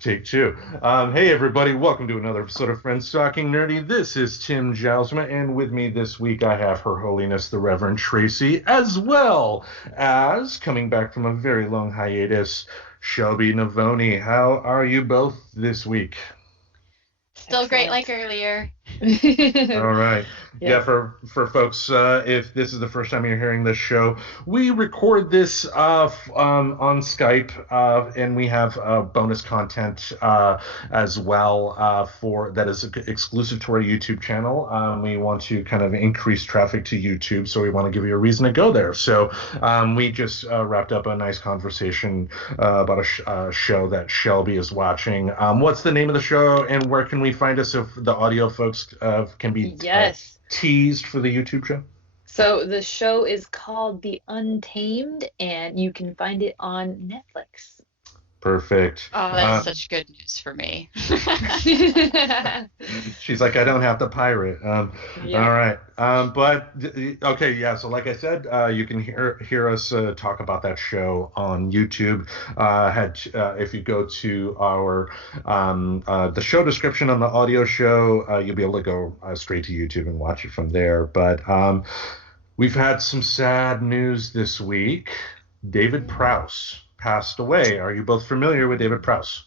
Take two. Hey, everybody. Welcome to another episode of Friends Talking Nerdy. This is Tim Jousma, and with me this week I have Her Holiness the Reverend Tracy, as well as, coming back from a very long hiatus, Shelby Navone. How are you both this week? Still great like earlier. All right. Yeah, Yeah. for folks, if this is the first time you're hearing this show, we record this on Skype, and we have bonus content as well for that is exclusive to our YouTube channel. We want to kind of increase traffic to YouTube, so we want to give you a reason to go there. So we just wrapped up a nice conversation about a show that Shelby is watching. What's the name of the show, and where can we find us if the audio folks can be teased for the YouTube show? So the show is called The Untamed, and you can find it on Netflix. Perfect. Oh, that's such good news for me. She's like, I don't have to pirate. Yeah. All right. But okay, yeah. So like I said, you can hear us talk about that show on YouTube. If you go to our the show description on the audio show, you'll be able to go straight to YouTube and watch it from there. But we've had some sad news this week. David Prowse passed away. Are you both familiar with David Prowse?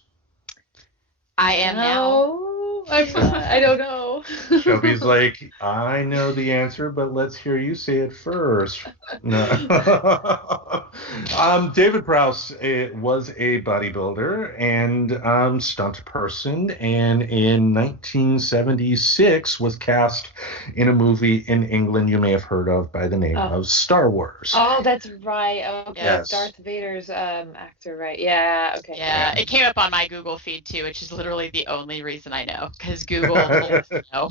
I am now. No, I'm not. I don't know. Shelby's like, I know the answer, but let's hear you say it first. No. David Prowse was a bodybuilder and stunt person, and in 1976 was cast in a movie in England you may have heard of by the name of Star Wars. Oh, that's right. Okay, Yes. Darth Vader's actor, right? Yeah. Okay. Yeah, it came up on my Google feed too, which is literally the only reason I know, because Google lets me know.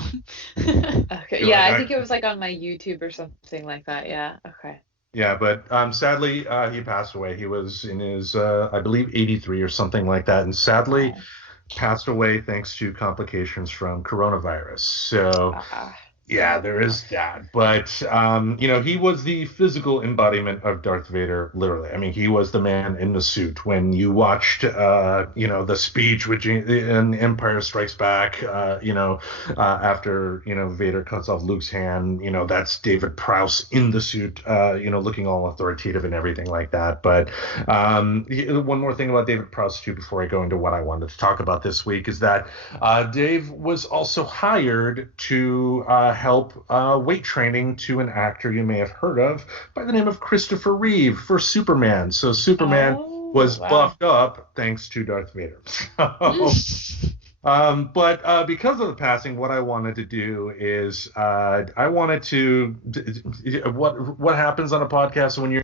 Okay. Yeah, I think it was like on my YouTube or something like that. Yeah. Okay. Yeah, but sadly, he passed away. He was in his, I believe, 83 or something like that, and sadly passed away thanks to complications from coronavirus. So, yeah, there is that. But, he was the physical embodiment of Darth Vader, literally. I mean, he was the man in the suit. When you watched, the speech in Empire Strikes Back, after, Vader cuts off Luke's hand, that's David Prowse in the suit, looking all authoritative and everything like that. But one more thing about David Prowse, too, before I go into what I wanted to talk about this week, is that Dave was also hired to help weight training to an actor you may have heard of by the name of Christopher Reeve for Superman. So Superman was buffed up thanks to Darth Vader. But because of the passing, what I wanted to do is I wanted to what happens on a podcast when you're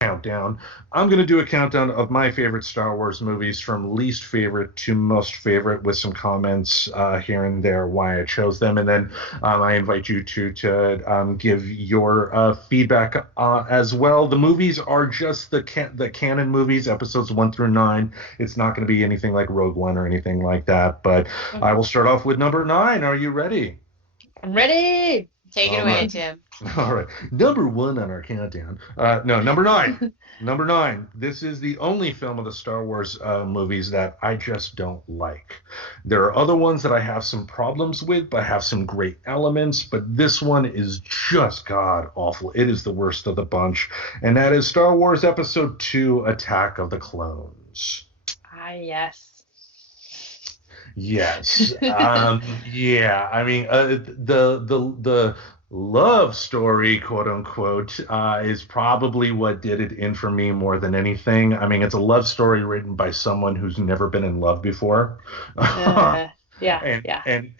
countdown. I'm going to do a countdown of my favorite Star Wars movies from least favorite to most favorite with some comments here and there why I chose them. And then I invite you to give your feedback as well. The movies are just the canon movies, episodes 1 through 9. It's not going to be anything like Rogue One or anything like that. But I will start off with number 9. Are you ready? I'm ready. Take it away, Tim. All right. Number 1 on our countdown. No, number 9. Number 9. This is the only film of the Star Wars movies that I just don't like. There are other ones that I have some problems with, but have some great elements. But this one is just god awful. It is the worst of the bunch. And that is Star Wars Episode 2, Attack of the Clones. Yes. Yes. Yeah. I mean, the love story, quote unquote, is probably what did it in for me more than anything. I mean, it's a love story written by someone who's never been in love before. Yeah. And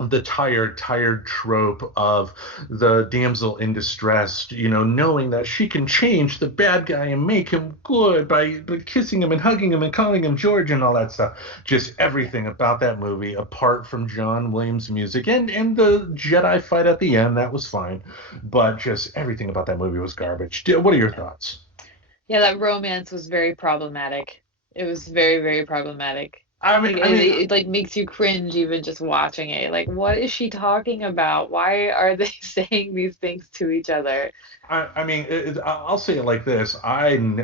the tired trope of the damsel in distress, knowing that she can change the bad guy and make him good by kissing him and hugging him and calling him George and all that stuff. Just everything about that movie, apart from John Williams' music and the Jedi fight at the end, that was fine. But just everything about that movie was garbage. What are your thoughts? Yeah, that romance was very problematic. It was very, very problematic. It like makes you cringe even just watching it. Like, what is she talking about? Why are they saying these things to each other? I'll say it like this: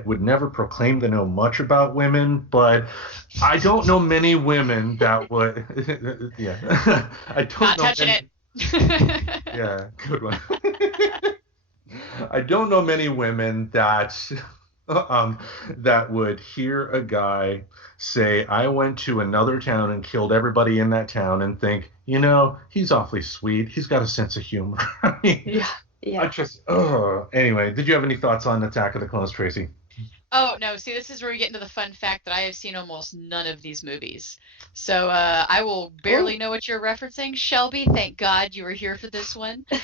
would never proclaim to know much about women, but I don't know many women that would. Yeah, I don't Not know touching many. it. Yeah, good one. I don't know many women um, that would hear a guy say, "I went to another town and killed everybody in that town," and think, he's awfully sweet. He's got a sense of humor. I mean, Yeah, I yeah. just, oh. Anyway, did you have any thoughts on Attack of the Clones, Tracy? Oh, no. See, this is where we get into the fun fact that I have seen almost none of these movies. So I will barely Oh. know what you're referencing. Shelby, thank God you were here for this one. So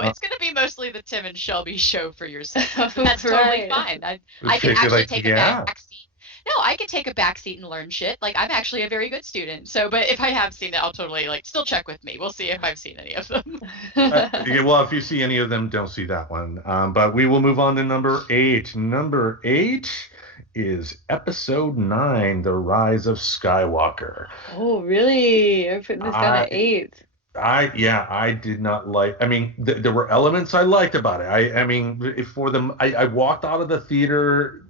it's going to be mostly the Tim and Shelby show for your segment. But that's totally Right. fine. I can Tracy, actually like, take a yeah. back seat. No, I can take a back seat and learn shit. Like, I'm actually a very good student. So, but if I have seen it, I'll totally, like, still check with me. We'll see if I've seen any of them. Yeah, well, if you see any of them, don't see that one. But we will move on to number 8. Number 8 is episode 9, The Rise of Skywalker. Oh, really? You're putting this down at I 8. yeah, I did not like. I mean, there were elements I liked about it. I mean, for them, I walked out of the theater.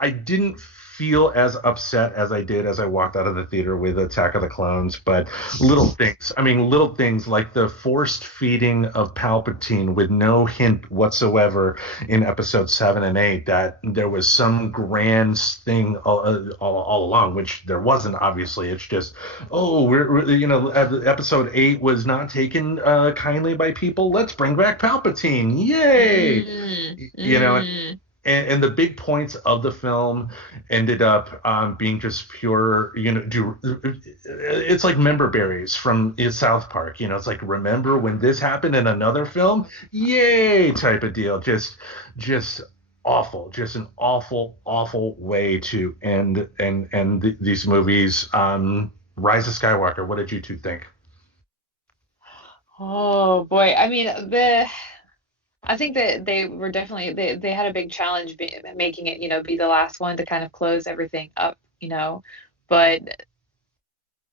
I didn't feel as upset as I did as I walked out of the theater with Attack of the Clones. But little things. I mean, little things like the forced feeding of Palpatine with no hint whatsoever in episode 7 and 8 that there was some grand thing all along, which there wasn't. Obviously, it's just, oh, episode 8 was not taken kindly by people. Let's bring back Palpatine. Yay! Mm, You know, mm. and the big points of the film ended up being just pure, it's like member berries from South Park. It's like, remember when this happened in another film? Yay! Type of deal. Just awful. Just an awful, awful way to end these movies. Rise of Skywalker. What did you two think? Oh boy. I mean, I think that they were definitely they had a big challenge making it, be the last one to kind of close everything up. But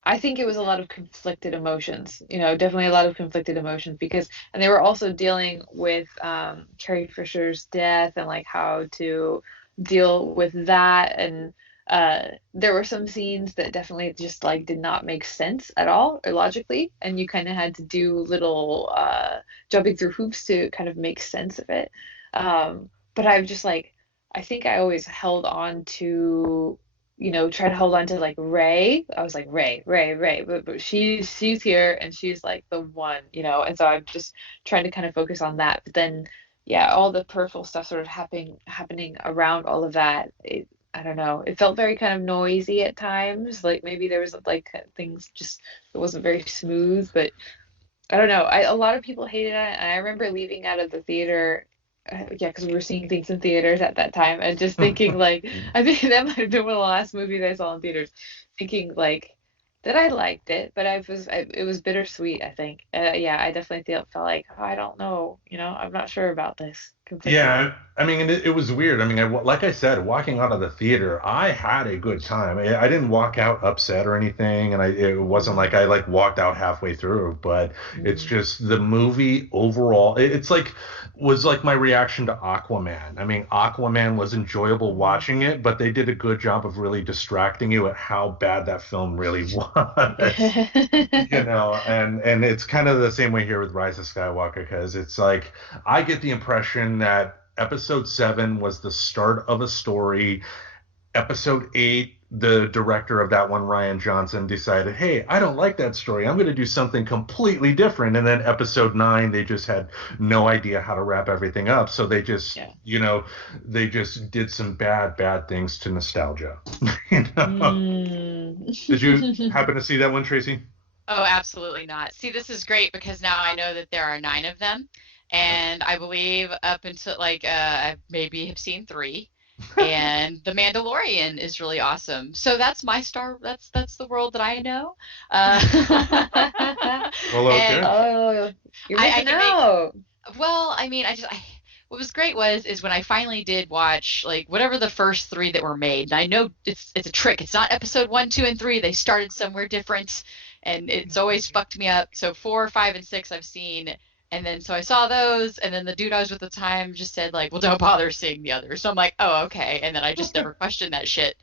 I think it was a lot of conflicted emotions, definitely a lot of conflicted emotions and they were also dealing with Carrie Fisher's death and like how to deal with that. And there were some scenes that definitely just like did not make sense at all or logically. And you kind of had to do little jumping through hoops to kind of make sense of it. But I've just like, I think I always held on to try to hold on to like Ray. I was like Ray, but she's here and she's like the one. And so I'm just trying to kind of focus on that. But then, yeah, all the peripheral stuff sort of happening around all of that. I don't know. It felt very kind of noisy at times. Like maybe there was like things just it wasn't very smooth, but I don't know. A lot of people hated it, and I remember leaving out of the theater. Yeah, because we were seeing things in theaters at that time, and just thinking like, I think that might have been one of the last movies I saw in theaters. Thinking like that I liked it, but it was bittersweet. I think. Yeah, I definitely felt like, oh, I don't know. I'm not sure about this. Conflicted. Yeah, I mean, it was weird. I mean, like I said, walking out of the theater, I had a good time. I didn't walk out upset or anything, and it wasn't like I like walked out halfway through. But it's Mm. just the movie overall. It's like was like my reaction to Aquaman. I mean, Aquaman was enjoyable Mm. watching it, but they did a good job of really distracting you at how bad that film really was. And it's kind of the same way here with Rise of Skywalker, because it's like I get the impression that episode 7 was the start of a story. Episode 8, the director of that one, Ryan Johnson, decided, hey, I don't like that story. I'm going to do something completely different. And then episode 9, they just had no idea how to wrap everything up. So they just, Yeah. they just did some bad things to nostalgia. you know? Did you Mm. happen to see that one, Tracy? Oh, absolutely not. See, this is great because now I know that there are 9 of them, and I believe up until like I maybe have seen 3, and The Mandalorian is really awesome. So that's my star. That's the world that I know. Well, And okay. Oh, you're I missing can make out. well. I mean, I what was great is when I finally did watch like whatever the first three that were made. And I know it's a trick. It's not episode 1, 2, and 3. They started somewhere different, and it's always fucked me up. So 4, 5, and 6 I've seen. And then so I saw those, and then the dude I was with at the time just said like, well, don't bother seeing the others. So I'm like, oh, okay. And then I just never questioned that shit.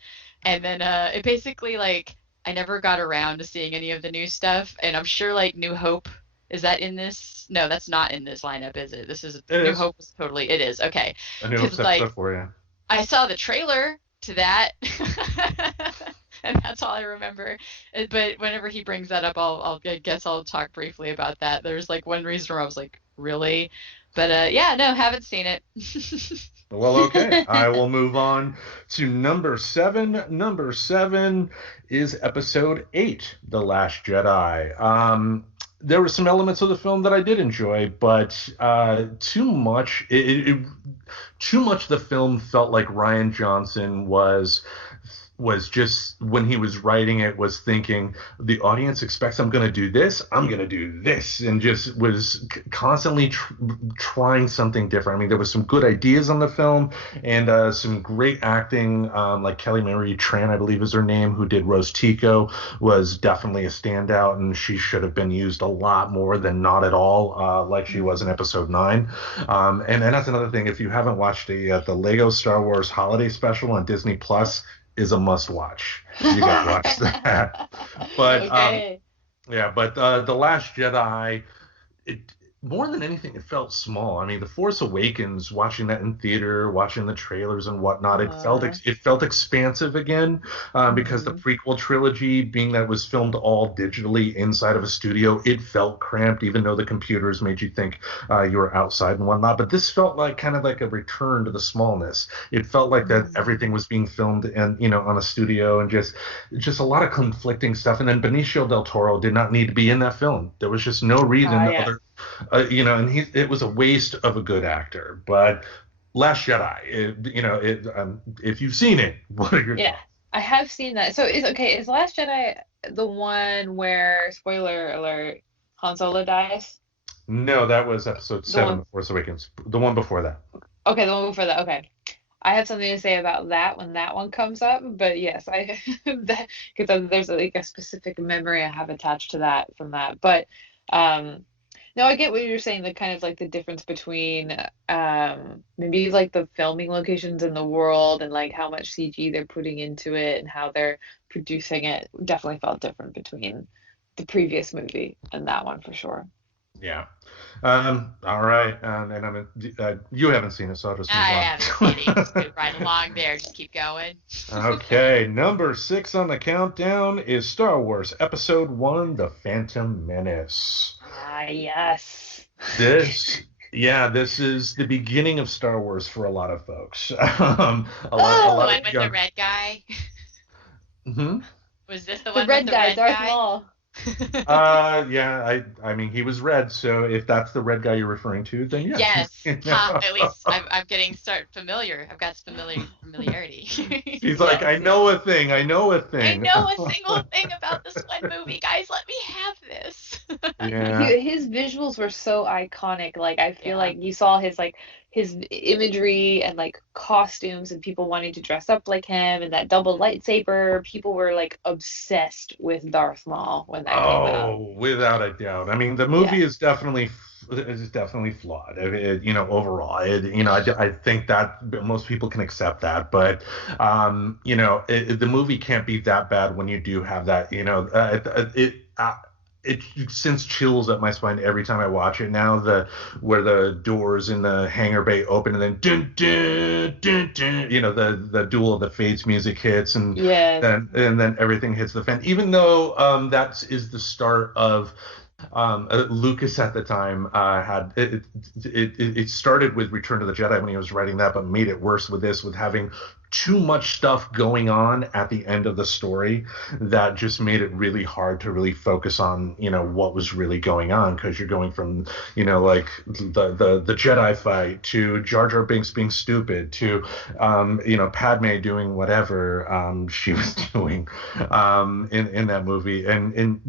And then it basically like I never got around to seeing any of the new stuff. And I'm sure like New Hope, is that in this? No, that's not in this lineup, is it? This is It New is. Hope is totally, it is. Okay. I knew it was Because like episode 4, yeah. I saw the trailer to that. And that's all I remember. But whenever he brings that up, I guess I'll talk briefly about that. There's like one reason where I was like, really? But yeah, no, haven't seen it. Well, okay. I will move on to number 7. Number 7 is episode 8, The Last Jedi. There were some elements of the film that I did enjoy, but too much. Too much. The film felt like Rian Johnson was just, when he was writing it, was thinking the audience expects I'm going to do this, I'm going to do this, and just was constantly trying something different. I mean, there was some good ideas on the film and some great acting, like Kelly Marie Tran, I believe is her name, who did Rose Tico, was definitely a standout, and she should have been used a lot more than not at all, like she was in episode 9. And that's another thing. If you haven't watched the Lego Star Wars Holiday Special on Disney Plus, is a must watch. You gotta watch that. But Okay. but The Last Jedi, it, more than anything, it felt small. I mean, The Force Awakens, watching that in theater, watching the trailers and whatnot, it felt expansive again, because the prequel trilogy, being that it was filmed all digitally inside of a studio, it felt cramped, even though the computers made you think you were outside and whatnot. But this felt like kind of like a return to the smallness. It felt like that everything was being filmed and on a studio, and just a lot of conflicting stuff. And then Benicio del Toro did not need to be in that film. There was just no reason and it was a waste of a good actor. But Last Jedi, if you've seen it, what are your thoughts? I have seen that. So is Last Jedi the one where, spoiler alert, Han Solo dies? No, that was episode 7 of Force Awakens. The one before that. Okay, the one before that. Okay. I have something to say about that when that one comes up, but yes, because there's like a specific memory I have attached to that from that. But no, I get what you're saying, the kind of like the difference between maybe like the filming locations in the world and like how much CG they're putting into it and how they're producing it definitely felt different between the previous movie and that one for sure. Yeah. All right. And you haven't seen it, so I'll just move on. I haven't seen it. Just move right along there. Just keep going. Okay. Number 6 on the countdown is Star Wars Episode 1, The Phantom Menace. Ah, yes. This is the beginning of Star Wars for a lot of folks. The one with the red guy? Mm-hmm. Was this the one red with the guy, red Darth guy? Maul. I mean, he was red, so if that's the red guy you're referring to, then yes. Yes. At least I'm getting familiar. I've got familiarity. He's like, I know a thing. I know a single thing about this one movie. Guys, let me have this. Yeah. His visuals were so iconic. Like, I feel like you saw his imagery and like costumes and people wanting to dress up like him and that double lightsaber. People were like obsessed with Darth Maul when that came out. Oh, without a doubt. I mean, the movie is definitely flawed. Overall, I think that most people can accept that, but the movie can't be that bad when you do have that. It sends chills up my spine every time I watch it now. Where the doors in the hangar bay open and then dun, dun, dun, dun, the Duel of the Fates music hits and then everything hits the fan. Even though that is the start of Lucas at the time had it started with Return to the Jedi when he was writing that, but made it worse with having too much stuff going on at the end of the story that just made it really hard to really focus on what was really going on, because you're going from like the Jedi fight to Jar Jar Binks being stupid to Padme doing whatever she was doing in that movie, and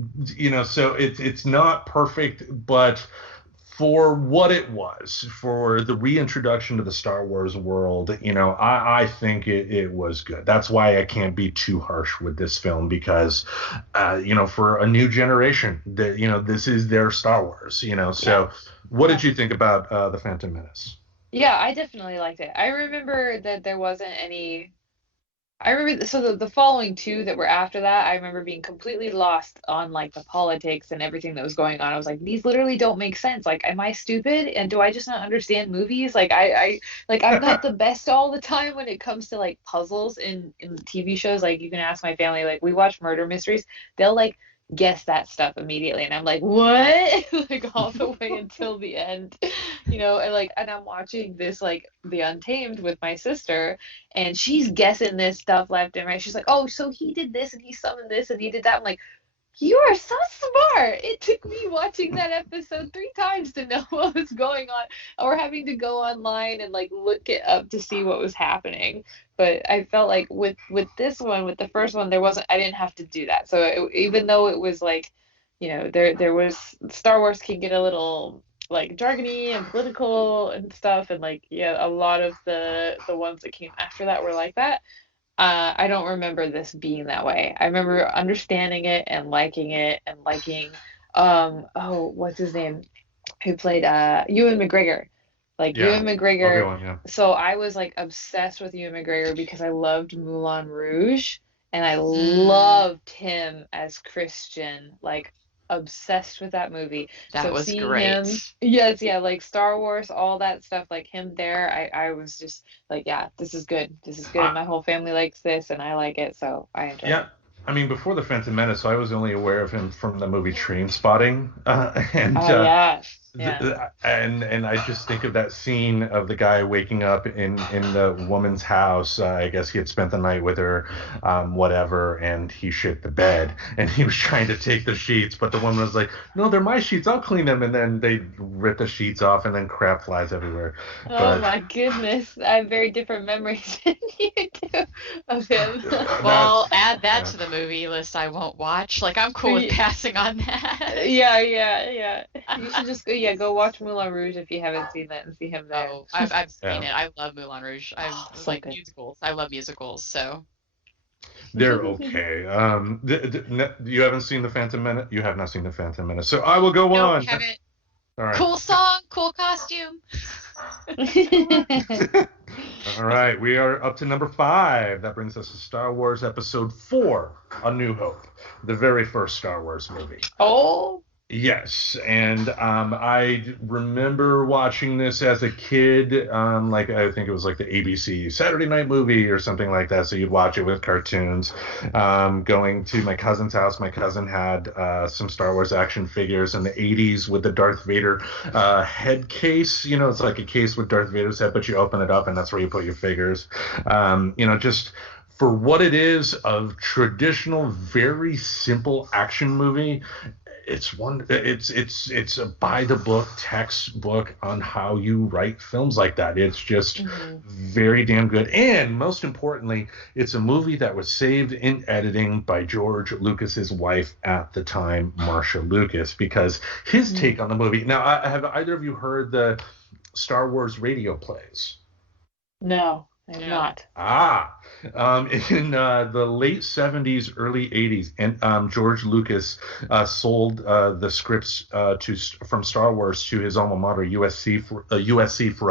so it's not perfect, but for what it was, for the reintroduction to the Star Wars world, I think it was good. That's why I can't be too harsh with this film, because, for a new generation, that this is their Star Wars. So, what did you think about the Phantom Menace? Yeah, I definitely liked it. I remember that there wasn't any. I remember so the following two that were after that, I remember being completely lost on like the politics and everything that was going on. I was like, these literally don't make sense. Like, am I stupid? And do I just not understand movies? Like, like I'm not the best all the time when it comes to like puzzles in TV shows. Like, you can ask my family, like we watch murder mysteries, they'll like guess that stuff immediately, and I'm like, what? Like all the way until the end, and I'm watching this like the Untamed with my sister, and she's guessing this stuff left and right. She's like, "Oh, so he did this and he summoned this and he did that." I'm like, "You are so smart." It took me watching that episode 3 times to know what was going on, or having to go online and like look it up to see what was happening. But I felt like with this one, with the first one, I didn't have to do that. So even though it was like, there was Star Wars can get a little like jargony and political and stuff, and like yeah, a lot of the ones that came after that were like that. I don't remember this being that way. I remember understanding it and liking oh, what's his name? Who played Ewan McGregor. Like Yeah, Ewan McGregor. Obi-Wan, yeah. So I was like obsessed with Ewan McGregor because I loved Moulin Rouge, and I Mm, loved him as Christian. Like obsessed with that movie. that So was seeing great. him, yes, yeah, like Star Wars, all that stuff, like him there, I was just like, yeah, this is good. This is good. I, My whole family likes this, and I like it, so I enjoyed yeah. it. I mean, before the Phantom Menace, I was only aware of him from the movie Train Spotting, and Oh yeah, yeah. and I just think of that scene of the guy waking up in the woman's house. I guess he had spent the night with her, whatever, and he shit the bed, and he was trying to take the sheets, but the woman was like, "No, they're my sheets. I'll clean them." And then they rip the sheets off, and then crap flies everywhere. Oh But my goodness, I have very different memories than you do of him. Well, that's add that yeah. to the movie list I won't watch. Like, I'm cool with Y- passing on that. Yeah, yeah, yeah. You should just go, yeah, go watch Moulin Rouge if you haven't seen that and see him there. Oh, I've seen Yeah. it. I love Moulin Rouge. I Oh, so like good. musicals. I love musicals. So They're okay. You haven't seen the Phantom Menace. You have not seen the Phantom Menace. So I will go nope, on. haven't. All right. Cool song, cool costume. All right. We are up to number 5. That brings us to Star Wars Episode 4, A New Hope, the very first Star Wars movie. Oh, Yes, and I remember watching this as a kid. Like I think it was like the ABC Saturday Night Movie or something like that. So you'd watch it with cartoons. Going to my cousin's house, my cousin had some Star Wars action figures in the '80s with the Darth Vader head case. It's like a case with Darth Vader's head, but you open it up and that's where you put your figures. Just for what it is, of traditional, very simple action movie. It's a by the book textbook on how you write films like that. It's just hmm. very damn good, and most importantly, it's a movie that was saved in editing by George Lucas's wife at the time, Marcia Lucas, because his Hmm. take on the movie. Now, have either of you heard the Star Wars radio plays? No, I'm No. not. Ah, in the late 70s, early 80s, and George Lucas sold the scripts from Star Wars to his alma mater, USC, for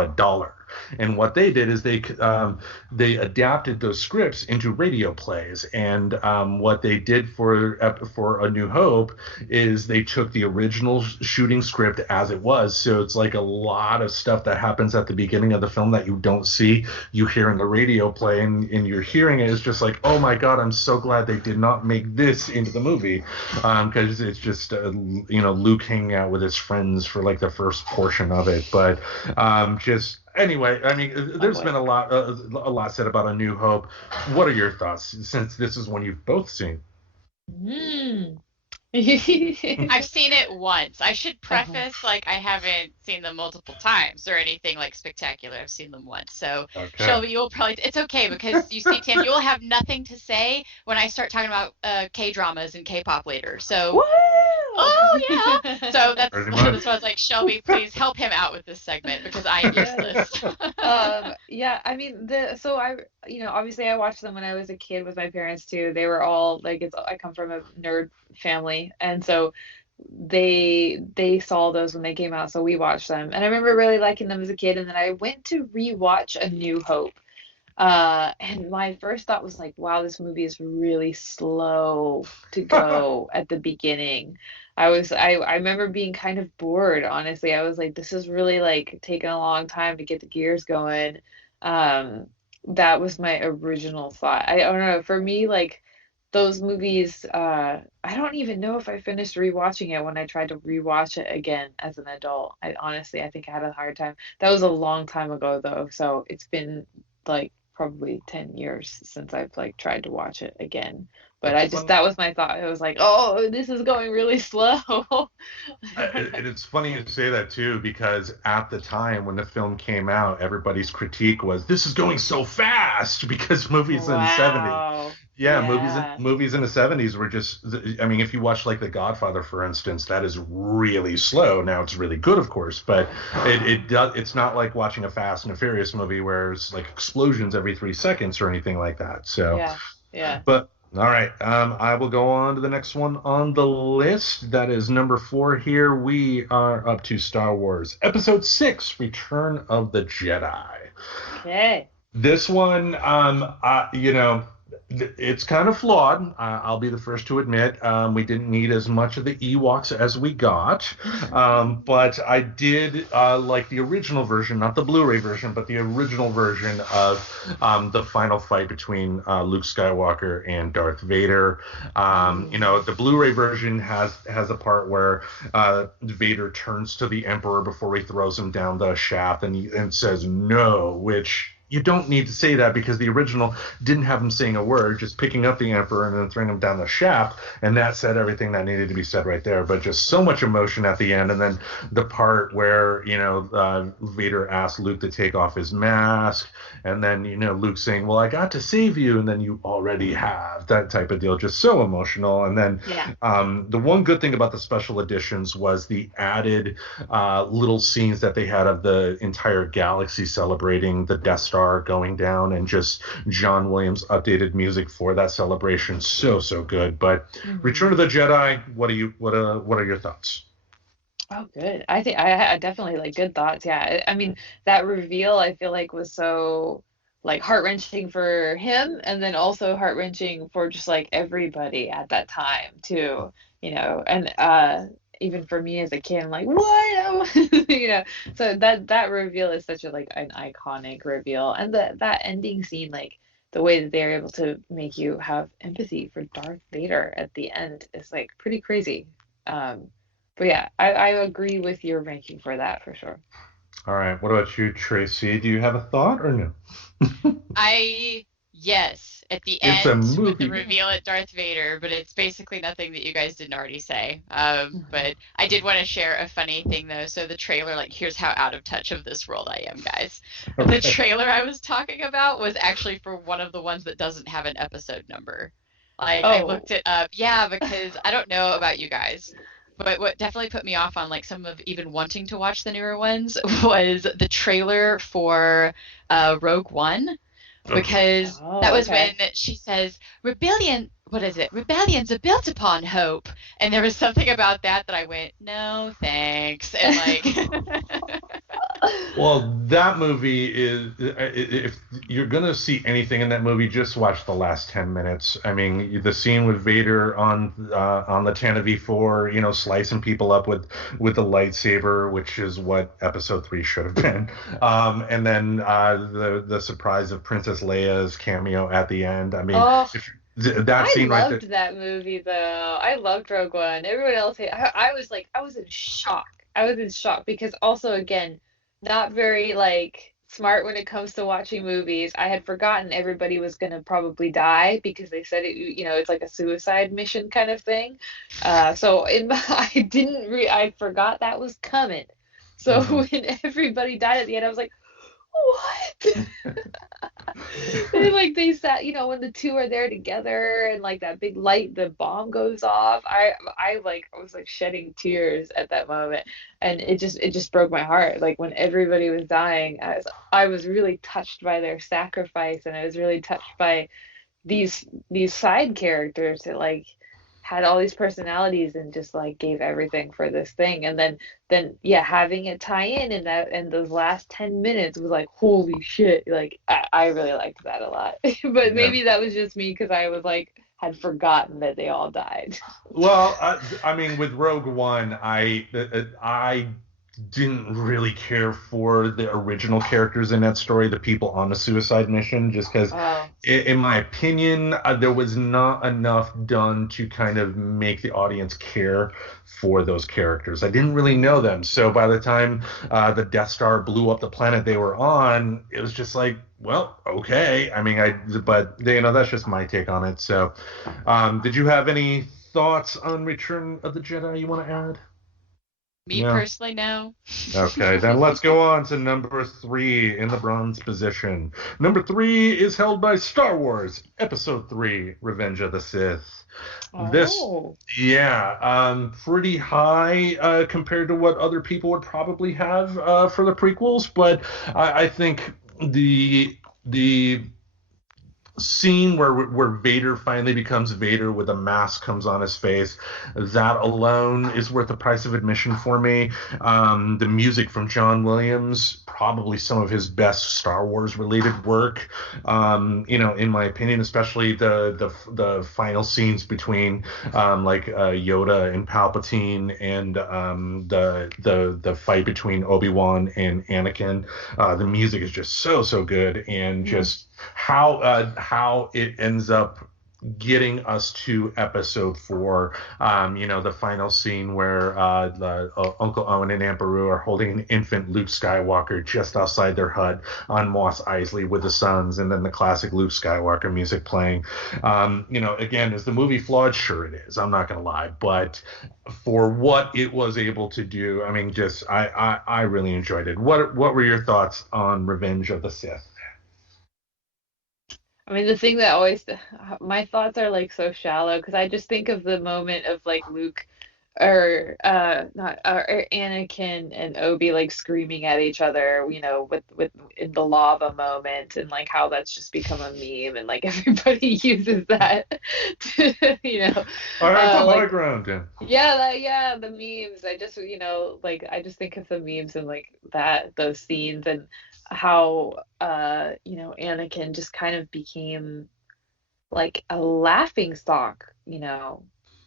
$1. And what they did is they adapted those scripts into radio plays. And what they did for A New Hope is they took the original shooting script as it was. So it's like a lot of stuff that happens at the beginning of the film that you don't see, you hear in the radio play, and you're hearing it. It's just like, oh my god, I'm so glad they did not make this into the movie, because it's just Luke hanging out with his friends for like the first portion of it. But just anyway, I mean, Oh there's been boy. a lot said about A New Hope. What are your thoughts, since this is one you've both seen? Hmm. I've seen it once. I should Uh-huh. preface, like, I haven't seen them multiple times or anything like spectacular. I've seen them once. So, Okay. Shelby, you'll probably, it's okay because you see, Tam, you'll have nothing to say when I start talking about K dramas and K pop later. So, Woo! Oh yeah. So that's Pretty that's much. why I was like, Shelby, please help him out with this segment because I am Yes. useless. Yeah, I mean obviously I watched them when I was a kid with my parents too. They were all like I come from a nerd family, and so they saw those when they came out, so we watched them. And I remember really liking them as a kid, and then I went to rewatch A New Hope. And my first thought was like, wow, this movie is really slow to go at the beginning. I remember being kind of bored, honestly. I was like, this is really like taking a long time to get the gears going. Um, that was my original thought. I don't know, for me, like those movies, I don't even know if I finished rewatching it when I tried to rewatch it again as an adult. I honestly, I think I had a hard time. That was a long time ago though, so it's been like probably 10 years since I've like tried to watch it again. But It's I just funny. that was my thought. I was like, oh, this is going really slow. I don't know. It's funny you say that too, because at the time when the film came out, everybody's critique was this is going so fast because movies in the 70s. Wow. Yeah, Yeah. movies in the 70s were just, I mean, if you watch like The Godfather, for instance, that is really slow. Now it's really good, of course, but it's not like watching a Fast and a Furious movie where it's like explosions every 3 seconds or anything like that. So, Yeah. Yeah. but all right, I will go on to the next one on the list. That is number 4 here. We are up to Star Wars Episode 6, Return of the Jedi. Okay. This one, it's kind of flawed. I'll be the first to admit. We didn't need as much of the Ewoks as we got. But I did like the original version, not the Blu-ray version, but the original version of the final fight between Luke Skywalker and Darth Vader. The Blu-ray version has a part where Vader turns to the Emperor before he throws him down the shaft and says no, which you don't need to say that because the original didn't have him saying a word, just picking up the Emperor and then throwing him down the shaft, and that said everything that needed to be said right there. But just so much emotion at the end, and then the part where Vader asked Luke to take off his mask, and then Luke saying, "Well, I got to save you," and then you already have that type of deal. Just so emotional. And then Yeah. the one good thing about the special editions was the added little scenes that they had of the entire galaxy celebrating the Death Star going down, and just John Williams updated music for that celebration. So good. But Hmm. Return of the Jedi, what are your thoughts? Oh, good. I think I definitely like good thoughts. Yeah. I mean, that reveal I feel like was so like heart-wrenching for him, and then also heart-wrenching for just like everybody at that time too, and even for me as a kid, I'm like, what? So that reveal is such a like an iconic reveal. And that ending scene, like the way that they're able to make you have empathy for Darth Vader at the end is like pretty crazy. Um, but yeah, I agree with your ranking for that for sure. All right, what about you, Tracy? Do you have a thought or no? Yes, at the It's a end with the movie. reveal at Darth Vader, but it's basically nothing that you guys didn't already say. Mhm. But I did want to share a funny thing though. So the trailer, like, here's how out of touch of this world I am, guys. The Okay. trailer I was talking about was actually for one of the ones that doesn't have an episode number. Like, I Oh. looked it up, yeah, because I don't know about you guys, but what definitely put me off on like some of even wanting to watch the newer ones was the trailer for Rogue One, Okay. because that Oh, was when okay. she says rebellion, what is it, rebellions are built upon hope, and there was something about that I went, no thanks, and like Well, that movie is, if you're going to see anything in that movie, just watch the last 10 minutes. I mean, the scene with Vader on the Tantive V4, slicing people up with the lightsaber, which is what episode 3 should have been. And then the surprise of Princess Leia's cameo at the end. I mean, Oh, if that I scene right there. loved that movie though. I loved Rogue One. Everyone else, I was like, I was in shock. I was in shock because also again, not very like smart when it comes to watching movies. I had forgotten everybody was gonna probably die because they said it's like a suicide mission kind of thing. So I forgot that was coming. So Mhm. when everybody died at the end, I was like, what? They sat, when the two are there together and like that big light, the bomb goes off. I was like shedding tears at that moment, and it just broke my heart. Like when everybody was dying, I was really touched by their sacrifice, and I was really touched by these side characters that like had all these personalities and just like gave everything for this thing. And then yeah, having it tie in and that and those last 10 minutes was like holy shit. Like I really liked that a lot. But Yeah. maybe that was just me because I was like had forgotten that they all died. Well, I mean, with Rogue One, I didn't really care for the original characters in that story, the people on the suicide mission, just because, Oh, in my opinion, there was not enough done to kind of make the audience care for those characters. I didn't really know them, so by the time the Death Star blew up the planet they were on, it was just like, well, okay. I mean, but that's just my take on it. So, did you have any thoughts on Return of the Jedi you want to add? Me Yeah. personally, no. Okay, then let's go on to number 3 in the bronze position. Number 3 is held by Star Wars Episode 3, Revenge of the Sith. This, oh, pretty high compared to what other people would probably have for the prequels, but I think the scene where Vader finally becomes Vader with a mask comes on his face, that alone is worth the price of admission for me. The music from John Williams, probably some of his best Star Wars related work. In my opinion, especially the final scenes between Yoda and Palpatine, and the fight between Obi-Wan and Anakin. The music is just so good, and just how it ends up getting us to episode 4, the final scene where Uncle Owen and Aunt Beru are holding an infant Luke Skywalker just outside their hut on Mos Eisley with the suns, and then the classic Luke Skywalker music playing. Again, is the movie flawed? Sure it is. I'm not going to lie. But for what it was able to do, I mean, I really enjoyed it. What were your thoughts on Revenge of the Sith? I mean, the thing that always, my thoughts are like so shallow because I just think of the moment of like Luke or not or Anakin and Obi like screaming at each other, with in the lava moment, and like how that's just become a meme, and like everybody uses that to, All right, the high like ground, then. yeah, the memes. I just, like I just think of the memes and like those scenes and how Anakin just kind of became like a laughing stock,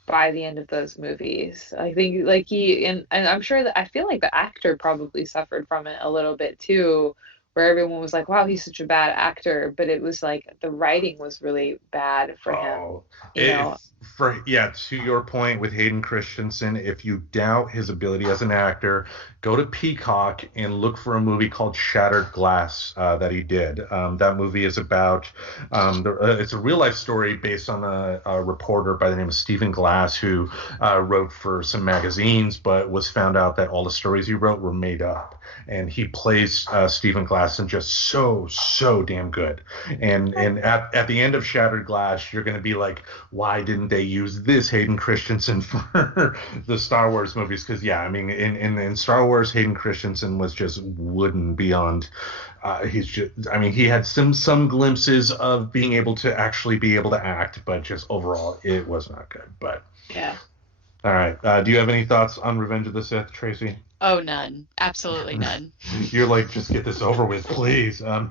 by the end of those movies. I think like and I'm sure that I feel like the actor probably suffered from it a little bit too, where everyone was like, wow, he's such a bad actor, but it was like the writing was really bad for him, Oh, you know. to your point with Hayden Christensen, if you doubt his ability as an actor, go to Peacock and look for a movie called Shattered Glass that he did. That movie is about it's a real life story based on a reporter by the name of Stephen Glass, who wrote for some magazines, but was found out that all the stories he wrote were made up. And he plays Stephen Glass, and just so damn good. And at the end of Shattered Glass, you're going to be like, why didn't they use this Hayden Christensen for the Star Wars movies? Because I mean, in Star Wars, Hayden Christensen was just wooden beyond. He had some glimpses of being able to actually be able to act, but just overall, it was not good. But Yeah. all right, do you have any thoughts on Revenge of the Sith, Tracy? Oh, none. Absolutely none. You're like, just get this over with, please. All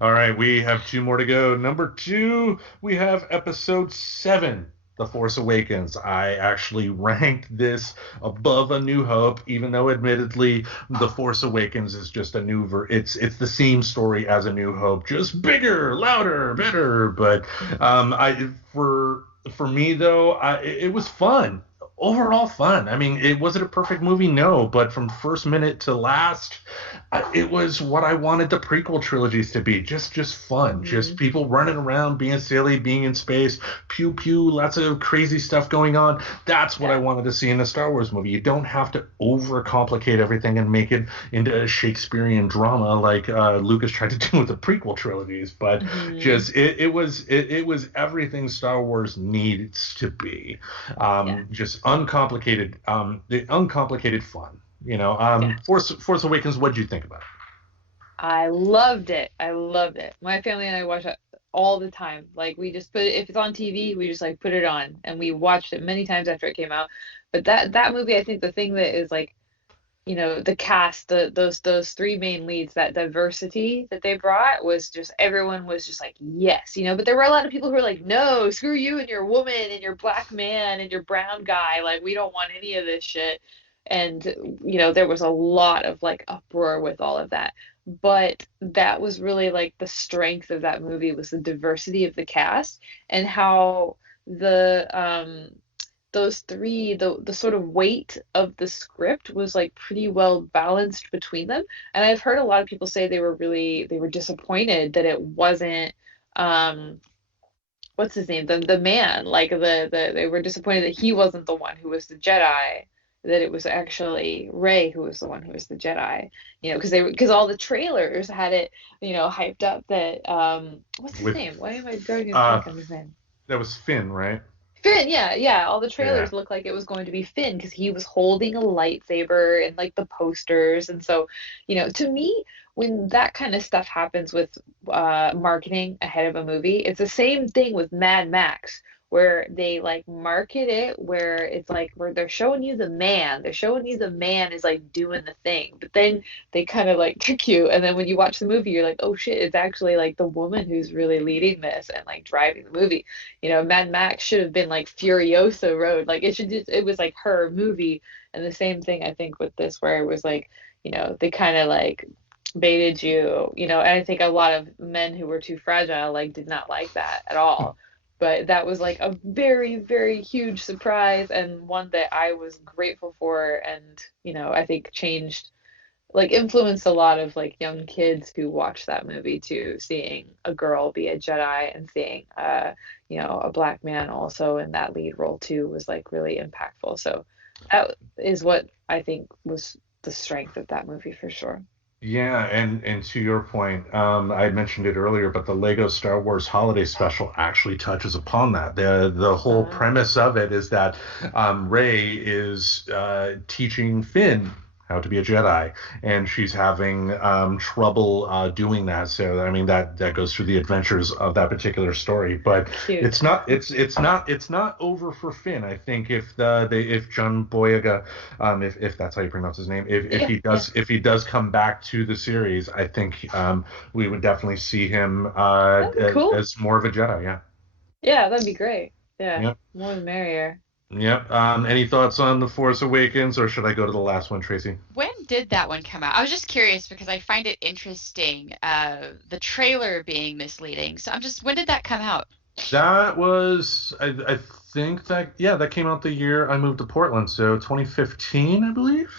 right, we have 2 more to go. Number 2, we have episode 7, The Force Awakens. I actually ranked this above A New Hope, even though admittedly The Force Awakens is just a new it's the same story as A New Hope, just bigger, louder, better. But for me though, it was fun. overall fun. I mean, was it a perfect movie? No, but from first minute to last, it was what I wanted the prequel trilogies to be. Just fun, just people running around, being silly, being in space, pew pew, lots of crazy stuff going on. That's what I wanted to see in a Star Wars movie. You don't have to overcomplicate everything and make it into a Shakespearean drama like Lucas tried to do with the prequel trilogies. But just it was everything Star Wars needs to be. Just uncomplicated, the uncomplicated fun. Force Awakens. What did you think about it? I loved it. I loved it. My family and I watch it all the time. Like we just put it, if it's on TV, we just like put it on and we watched it many times after it came out. But that movie, I think the thing that is like, the cast, those three main leads, that diversity that they brought was just everyone was just like, yes, but there were a lot of people who were like, no, screw you and your woman and your black man and your brown guy. Like we don't want any of this shit. And there was a lot of like uproar with all of that. But that was really like the strength of that movie was the diversity of the cast and how those three, the sort of weight of the script was like pretty well balanced between them. And I've heard a lot of people say they were disappointed that it wasn't what's his name, the man, like they were disappointed that he wasn't the one who was the Jedi, that it was actually Rey who was the one who was the Jedi, because all the trailers had it, hyped up that what's his name? Why am I drawing a blank on his name? That was Finn, right? Finn, yeah. All the trailers looked like it was going to be Finn because he was holding a lightsaber and like the posters. And so, to me, when that kind of stuff happens with marketing ahead of a movie, it's the same thing with Mad Max, where they like market it where it's like where they're showing you the man. They're showing you the man is like doing the thing. But then they kind of like trick you. And then when you watch the movie, you're like, oh shit, it's actually like the woman who's really leading this and like driving the movie. Mad Max should have been like Furiosa Road. Like it was like her movie. And the same thing I think with this, where it was like, they kind of like baited you, and I think a lot of men who were too fragile like did not like that at all. But that was like a very, very huge surprise and one that I was grateful for and, I think influenced a lot of like young kids who watched that movie too, seeing a girl be a Jedi and seeing a black man also in that lead role too was like really impactful. So that is what I think was the strength of that movie for sure. Yeah, and to your point, I mentioned it earlier, but the Lego Star Wars Holiday Special actually touches upon that. The whole premise of it is that Rey is teaching Finn how to be a Jedi, and she's having trouble doing that. So I mean that goes through the adventures of that particular story. But Cute. it's not over for Finn. I think if John Boyega, if that's how you pronounce his name, if he does come back to the series, I think we would definitely see him cool. as more of a Jedi. Yeah. Yeah, that'd be great. Yeah, Yep. more the merrier. Yep. Any thoughts on The Force Awakens, or should I go to the last one, Tracy? When did that one come out? I was just curious because I find it interesting, the trailer being misleading. So when did that come out? That was, I think that came out the year I moved to Portland, so 2015, I believe.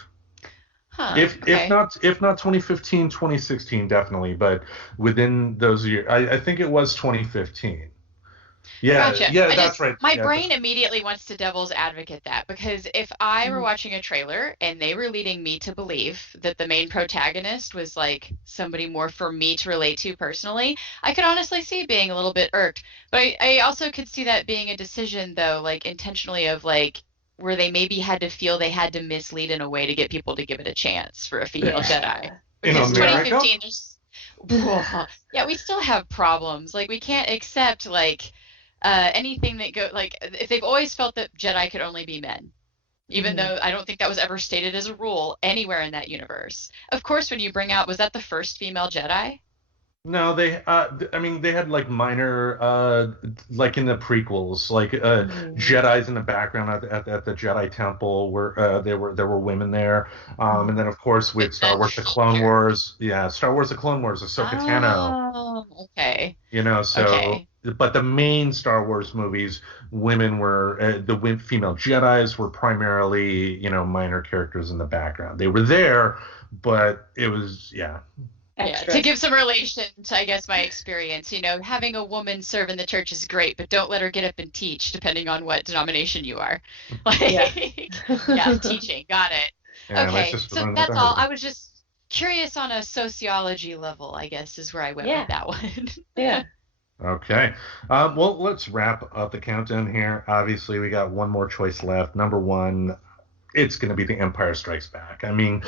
Huh. If not 2015, 2016, definitely, but within those years, I think it was 2015. Yeah, Gotcha. that's right. My brain immediately wants to devil's advocate that, because if I were watching a trailer and they were leading me to believe that the main protagonist was like somebody more for me to relate to personally, I could honestly see being a little bit irked. But I also could see that being a decision, though, like intentionally, of like where they maybe had to feel they had to mislead in a way to get people to give it a chance for a female Jedi. Because 2015, yeah, we still have problems. Like we can't accept like anything that like if they've always felt that Jedi could only be men, even though I don't think that was ever stated as a rule anywhere in that universe. Of course, when you bring out, was that the first female Jedi? No, I mean, they had like minor, like in the prequels, like Jedi's in the background at the Jedi Temple, where there were women there, and then of course with Star Wars: The Clone Wars, Star Wars: The Clone Wars, Ahsoka Tano. Oh, okay. So but the main Star Wars movies, women were female Jedi's were primarily, minor characters in the background. They were there, but it was, yeah. Yeah, to give some relation to, I guess, my experience, having a woman serve in the church is great, but don't let her get up and teach, depending on what denomination you are. Yeah, teaching. Got it. Yeah, okay, so that's all. I was just curious on a sociology level, I guess, is where I went with that one. Yeah. Okay. Well, let's wrap up the countdown here. Obviously, we got one more choice left. Number one, it's going to be The Empire Strikes Back. I mean,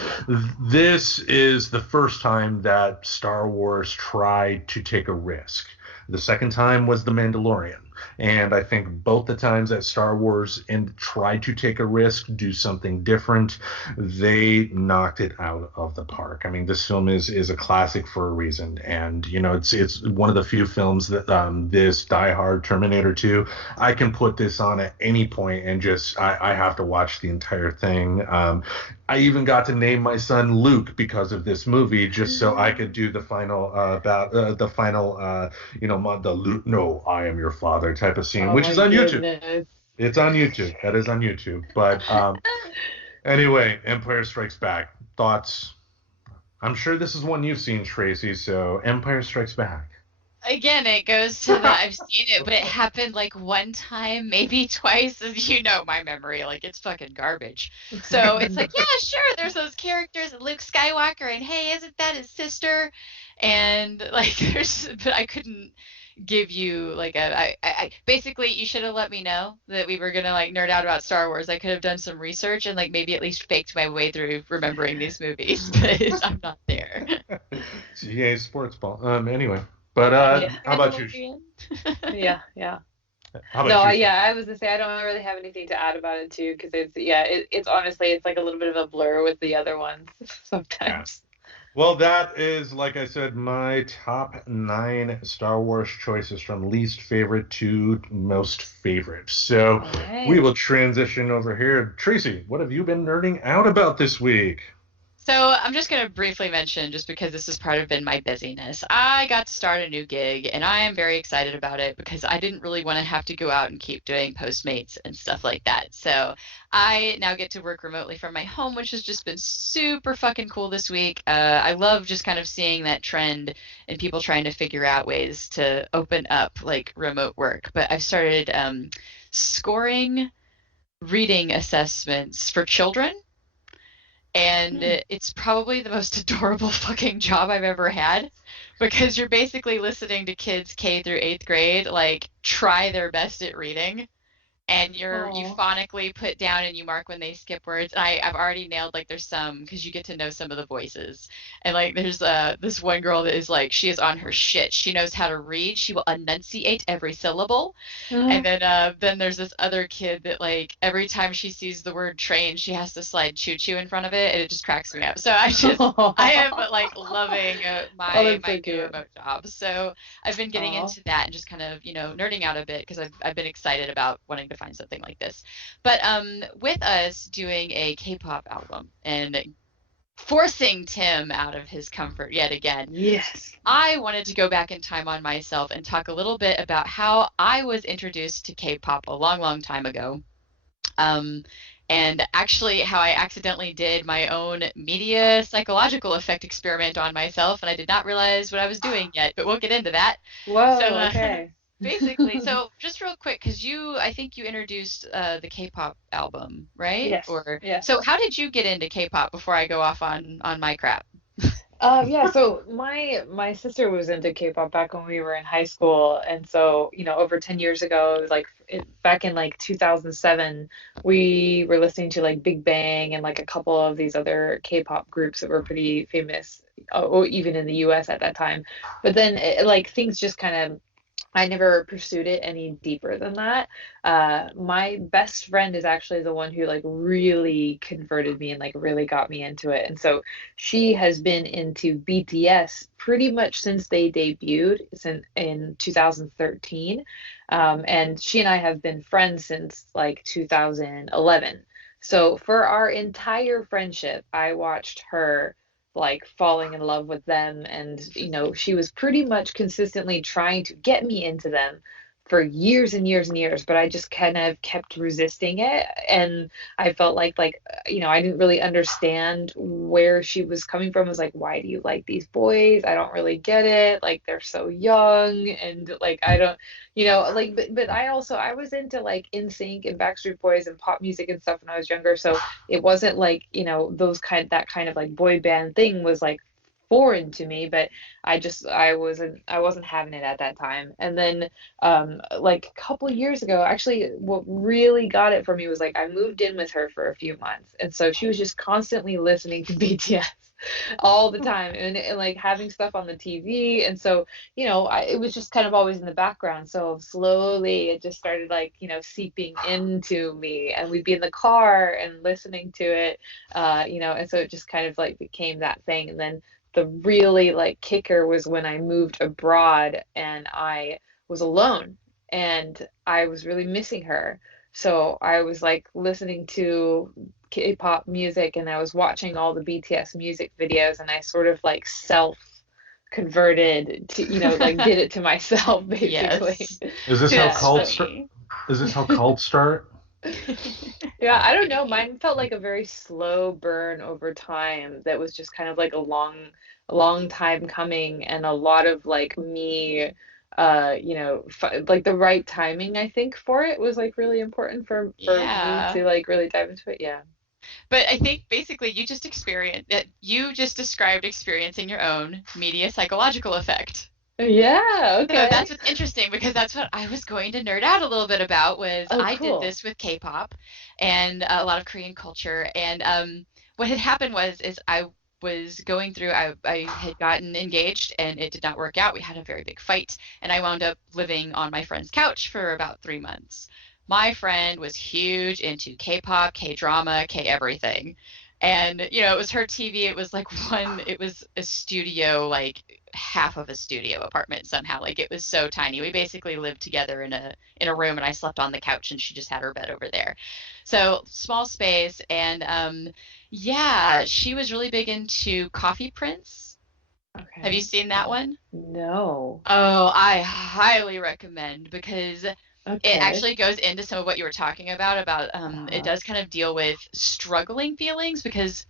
this is the first time that Star Wars tried to take a risk. The second time was The Mandalorian. And I think both the times that Star Wars tried to take a risk, do something different, they knocked it out of the park. I mean, this film is a classic for a reason. And, it's one of the few films that this Die Hard, Terminator 2, I can put this on at any point and just, I have to watch the entire thing. I even got to name my son Luke because of this movie, just so I could do the final the Luke, no, I am your father type of scene, which is on YouTube. It's on YouTube. That is on YouTube. But anyway, Empire Strikes Back. Thoughts? I'm sure this is one you've seen, Tracy. So Empire Strikes Back. Again, it goes to the I've seen it, but it happened like one time, maybe twice. As you know, my memory, like it's fucking garbage. So it's like, yeah, sure, there's those characters, Luke Skywalker, and hey, isn't that his sister? And like, but I couldn't give you like I basically you should have let me know that we were gonna like nerd out about Star Wars. I could have done some research and like maybe at least faked my way through remembering these movies, but I'm not there. GA sports ball. Anyway. But how about you? Yeah. How about you? I was gonna say I don't really have anything to add about it too, because it's honestly it's like a little bit of a blur with the other ones sometimes. Yeah. Well, that is, like I said, my top 9 Star Wars choices from least favorite to most favorite. So we will transition over here. Tracy, what have you been nerding out about this week? So I'm just going to briefly mention, just because this is part of been my busyness, I got to start a new gig, and I am very excited about it because I didn't really want to have to go out and keep doing Postmates and stuff like that. So I now get to work remotely from my home, which has just been super fucking cool this week. I love just kind of seeing that trend and people trying to figure out ways to open up like remote work. But I've started scoring reading assessments for children. And it's probably the most adorable fucking job I've ever had, because you're basically listening to kids K through 8th grade like try their best at reading, and you phonically put down and you mark when they skip words. And I've already nailed like there's some, because you get to know some of the voices, and like there's this one girl that is like, she is on her shit. She knows how to read. She will enunciate every syllable. And then there's this other kid that like every time she sees the word train, she has to slide choo choo in front of it, and it just cracks me up. So I am like loving my new remote job. So I've been getting into that and just kind of nerding out a bit, because I've been excited about wanting to find something like this. But with us doing a K-pop album and forcing Tim out of his comfort yet again, yes, I wanted to go back in time on myself and talk a little bit about how I was introduced to K-pop a long time ago, and actually how I accidentally did my own media psychological effect experiment on myself, and I did not realize what I was doing yet, but we'll get into that. Whoa, so, okay. Basically, so just real quick, because I think you introduced the K-pop album, right? Yes. Yes. So how did you get into K-pop before I go off on my crap? So my sister was into K-pop back when we were in high school, and so over 10 years ago, like back in like 2007, we were listening to like Big Bang and like a couple of these other K-pop groups that were pretty famous, even in the US at that time. But then like things just kind of, I never pursued it any deeper than that. My best friend is actually the one who like really converted me and like really got me into it. And so she has been into BTS pretty much since they debuted in 2013. And she and I have been friends since like 2011. So for our entire friendship, I watched her like falling in love with them. And, she was pretty much consistently trying to get me into them for years and years and years, but I just kind of kept resisting it. And I felt like, I didn't really understand where she was coming from. I was like, why do you like these boys? I don't really get it. Like, they're so young, and like, I don't, like, but I was into like NSYNC and Backstreet Boys and pop music and stuff when I was younger. So it wasn't like, that kind of like boy band thing was like foreign to me, but I wasn't having it at that time. And then like a couple of years ago, actually, what really got it for me was like I moved in with her for a few months, and so she was just constantly listening to BTS all the time, and like having stuff on the TV. And so, it was just kind of always in the background. So slowly it just started like, seeping into me, and we'd be in the car and listening to it, and so it just kind of like became that thing. And then the really like kicker was when I moved abroad and I was alone and I was really missing her. So I was like listening to K-pop music, and I was watching all the BTS music videos, and I sort of like self converted to, like did it to myself basically. Yes. Is this how cults start? Funny. Is this how cults start? Yeah, I don't know. Mine felt like a very slow burn over time that was just kind of like a long time coming, and a lot of like me, like the right timing, I think, for it was like really important for me Yeah. to like really dive into it. Yeah. But I think basically you just described experiencing your own media psychological effect. Yeah, So okay. that's what's interesting, because that's what I was going to nerd out a little bit about. Was Oh, I did cool. this with K-pop and a lot of Korean culture. And what had happened is I was going through, I had gotten engaged and it did not work out. We had a very big fight, and I wound up living on my friend's couch for about 3 months. My friend was huge into K-pop, K-drama, K everything. And, it was her TV. It was like it was a studio, like half of a studio apartment somehow. Like, it was so tiny. We basically lived together in a room, and I slept on the couch and she just had her bed over there. So small space. And yeah, she was really big into Coffee Prince. Have you Okay. seen that one? No. Oh, I highly recommend, because it Okay. actually goes into some of what you were talking about it Uh-huh. does kind of deal with struggling feelings, because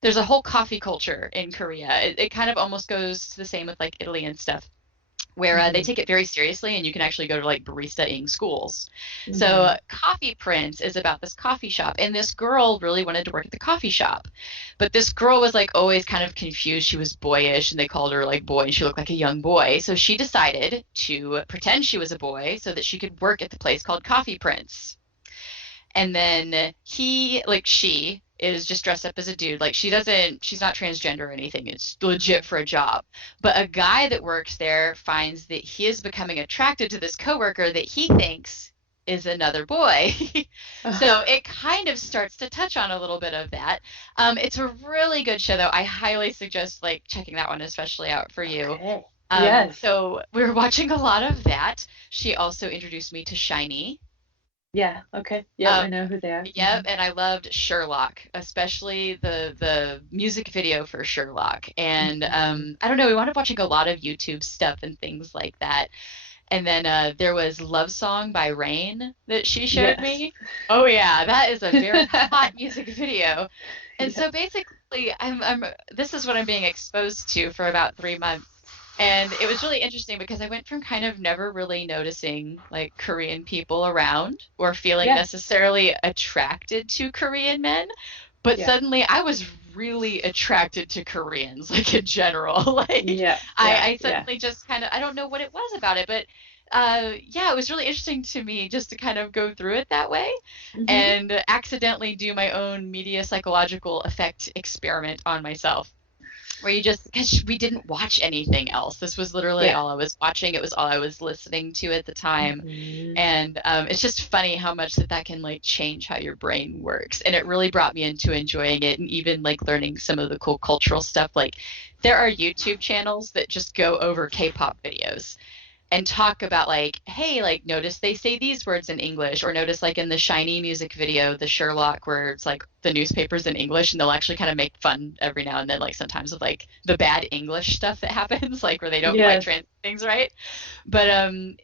there's a whole coffee culture in Korea. It kind of almost goes to the same with like Italy and stuff, where they Hmm. take it very seriously, and you can actually go to like barista-ing schools. So Hmm. Coffee Prince is about this coffee shop, and this girl really wanted to work at the coffee shop, but this girl was like always kind of confused. She was boyish, and they called her like boy, and she looked like a young boy. So she decided to pretend she was a boy so that she could work at the place called Coffee Prince. And then she is just dressed up as a dude. Like, she's not transgender or anything. It's legit Hmm. for a job. But a guy that works there finds that he is becoming attracted to this coworker that he thinks is another boy. So it kind of starts to touch on a little bit of that. It's a really good show, though. I highly suggest like checking that one especially out for you. Okay. Yes. So we were watching a lot of that. She also introduced me to Shiny. Yeah. Okay. Yep. Um, I know who they are. Yep, and I loved Sherlock, especially the music video for Sherlock. And Hmm. I don't know, we wound up watching a lot of YouTube stuff and things like that. And then there was Love Song by Rain that she showed Yes. me. Oh yeah, that is a very hot music video. And Yes. so basically, I'm this is what I'm being exposed to for about 3 months. And it was really interesting, because I went from kind of never really noticing like Korean people around or feeling Yeah. necessarily attracted to Korean men, but Yeah. suddenly I was really attracted to Koreans, like in general. Like, Yeah. I, Yeah. I Yeah. suddenly just kind of, I don't know what it was about it, but yeah, it was really interesting to me just to kind of go through it that way Hmm. and accidentally do my own media psychological effect experiment on myself, where you just, because we didn't watch anything else. This was literally Yeah. all I was watching. It was all I was listening to at the time. Hmm. And it's just funny how much that can like change how your brain works. And it really brought me into enjoying it, and even like learning some of the cool cultural stuff. Like, there are YouTube channels that just go over K-pop videos, and talk about like, hey, like notice they say these words in English, or notice like in the Shiny music video, the Sherlock, where it's like the newspapers in English, and they'll actually kind of make fun every now and then, like sometimes of like the bad English stuff that happens, like where they don't quite Yes. translate things right. But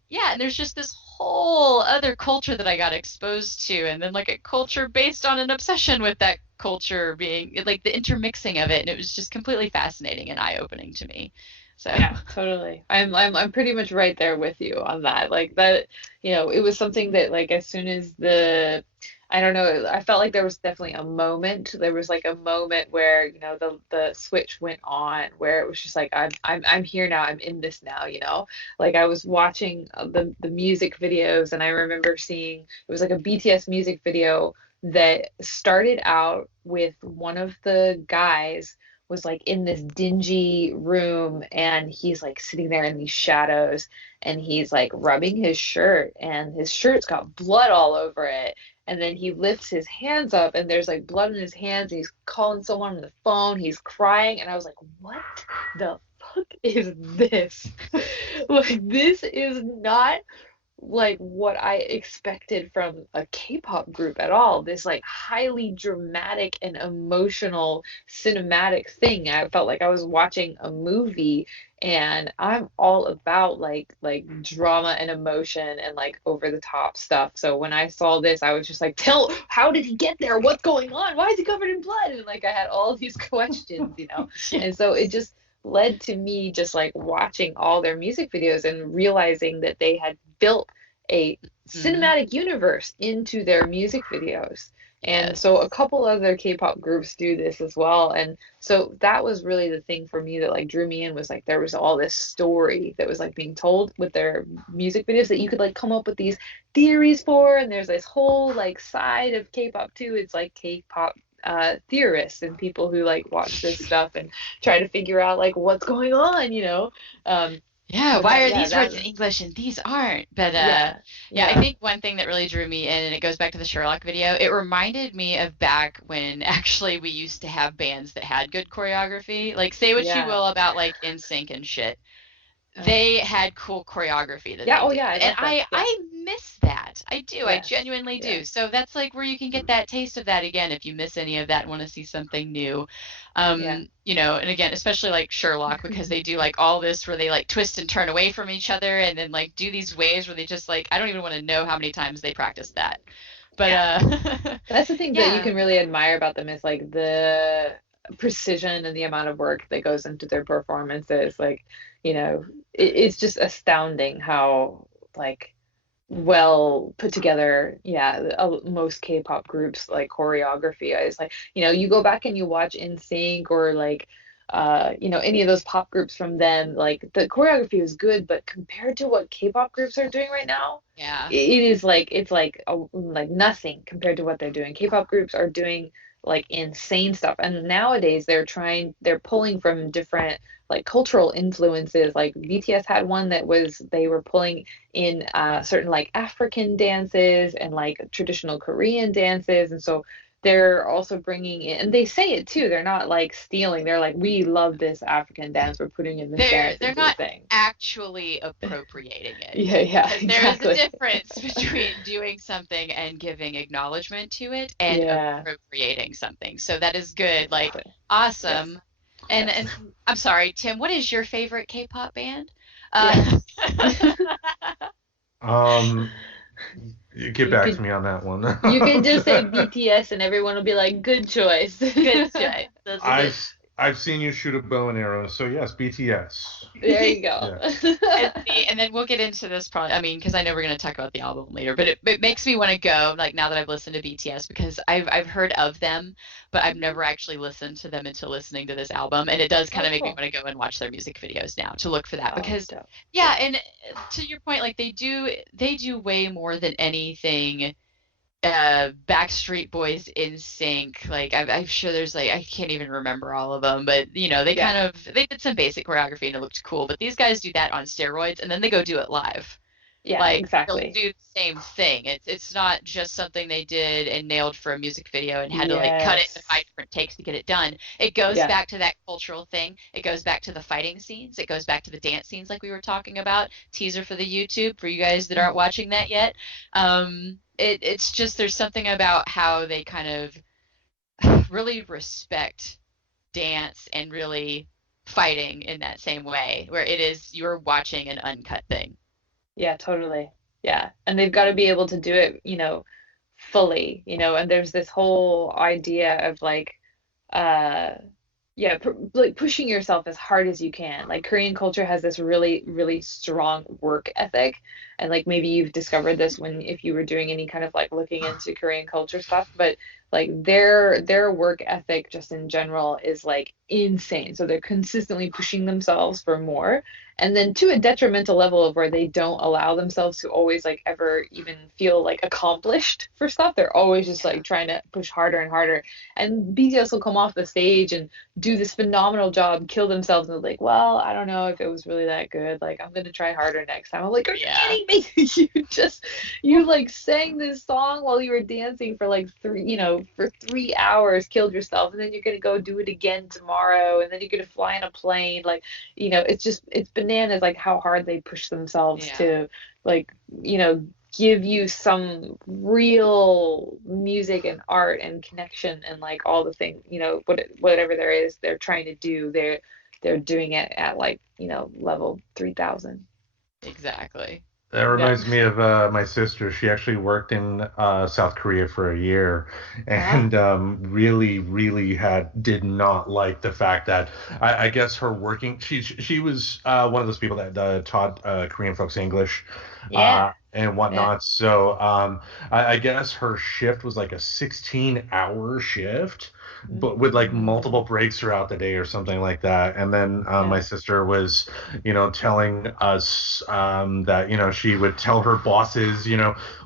yeah, and there's just this whole other culture that I got exposed to, and then like a culture based on an obsession with that culture, being like the intermixing of it, and it was just completely fascinating and eye-opening to me. So Yeah, totally. I'm pretty much right there with you on that. Like that, it was something that like as soon as I don't know, I felt like there was definitely a moment. There was like a moment where, the switch went on where it was just like I'm here now. I'm in this now. Like I was watching the music videos, and I remember seeing it was like a BTS music video that started out with one of the guys was like in this dingy room, and he's like sitting there in these shadows, and he's like rubbing his shirt, and his shirt's got blood all over it, and then he lifts his hands up and there's like blood in his hands, and he's calling someone on the phone, he's crying, and I was like, what the fuck is this? Like this is not like what I expected from a K-pop group at all. This like highly dramatic and emotional cinematic thing. I felt like I was watching a movie, and I'm all about like drama and emotion and like over the top stuff. So when I saw this, I was just like, how did he get there? What's going on? Why is he covered in blood? And like I had all these questions. yeah. And so it just led to me just like watching all their music videos and realizing that they had built a Mhm. cinematic universe into their music videos. And Yes. so a couple other K-pop groups do this as well. And so that was really the thing for me that like drew me in, was like there was all this story that was like being told with their music videos that you could like come up with these theories for. And there's this whole like side of K-pop too. It's like K-pop theorists and people who like watch this stuff and try to figure out like what's going on. Um, Yeah, but why that, are yeah, these words that, in English and these aren't? But yeah, yeah, I yeah, think one thing that really drew me in, and it goes back to the Sherlock video, it reminded me of back when actually we used to have bands that had good choreography. Like say what you yeah. will about like NSYNC and shit, Uh, they had cool choreography that yeah, they oh did. yeah, I And love them. Yeah, I miss that. I do. I yes, genuinely yeah, do. So that's like where you can get that taste of that again if you miss any of that and want to see something new. yeah. And again, especially like Sherlock, because they do like all this where they like twist and turn away from each other and then like do these waves where they just like I don't even want to know how many times they practice that. But Yeah. That's the thing that you yeah. can really admire about them is like the precision and the amount of work that goes into their performances. Like, it's just astounding how like well put together, yeah, most K-pop groups like choreography is like, you go back and you watch NSYNC or like any of those pop groups from them, like the choreography is good, but compared to what K-pop groups are doing right now, Yeah. it is like it's like nothing compared to what they're doing. K-pop groups are doing like insane stuff, and nowadays they're pulling from different like cultural influences. Like BTS had one that was they were pulling in certain like African dances and like traditional Korean dances. And so they're also bringing in, and they say it too, they're not like stealing. They're like, we love this African dance. We're putting in this they're dance they're into the not thing. actually appropriating it, Yeah, yeah, because there is a exactly. difference between doing something and giving acknowledgement to it and Yeah, appropriating something. So that is good, like exactly. Yes, awesome. And yes, and I'm sorry, Tim, what is your favorite K-pop band? yeah. Uh, Um, you get You back to could me on that one. you could just say BTS and everyone will be like, good choice. good choice. Those are good. I've seen you shoot a bow and arrow, so yes, BTS. There you go. Yeah. And see, and then we'll get into this probably. I mean, because I know we're going to talk about the album later, but it makes me want to go like now that I've listened to BTS, because I've heard of them, but I've never actually listened to them until listening to this album, and it does kind Oh, of make me cool. want to go and watch their music videos now to look for that, Oh, because dope. yeah, and to your point, like they do way more than anything. Backstreet Boys, in sync, like I'm sure there's like I can't even remember all of them, but they Yeah. kind of they did some basic choreography and it looked cool, but these guys do that on steroids and then they go do it live. Yeah, Like they'll exactly. do the same thing. It's not just something they did and nailed for a music video and had to like cut it into Yes. 5 different takes to get it done. It goes Yeah. back to that cultural thing. It goes back to the fighting scenes. It goes back to the dance scenes like we were talking about. Teaser for the YouTube for you guys that aren't watching that yet. It's just there's something about how they kind of really respect dance and really fighting in that same way, where it is you're watching an uncut thing. Yeah, totally. Yeah. And they've got to be able to do it, fully, and there's this whole idea of like, uh, yeah, like pushing yourself as hard as you can. Like Korean culture has this really, really strong work ethic. And like maybe you've discovered this when if you were doing any kind of like looking into Korean culture stuff, but like their work ethic just in general is like insane. So they're consistently pushing themselves for more. And then to a detrimental level of where they don't allow themselves to always like ever even feel like accomplished for stuff. They're always just like trying to push harder and harder. And BTS will come off the stage and do this phenomenal job, kill themselves, and they're like, well, I don't know if it was really that good. Like, I'm gonna try harder next time. I'm like, are you Yeah. kidding me? You like sang this song while you were dancing for like for 3 hours, killed yourself, and then you're gonna go do it again tomorrow, and then you're gonna fly in a plane. Like, it's bananas like how hard they push themselves Yeah. to like, give you some real music and art and connection and like all the things, whatever there is they're trying to do, they're doing it at like, level 3000. Exactly. That Yeah. reminds me of my sister. She actually worked in South Korea for a year, Ah, and really, really did not like the fact that I guess her working. She was one of those people that taught Korean folks English yeah. and Yeah. whatnot. So I guess her shift was like a 16-hour shift, but with like multiple Mm, breaks throughout the day or something like that. And then my yeah. sister was telling us that she would tell her bosses,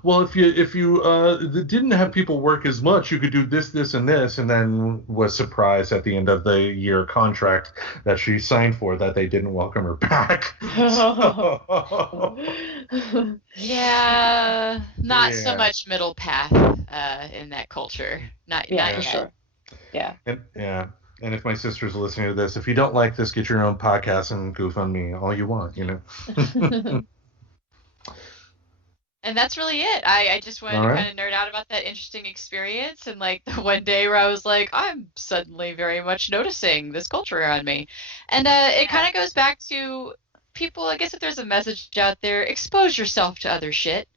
well, if you didn't have people work as much, you could do this, this, and this, and then was surprised at the end of the year contract that she signed for that they didn't welcome her back. So, Yeah, not so yeah, much middle path in that culture. Yeah, Not for yet. sure. Yeah. and yeah. And if my sister's listening to this, if you don't like this, get your own podcast and goof on me all you want. And that's really it. I just wanted All to right. kind of nerd out about that interesting experience and like the one day where I was like, I'm suddenly very much noticing this culture around me. And it Yeah. kind of goes back to people, I guess if there's a message out there, expose yourself to other shit.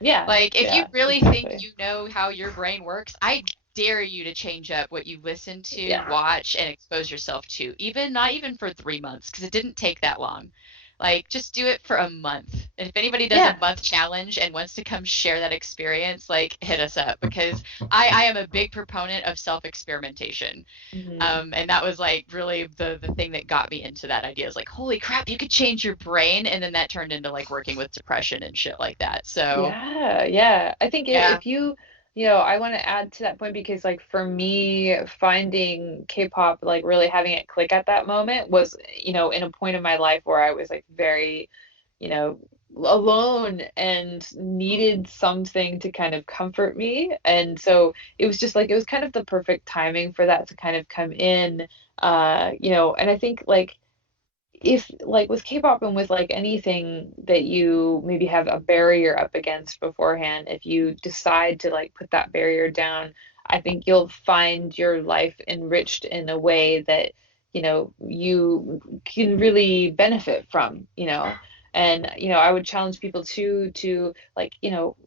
Yeah. Like, if you Yeah. really think Exactly. you know how your brain works, I dare you to change up what you listen to, Yeah. watch, and expose yourself to. Even not even for 3 months, because it didn't take that long. Like, just do it for a month. And if anybody does a Yeah. month challenge and wants to come share that experience, like, hit us up because I am a big proponent of self-experimentation. Hmm. And that was like really the thing that got me into that idea is like, holy crap, you could change your brain. And then that turned into like working with depression and shit like that. So, Yeah, yeah. I think yeah. if I want to add to that point because like for me, finding K-pop, like really having it click at that moment was, in a point in my life where I was like very, you know, alone and needed something to kind of comfort me. And so it was just like it was kind of the perfect timing for that to kind of come in. And I think like if like with K-pop and with like anything that you maybe have a barrier up against beforehand, if you decide to like put that barrier down, I think you'll find your life enriched in a way that, you can really benefit from, And, I would challenge people to like,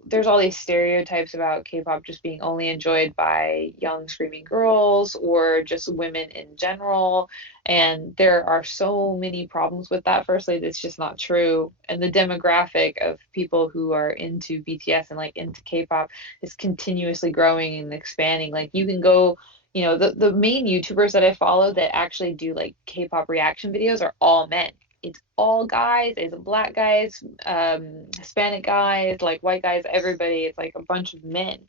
there's all these stereotypes about K-pop just being only enjoyed by young screaming girls or just women in general, and there are so many problems with that. Firstly, that's just not true. And the demographic of people who are into BTS and like into K-pop is continuously growing and expanding. Like you can go, the main YouTubers that I follow that actually do like K-pop reaction videos are all men. It's all guys, it's black guys, Hispanic guys, like white guys, everybody. It's like a bunch of men,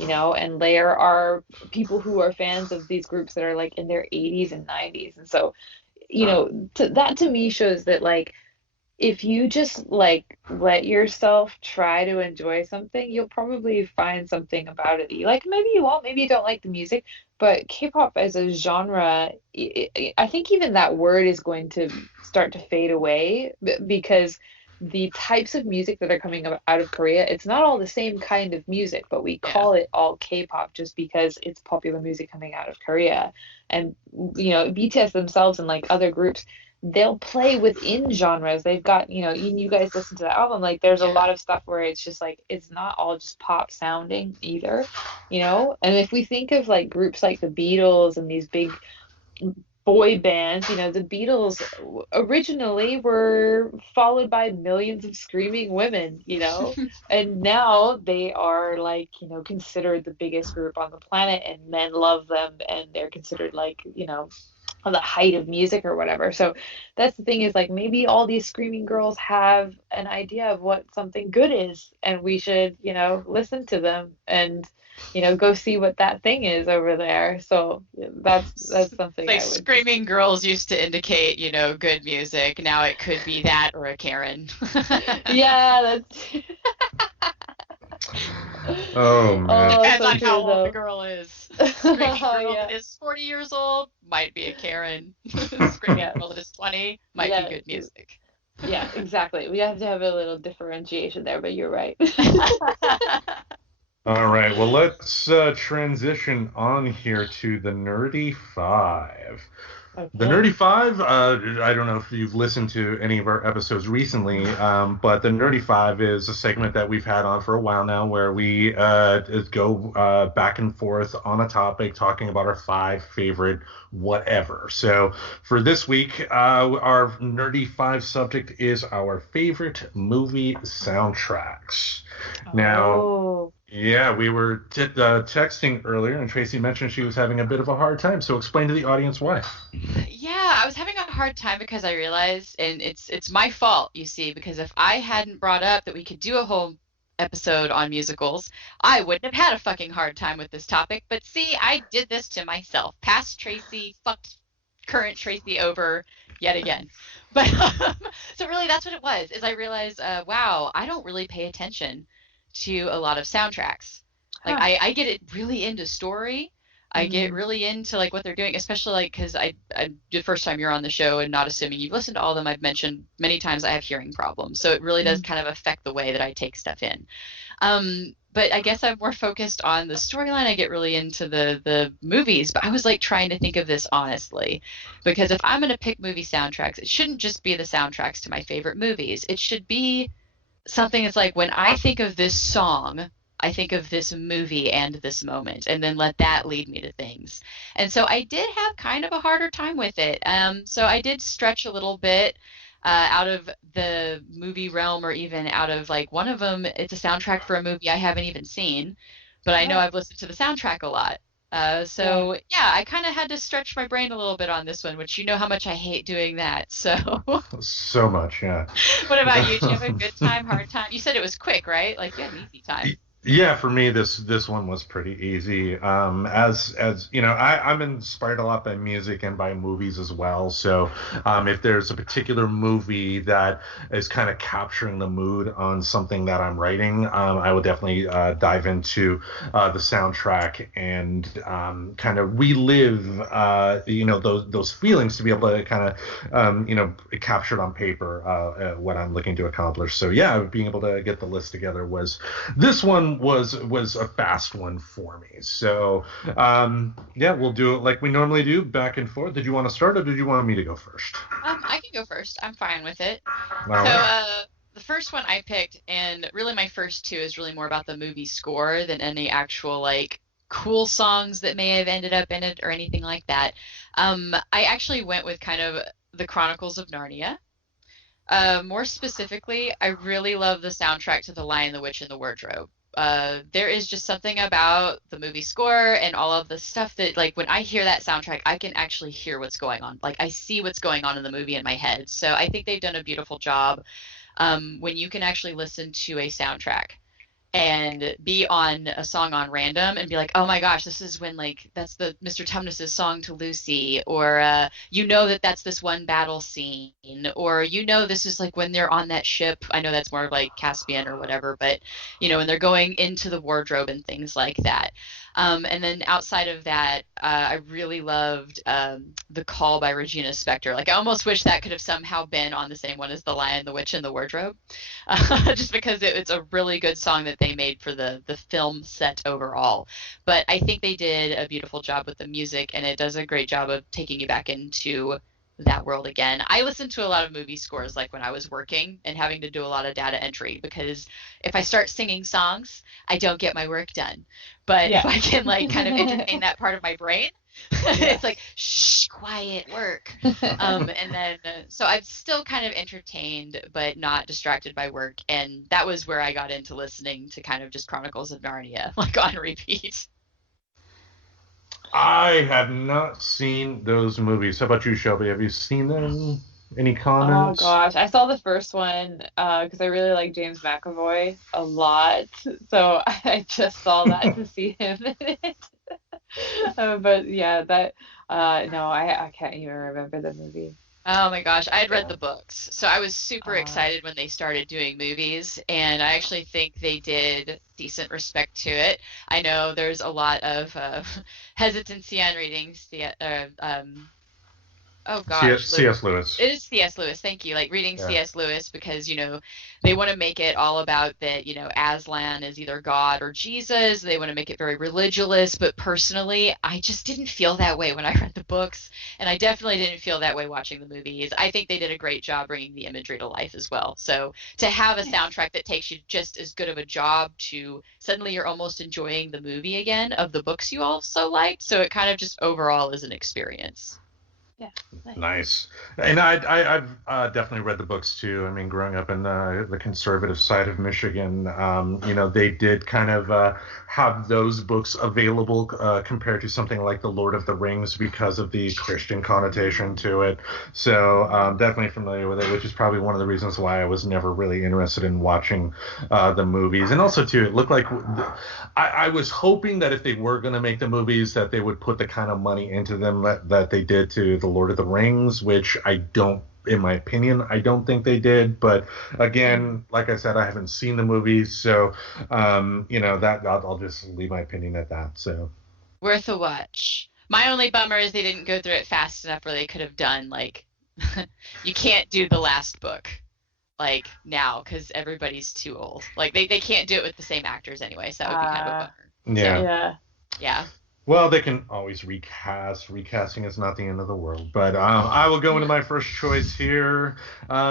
and there are people who are fans of these groups that are like in their 80s and 90s. And so, that to me shows that like if you just like let yourself try to enjoy something, you'll probably find something about it that you like. Maybe you won't, maybe you don't like the music, but K-pop as a genre, I think even that word is going to start to fade away because the types of music that are coming out of Korea, it's not all the same kind of music, but we Yeah. call it all K-pop just because it's popular music coming out of Korea. And BTS themselves and like other groups, they'll play within genres. They've got, you guys listen to the album, like there's a Yeah. lot of stuff where it's just like it's not all just pop sounding either. And if we think of like groups like the Beatles and these big boy bands, the Beatles originally were followed by millions of screaming women. And now they are like, considered the biggest group on the planet and men love them and they're considered like, on the height of music or whatever. So that's the thing is like maybe all these screaming girls have an idea of what something good is and we should, listen to them and go see what that thing is over there. So yeah, that's something Like I would screaming girls used to indicate, good music. Now it could be that or a Karen. yeah, that's Oh man. oh Depends so on how true old the though. girl is. Screaming Oh girl yeah. that is 40 years old might be a Karen. Screaming Yeah. girl that is 20 might be Yeah. good music. Yeah, exactly. We have to have a little differentiation there, but you're right. All right. Well, let's transition on here to the Nerdy Five. The Okay. Nerdy Five, I don't know if you've listened to any of our episodes recently, but the Nerdy Five is a segment that we've had on for a while now where we go back and forth on a topic talking about our five favorite whatever. So for this week, our Nerdy Five subject is our favorite movie soundtracks. Now, Oh. yeah, we were texting earlier, and Tracy mentioned she was having a bit of a hard time. So explain to the audience why. Yeah, I was having a hard time because I realized, and it's my fault, you see, because if I hadn't brought up that we could do a whole episode on musicals, I wouldn't have had a fucking hard time with this topic. But see, I did this to myself. Past Tracy fucked current Tracy over yet again. But so really, that's what it was. Is I realized, wow, I don't really pay attention to a lot of soundtracks. Like Huh. I get it really into story. I get Mm. really into like what they're doing, especially like because I the first time you're on the show and not assuming you've listened to all of them, I've mentioned many times I have hearing problems, so it really does Mm. kind of affect the way that I take stuff in. But I guess I'm more focused on the storyline. I get really into the movies, but I was like trying to think of this honestly, because if I'm gonna pick movie soundtracks, it shouldn't just be the soundtracks to my favorite movies. It should be something that's like when I think of this song, I think of this movie and this moment, and then let that lead me to things. And so I did have kind of a harder time with it. So I did stretch a little bit out of the movie realm, or even out of like one of them. It's a soundtrack for a movie I haven't even seen, but I know Oh. I've listened to the soundtrack a lot. Yeah. So yeah, I kind of had to stretch my brain a little bit on this one, which you know how much I hate doing that. So So much, yeah. what about you? Did you have a good time, hard time? You said it was quick, right? Like you had an easy time. Yeah, for me, this one was pretty easy. As you know, I'm inspired a lot by music and by movies as well. So, if there's a particular movie that is kind of capturing the mood on something that I'm writing, I will definitely dive into the soundtrack and kind of relive, those feelings to be able to kind of, capture it on paper what I'm looking to accomplish. So, yeah, being able to get the list together was this one was a fast one for me. So yeah, we'll do it like we normally do, back and forth. Did you want to start or did you want me to go first? I can go first. I'm fine with it. All So, right. the first one I picked, and really my first two is really more about the movie score than any actual like cool songs that may have ended up in it or anything like that. I actually went with kind of the Chronicles of Narnia. More specifically, I really love the soundtrack to The Lion, the Witch, and the Wardrobe. There is just something about the movie score and all of the stuff that, like, when I hear that soundtrack, I can actually hear what's going on. Like, I see what's going on in the movie in my head. So I think they've done a beautiful job when you can actually listen to a soundtrack and be on a song on random and be like, oh my gosh, this is when like that's the Mr. Tumnus's song to Lucy, or that that's this one battle scene, or this is like when they're on that ship. I know that's more like Caspian or whatever, but when they're going into the wardrobe and things like that. And then outside of that, I really loved The Call by Regina Spektor. Like I almost wish that could have somehow been on the same one as The Lion, the Witch, and the Wardrobe, just because it's a really good song that they made for the film set overall. But I think they did a beautiful job with the music, and it does a great job of taking you back into that world again. I listened to a lot of movie scores like when I was working and having to do a lot of data entry, because if I start singing songs, I don't get my work done. But if I can like kind of entertain that part of my brain, it's like, shh, quiet, work. And then so I'm still kind of entertained but not distracted by work, and that was where I got into listening to kind of just Chronicles of Narnia like on repeat. I have not seen those movies. How about you, Shelby? Have you seen them? Any comments? Oh gosh, I saw the first one because I really like James McAvoy a lot, so I just saw that to see him in it. But yeah, that no, I can't even remember the movie. Oh my gosh, I had read the books, so I was super excited when they started doing movies, and I actually think they did decent respect to it. I know there's a lot of hesitancy on reading oh gosh, C.S. Lewis. It is C.S. Lewis. Thank you. Like reading C.S. Lewis, because they want to make it all about that. Aslan is either God or Jesus. They want to make it very religious. But personally, I just didn't feel that way when I read the books, and I definitely didn't feel that way watching the movies. I think they did a great job bringing the imagery to life as well. So to have a soundtrack that takes you just as good of a job to suddenly you're almost enjoying the movie again of the books you also liked. So it kind of just overall is an experience. Yeah. Nice. And I've definitely read the books too. I mean, growing up in the conservative side of Michigan, they did kind of have those books available compared to something like The Lord of the Rings because of the Christian connotation to it. So definitely familiar with it, which is probably one of the reasons why I was never really interested in watching the movies. And also too, it looked like I was hoping that if they were going to make the movies, that they would put the kind of money into them that they did to The Lord of the Rings, which in my opinion, I don't think they did. But again, like I said, I haven't seen the movies, so that I'll just leave my opinion at that. So worth a watch. My only bummer is they didn't go through it fast enough where they could have done like you can't do the last book like now because everybody's too old. Like they can't do it with the same actors anyway, so that would be kind of a bummer. Yeah. So, yeah. Well, they can always recast. Recasting is not the end of the world. But I will go into my first choice here.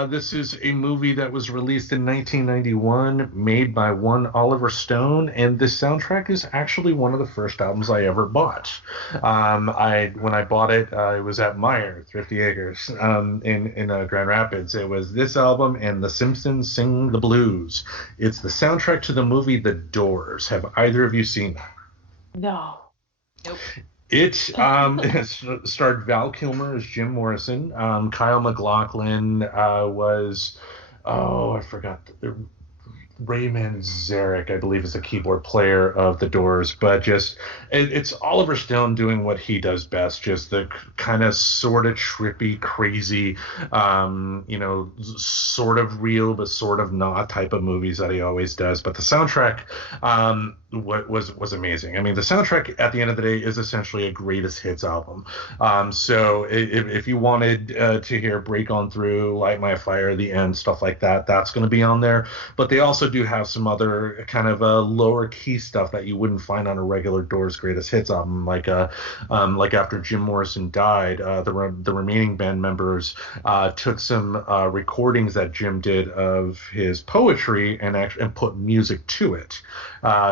This is a movie that was released in 1991, made by one Oliver Stone, and the soundtrack is actually one of the first albums I ever bought. When I bought it, it was at Meyer, Thrifty Acres, in Grand Rapids. It was this album and The Simpsons Sing the Blues. It's the soundtrack to the movie The Doors. Have either of you seen that? No. Nope. It starred Val Kilmer as Jim Morrison. Kyle MacLachlan was, I forgot. Ray Manzarek, I believe, is the keyboard player of The Doors, but just it's Oliver Stone doing what he does best, just the kind of sort of trippy, crazy, sort of real but sort of not type of movies that he always does. But the soundtrack was amazing. I mean, the soundtrack at the end of the day is essentially a greatest hits album. So if you wanted to hear Break On Through, Light My Fire, The End, stuff like that, that's going to be on there. But they also do have some other kind of lower key stuff that you wouldn't find on a regular Doors greatest hits album, like after Jim Morrison died, the remaining band members took some recordings that Jim did of his poetry and put music to it.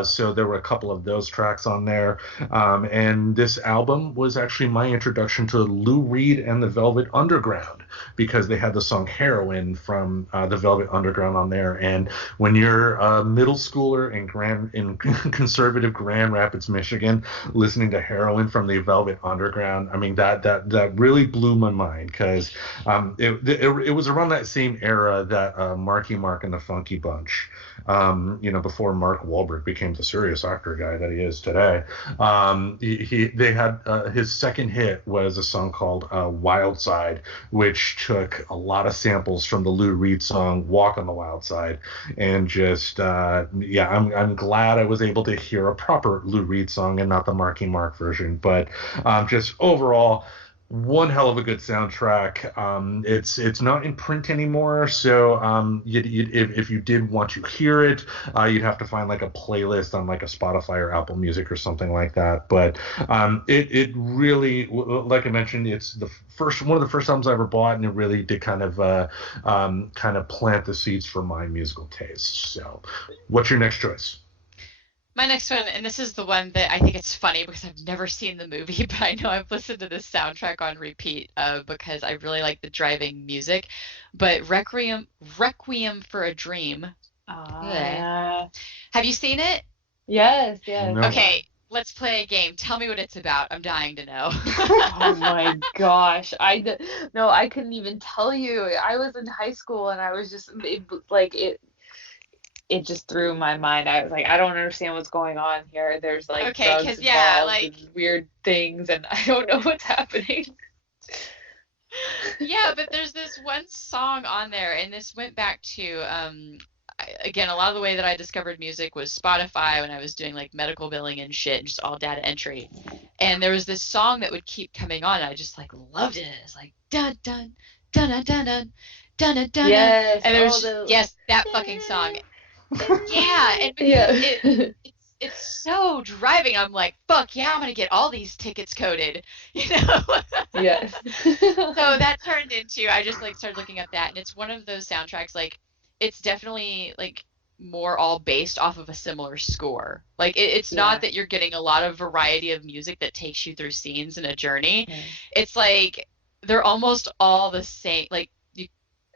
So there were a couple of those tracks on there, and this album was actually my introduction to Lou Reed and the Velvet Underground, because they had the song Heroin from the Velvet Underground on there. And when you're a middle schooler in conservative Grand Rapids, Michigan, listening to Heroin from the Velvet Underground, I mean, that really blew my mind, because it was around that same era that Marky Mark and the Funky Bunch, before Mark Wahlberg became the serious actor guy that he is today. They had his second hit was a song called Wild Side, which took a lot of samples from the Lou Reed song Walk on the Wild Side, and just I'm glad I was able to hear a proper Lou Reed song and not the Marky Mark version. But just overall, one hell of a good soundtrack. It's not in print anymore, so if you did want to hear it, you'd have to find like a playlist on like a Spotify or Apple Music or something like that. But it really, like I mentioned, it's one of the first albums I ever bought, and it really did kind of plant the seeds for my musical taste. So, what's your next choice? My next one, and this is the one that I think it's funny because I've never seen the movie, but I know I've listened to this soundtrack on repeat because I really like the driving music. But Requiem for a Dream. Yeah. Have you seen it? Yes. No. Okay, let's play a game. Tell me what it's about. I'm dying to know. Oh my gosh. I couldn't even tell you. I was in high school and I was just it just threw my mind. I was like, I don't understand what's going on here. There's like drugs involved and weird things, and I don't know what's happening. Yeah, but there's this one song on there, and this went back to again, a lot of the way that I discovered music was Spotify when I was doing like medical billing and shit, and just all data entry. And there was this song that would keep coming on, and I just like loved it. It's like dun dun dun dun dun dun dun dun dun. Yes, and there's that fucking song. Yeah, and it's so driving. I'm like, fuck yeah, I'm gonna get all these tickets coded, Yes. So that turned into, I just like started looking at that, and it's one of those soundtracks, like it's definitely like more all based off of a similar score. Like it's not that you're getting a lot of variety of music that takes you through scenes and a journey. It's like they're almost all the same. Like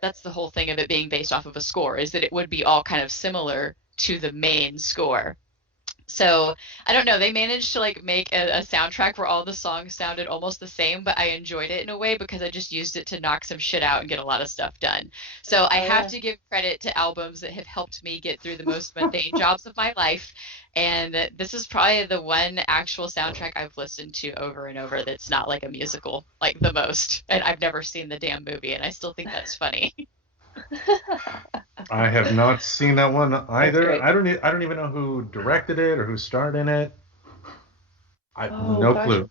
that's the whole thing of it being based off of a score, is that it would be all kind of similar to the main score. So I don't know, they managed to like make a soundtrack where all the songs sounded almost the same, but I enjoyed it in a way because I just used it to knock some shit out and get a lot of stuff done. So I have to give credit to albums that have helped me get through the most mundane jobs of my life, and this is probably the one actual soundtrack I've listened to over and over that's not like a musical, like the most. And I've never seen the damn movie, and I still think that's funny. I have not seen that one either. I don't even know who directed it or who starred in it. No clue.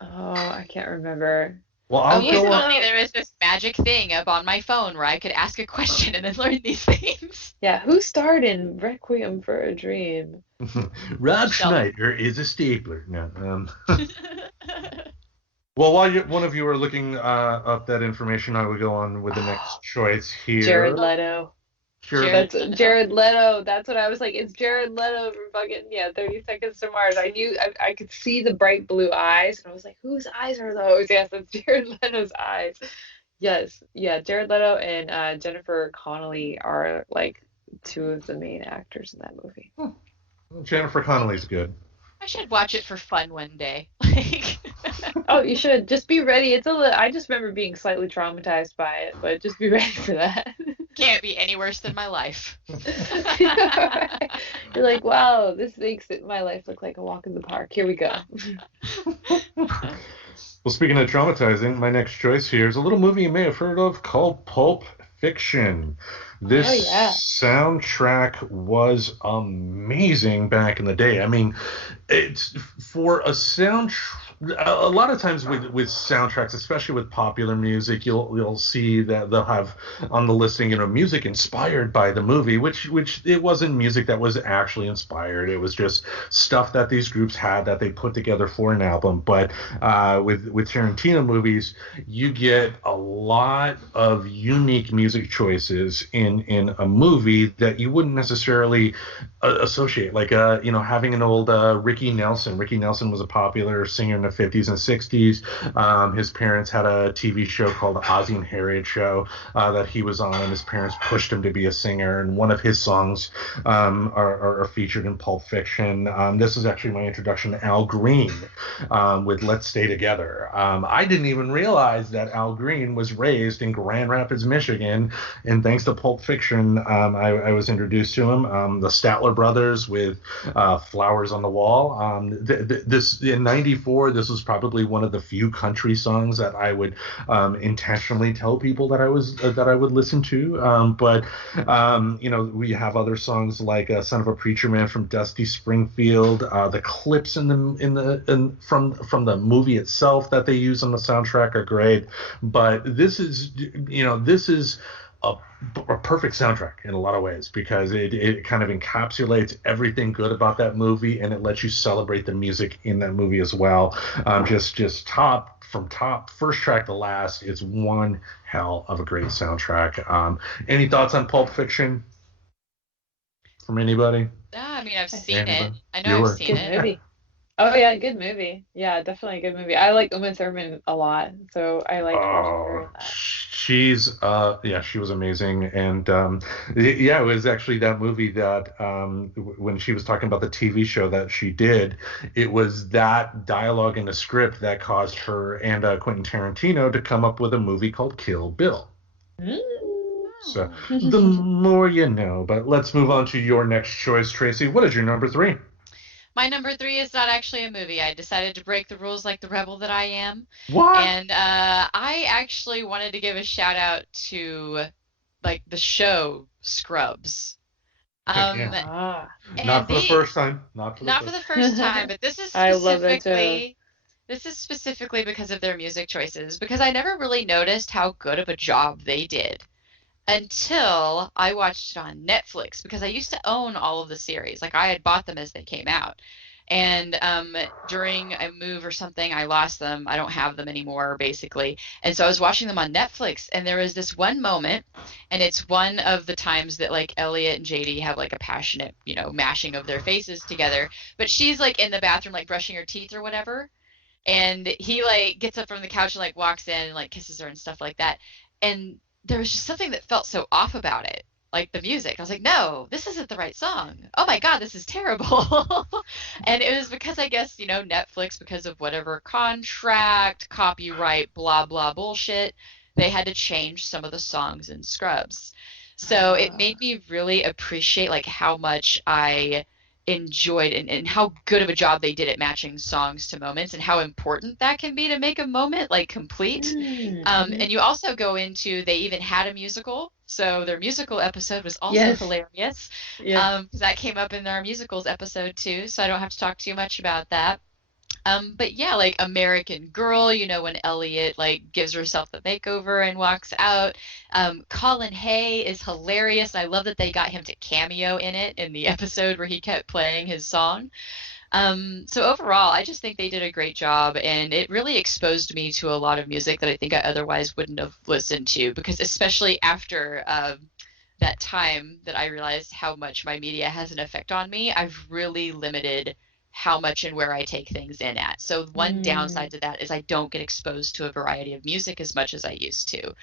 Oh, I can't remember. Well, I'll go on. There is this magic thing up on my phone where I could ask a question and then learn these things. Yeah, who starred in Requiem for a Dream? Rob Schneider is a stapler. No. Well, while one of you are looking up that information, I would go on with the next choice here. Jared Leto. Jared Leto. That's what I was like. It's Jared Leto from fucking 30 Seconds to Mars. I knew I could see the bright blue eyes, and I was like, whose eyes are those? Yes, it's Jared Leto's eyes. Yes, yeah. Jared Leto and Jennifer Connelly are like two of the main actors in that movie. Well, Jennifer Connelly's good. I should watch it for fun one day. Oh, you should. Just be ready. I just remember being slightly traumatized by it, but just be ready for that. Can't be any worse than my life. You're like, wow, this makes my life look like a walk in the park. Here we go. Well, speaking of traumatizing, my next choice here is a little movie you may have heard of called Pulp Fiction. This soundtrack was amazing back in the day. I mean, it's for a soundtrack. A lot of times with soundtracks, especially with popular music, you'll see that they'll have on the listing, music inspired by the movie, which it wasn't music that was actually inspired. It was just stuff that these groups had that they put together for an album. But with Tarantino movies, you get a lot of unique music choices in a movie that you wouldn't necessarily associate, like having an old Ricky Nelson. Ricky Nelson was a popular singer in the the 50s and 60s. His parents had a TV show called the Ozzie and Harriet Show that he was on, and his parents pushed him to be a singer. And one of his songs are featured in Pulp Fiction. This is actually my introduction to Al Green with Let's Stay Together. I didn't even realize that Al Green was raised in Grand Rapids, Michigan, and thanks to Pulp Fiction, I was introduced to him. The Statler Brothers with Flowers on the Wall. This in '94, this was probably one of the few country songs that I would intentionally tell people that I would listen to. But we have other songs like "Son of a Preacher Man" from Dusty Springfield. The clips from the movie itself that they use on the soundtrack are great. But this is a perfect soundtrack in a lot of ways, because it kind of encapsulates everything good about that movie, and it lets you celebrate the music in that movie as well. Just top first track to last, it's one hell of a great soundtrack. Any thoughts on Pulp Fiction from anybody? I mean, I've seen it. I know Bueller. I've seen it. Movie. Oh yeah, good movie. Yeah, definitely a good movie. I like Uma Thurman a lot, so I like watching her in that. She was amazing. And it was actually that movie that when she was talking about the TV show that she did, it was that dialogue in the script that caused her and Quentin Tarantino to come up with a movie called Kill Bill. So the more you know. But let's move on to your next choice, Tracy. What is your number 3? My number 3 is not actually a movie. I decided to break the rules like the rebel that I am. What? And I actually wanted to give a shout out to like the show Scrubs. Not for the first time. Not for the first time, but this is I love that specifically because of their music choices, because I never really noticed how good of a job they did until I watched it on Netflix, because I used to own all of the series. Like, I had bought them as they came out. And during a move or something, I lost them. I don't have them anymore, basically. And so I was watching them on Netflix, and there was this one moment, and it's one of the times that, like, Elliot and JD have, like, a passionate, mashing of their faces together. But she's, like, in the bathroom, like, brushing her teeth or whatever. And he, like, gets up from the couch and, like, walks in and, like, kisses her and stuff like that. And there was just something that felt so off about it, like the music. I was like, no, this isn't the right song. Oh my God, this is terrible. And it was because, I guess, Netflix, because of whatever contract, copyright, blah, blah bullshit, they had to change some of the songs in Scrubs. So it made me really appreciate, like, how much I enjoyed and how good of a job they did at matching songs to moments, and how important that can be to make a moment, like, complete. And you also go into, they even had a musical, so their musical episode was also hilarious. That came up in our musicals episode too, so I don't have to talk too much about that. But yeah, like American Girl, when Elliot, like, gives herself the makeover and walks out. Colin Hay is hilarious. I love that they got him to cameo in it, in the episode where he kept playing his song. So overall, I just think they did a great job, and it really exposed me to a lot of music that I think I otherwise wouldn't have listened to, because especially after that time that I realized how much my media has an effect on me, I've really limited how much and where I take things in at. So one downside to that is I don't get exposed to a variety of music as much as I used to.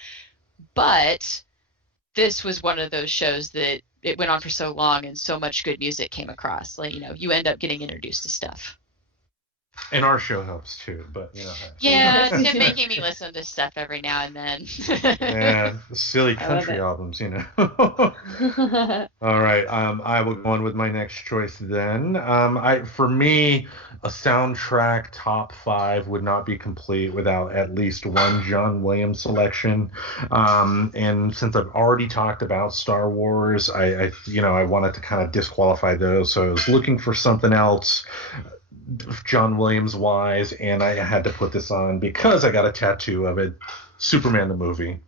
But this was one of those shows that it went on for so long and so much good music came across. Like, you end up getting introduced to stuff. And our show helps too, but Yeah, it's been making me listen to stuff every now and then. Yeah, silly country albums, All right, I will go on with my next choice then. For me, a soundtrack top 5 would not be complete without at least one John Williams selection. And since I've already talked about Star Wars, I wanted to kind of disqualify those, so I was looking for something else John Williams wise, and I had to put this on because I got a tattoo of it. Superman the movie.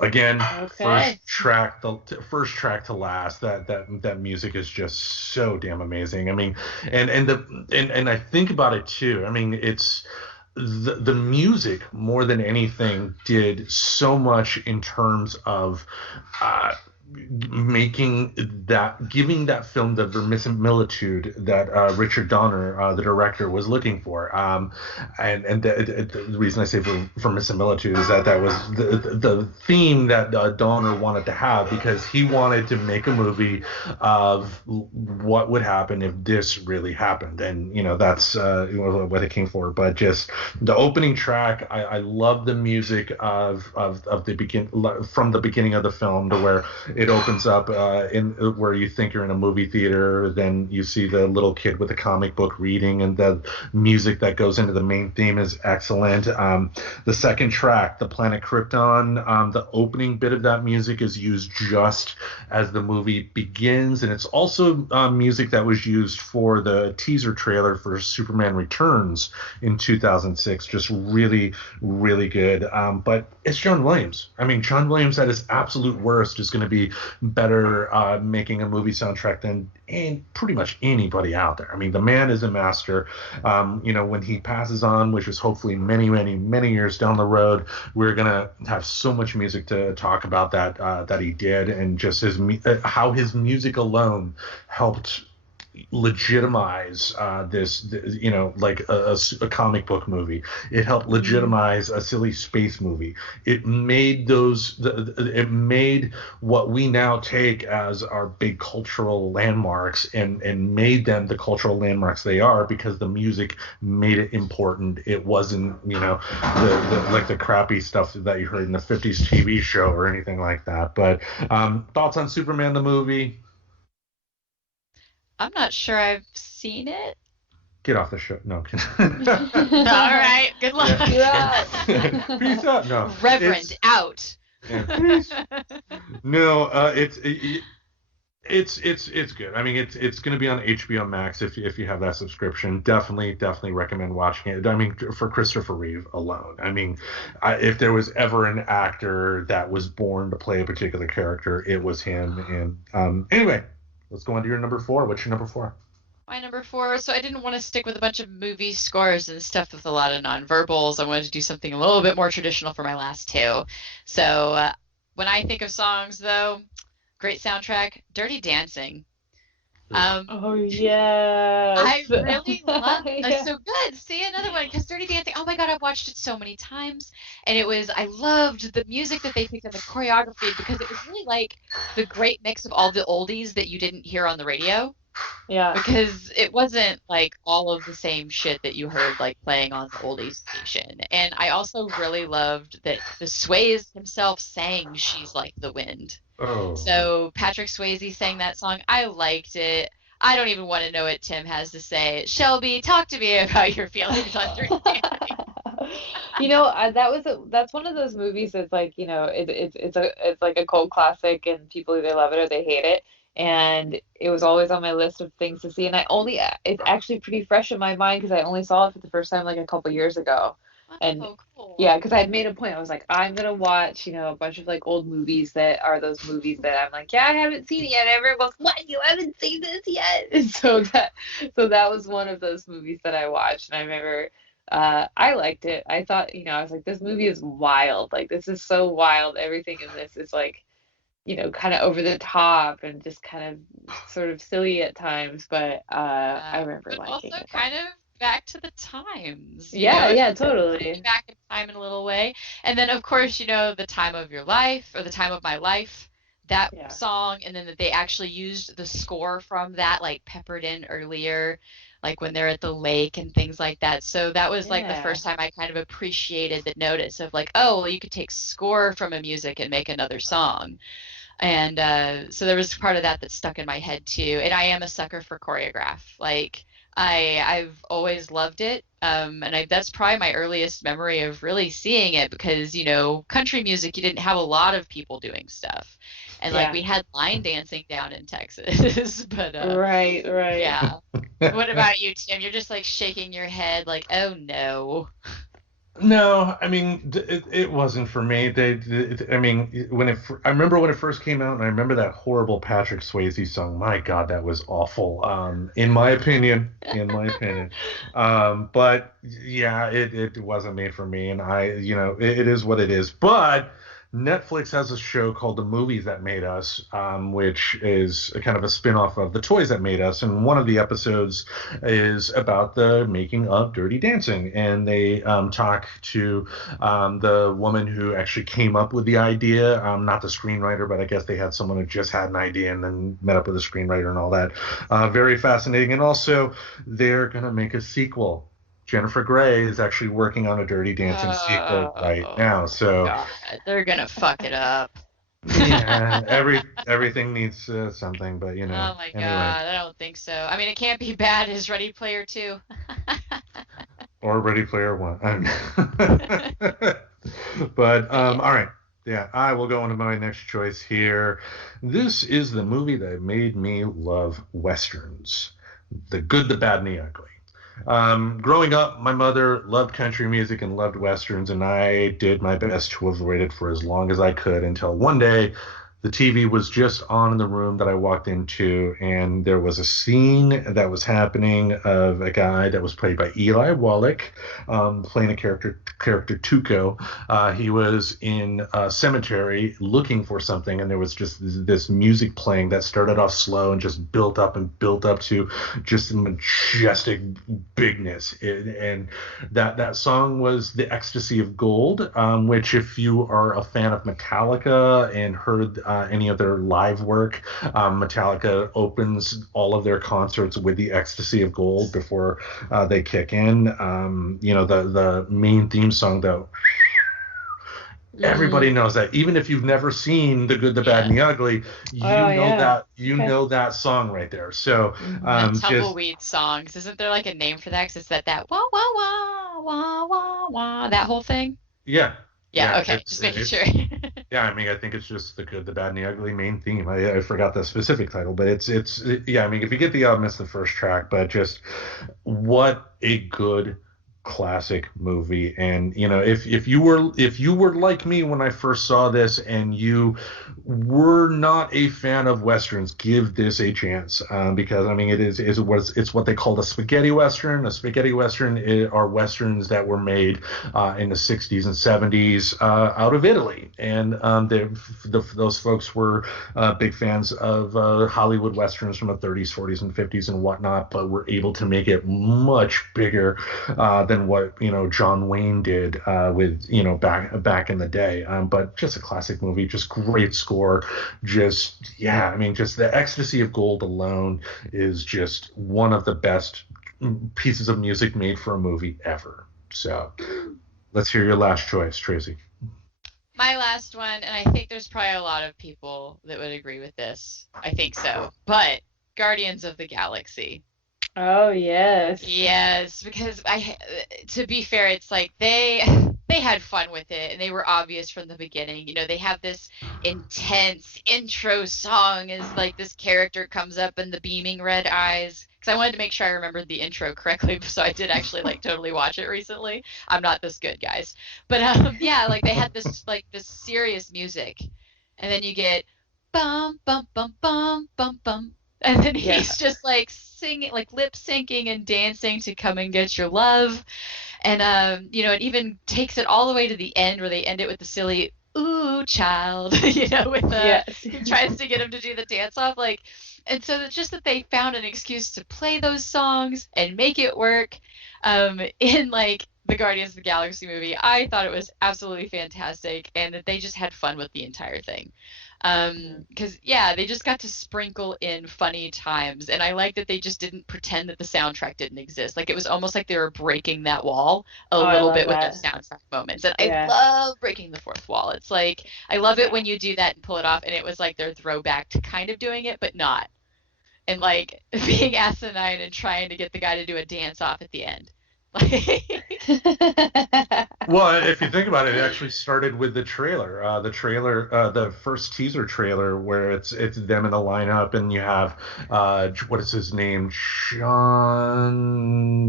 Again, first track to last. That music is just so damn amazing. I mean, and I think about it too. I mean, it's the music more than anything did so much in terms of giving that film the verisimilitude that Richard Donner, the director, was looking for. And the reason I say verisimilitude is that was the theme that Donner wanted to have, because he wanted to make a movie of what would happen if this really happened. And that's what it came for. But just the opening track, I love the music of from the beginning of the film, to where it opens up in where you think you're in a movie theater. Then you see the little kid with the comic book reading, and the music that goes into the main theme is excellent. The second track, The Planet Krypton, the opening bit of that music is used just as the movie begins, and it's also music that was used for the teaser trailer for Superman Returns in 2006. Just really, really good. But it's John Williams. I mean, John Williams at his absolute worst is going to be better making a movie soundtrack than pretty much anybody out there. I mean, the man is a master. When he passes on, which is hopefully many, many, many years down the road, we're gonna have so much music to talk about that he did, and just how his music alone helped legitimize this, like a comic book movie. It helped legitimize a silly space movie. It made what we now take as our big cultural landmarks, and made them the cultural landmarks they are, because the music made it important. It wasn't the crappy stuff that you heard in the 50s TV show or anything like that. But thoughts on Superman the movie? I'm not sure I've seen it. Get off the show. No. All right. Good luck. Yeah. Peace out. No. Reverend out. Yeah, peace. No. It's good. I mean, it's going to be on HBO Max if you have that subscription. Definitely recommend watching it. I mean, for Christopher Reeve alone. I mean, if there was ever an actor that was born to play a particular character, it was him. And anyway. Let's go on to your number 4. What's your number 4? My number 4. So I didn't want to stick with a bunch of movie scores and stuff with a lot of nonverbals. I wanted to do something a little bit more traditional for my last 2. So when I think of songs, though, great soundtrack, Dirty Dancing. Oh yes, I really love it. Yeah. So good. See another one, because Dirty Dancing. Oh my God, I've watched it so many times, and I loved the music that they picked and the choreography, because it was really like the great mix of all the oldies that you didn't hear on the radio. Yeah. Because it wasn't like all of the same shit that you heard like playing on the oldies station. And I also really loved that the Swayze himself sang "She's Like the Wind." Oh. So Patrick Swayze sang that song. I liked it. I don't even want to know what Tim has to say. Shelby, talk to me about your feelings on Dirty Dancing. That's one of those movies that's like, it's like a cult classic, and people either love it or they hate it. And it was always on my list of things to see. And it's actually pretty fresh in my mind, because I only saw it for the first time like a couple years ago. And cool. Yeah, because I had made a point. I was like, I'm gonna watch, a bunch of like old movies that are those movies that I'm like, yeah, I haven't seen it yet. And everyone goes, what? You haven't seen this yet? And so that was one of those movies that I watched, and I remember I liked it. I thought, I was like, this movie is wild. Like, this is so wild. Everything in this is like, kind of over the top and just kind of sort of silly at times. But I remember liking also it. kind of back to the times. Yeah, totally. Back in time in a little way. And then, of course, The Time of Your Life, or The Time of My Life, that song, and then that they actually used the score from that, like, peppered in earlier, like when they're at the lake and things like that. So that was like the first time I kind of appreciated the notice of like, oh, well, you could take score from a music and make another song. And so there was part of that stuck in my head too. And I am a sucker for choreograph. Like, I've always loved it. And that's probably my earliest memory of really seeing it, because, country music, you didn't have a lot of people doing stuff. And like we had line dancing down in Texas, but right. Yeah. What about you, Tim? You're just like shaking your head like, oh no. No, I mean, it wasn't for me. I remember when it first came out, and I remember that horrible Patrick Swayze song. My God, that was awful. In my opinion. But yeah, it wasn't made for me, and it is what it is. But Netflix has a show called The Movies That Made Us, which is a kind of a spin-off of The Toys That Made Us. And one of the episodes is about the making of Dirty Dancing. And they talk to the woman who actually came up with the idea, not the screenwriter, but I guess they had someone who just had an idea and then met up with a screenwriter and all that. Very fascinating. And also, they're going to make a sequel. Jennifer Grey is actually working on a Dirty Dancing sequel right now. So God, they're gonna fuck it up. yeah, everything needs something, but you know. Oh my God, I don't think so. I mean, it can't be bad as Ready Player 2. Or Ready Player One. But all right. Yeah, I will go into my next choice here. This is the movie that made me love Westerns. The Good, the Bad, and the Ugly. Growing up, my mother loved country music and loved Westerns, and I did my best to avoid it for as long as I could until one day the TV was just on in the room that I walked into, and there was a scene that was happening of a guy that was played by Eli Wallach, playing a character Tuco. He was in a cemetery looking for something, and there was just this music playing that started off slow and just built up to just majestic bigness. And that song was The Ecstasy of Gold, which if you are a fan of Metallica and heard any of their live work, Metallica opens all of their concerts with The Ecstasy of Gold before they kick in. The main theme song, though, everybody knows that. Even if you've never seen The Good, the Bad, and the Ugly, know that song right there. So tumbleweed songs, isn't there like a name for that? 'Cause it's that wah wah wah wah wah wah, that whole thing. Yeah. Okay, just making sure. Yeah, I mean, I think it's just The Good, the Bad, and the Ugly main theme. I forgot the specific title, but it's I mean, if you get the album, it's the first track, but just what a good classic movie. And if you were like me when I first saw this and you were not a fan of Westerns, give this a chance, because I mean it's what they call a spaghetti Western. A spaghetti Western are Westerns that were made in the 60s and 70s out of Italy, and those folks were big fans of Hollywood Westerns from the 30s, 40s, and 50s and whatnot, but were able to make it much bigger than what John Wayne did with back in the day. But just a classic movie, just great score. Just The Ecstasy of Gold alone is just one of the best pieces of music made for a movie ever. So let's hear your last choice, Tracy. My last one, and I think there's probably a lot of people that would agree with this. I think so. But Guardians of the Galaxy. Oh, yes. Yes, because to be fair, it's like they had fun with it, and they were obvious from the beginning. They have this intense intro song as like this character comes up in the beaming red eyes. Because I wanted to make sure I remembered the intro correctly, so I did actually totally watch it recently. I'm not this good, guys. But like they had this serious music, and then you get bum bum bum bum bum bum. And then he's just singing, lip syncing and dancing to Come and Get Your Love. And, it even takes it all the way to the end where they end it with the silly, ooh, child, he tries to get him to do the dance off. And so it's just that they found an excuse to play those songs and make it work in the Guardians of the Galaxy movie. I thought it was absolutely fantastic, and that they just had fun with the entire thing. Because they just got to sprinkle in funny times, and I like that they just didn't pretend that the soundtrack didn't exist. It was almost like they were breaking that wall a little bit with the soundtrack moments, and I love breaking the fourth wall. It's I love it when you do that and pull it off, and it was their throwback to kind of doing it but not, and being asinine and trying to get the guy to do a dance off at the end. Well, if you think about it, it actually started with the trailer. The first teaser trailer, where it's them in a lineup, and you have what is his name, Sean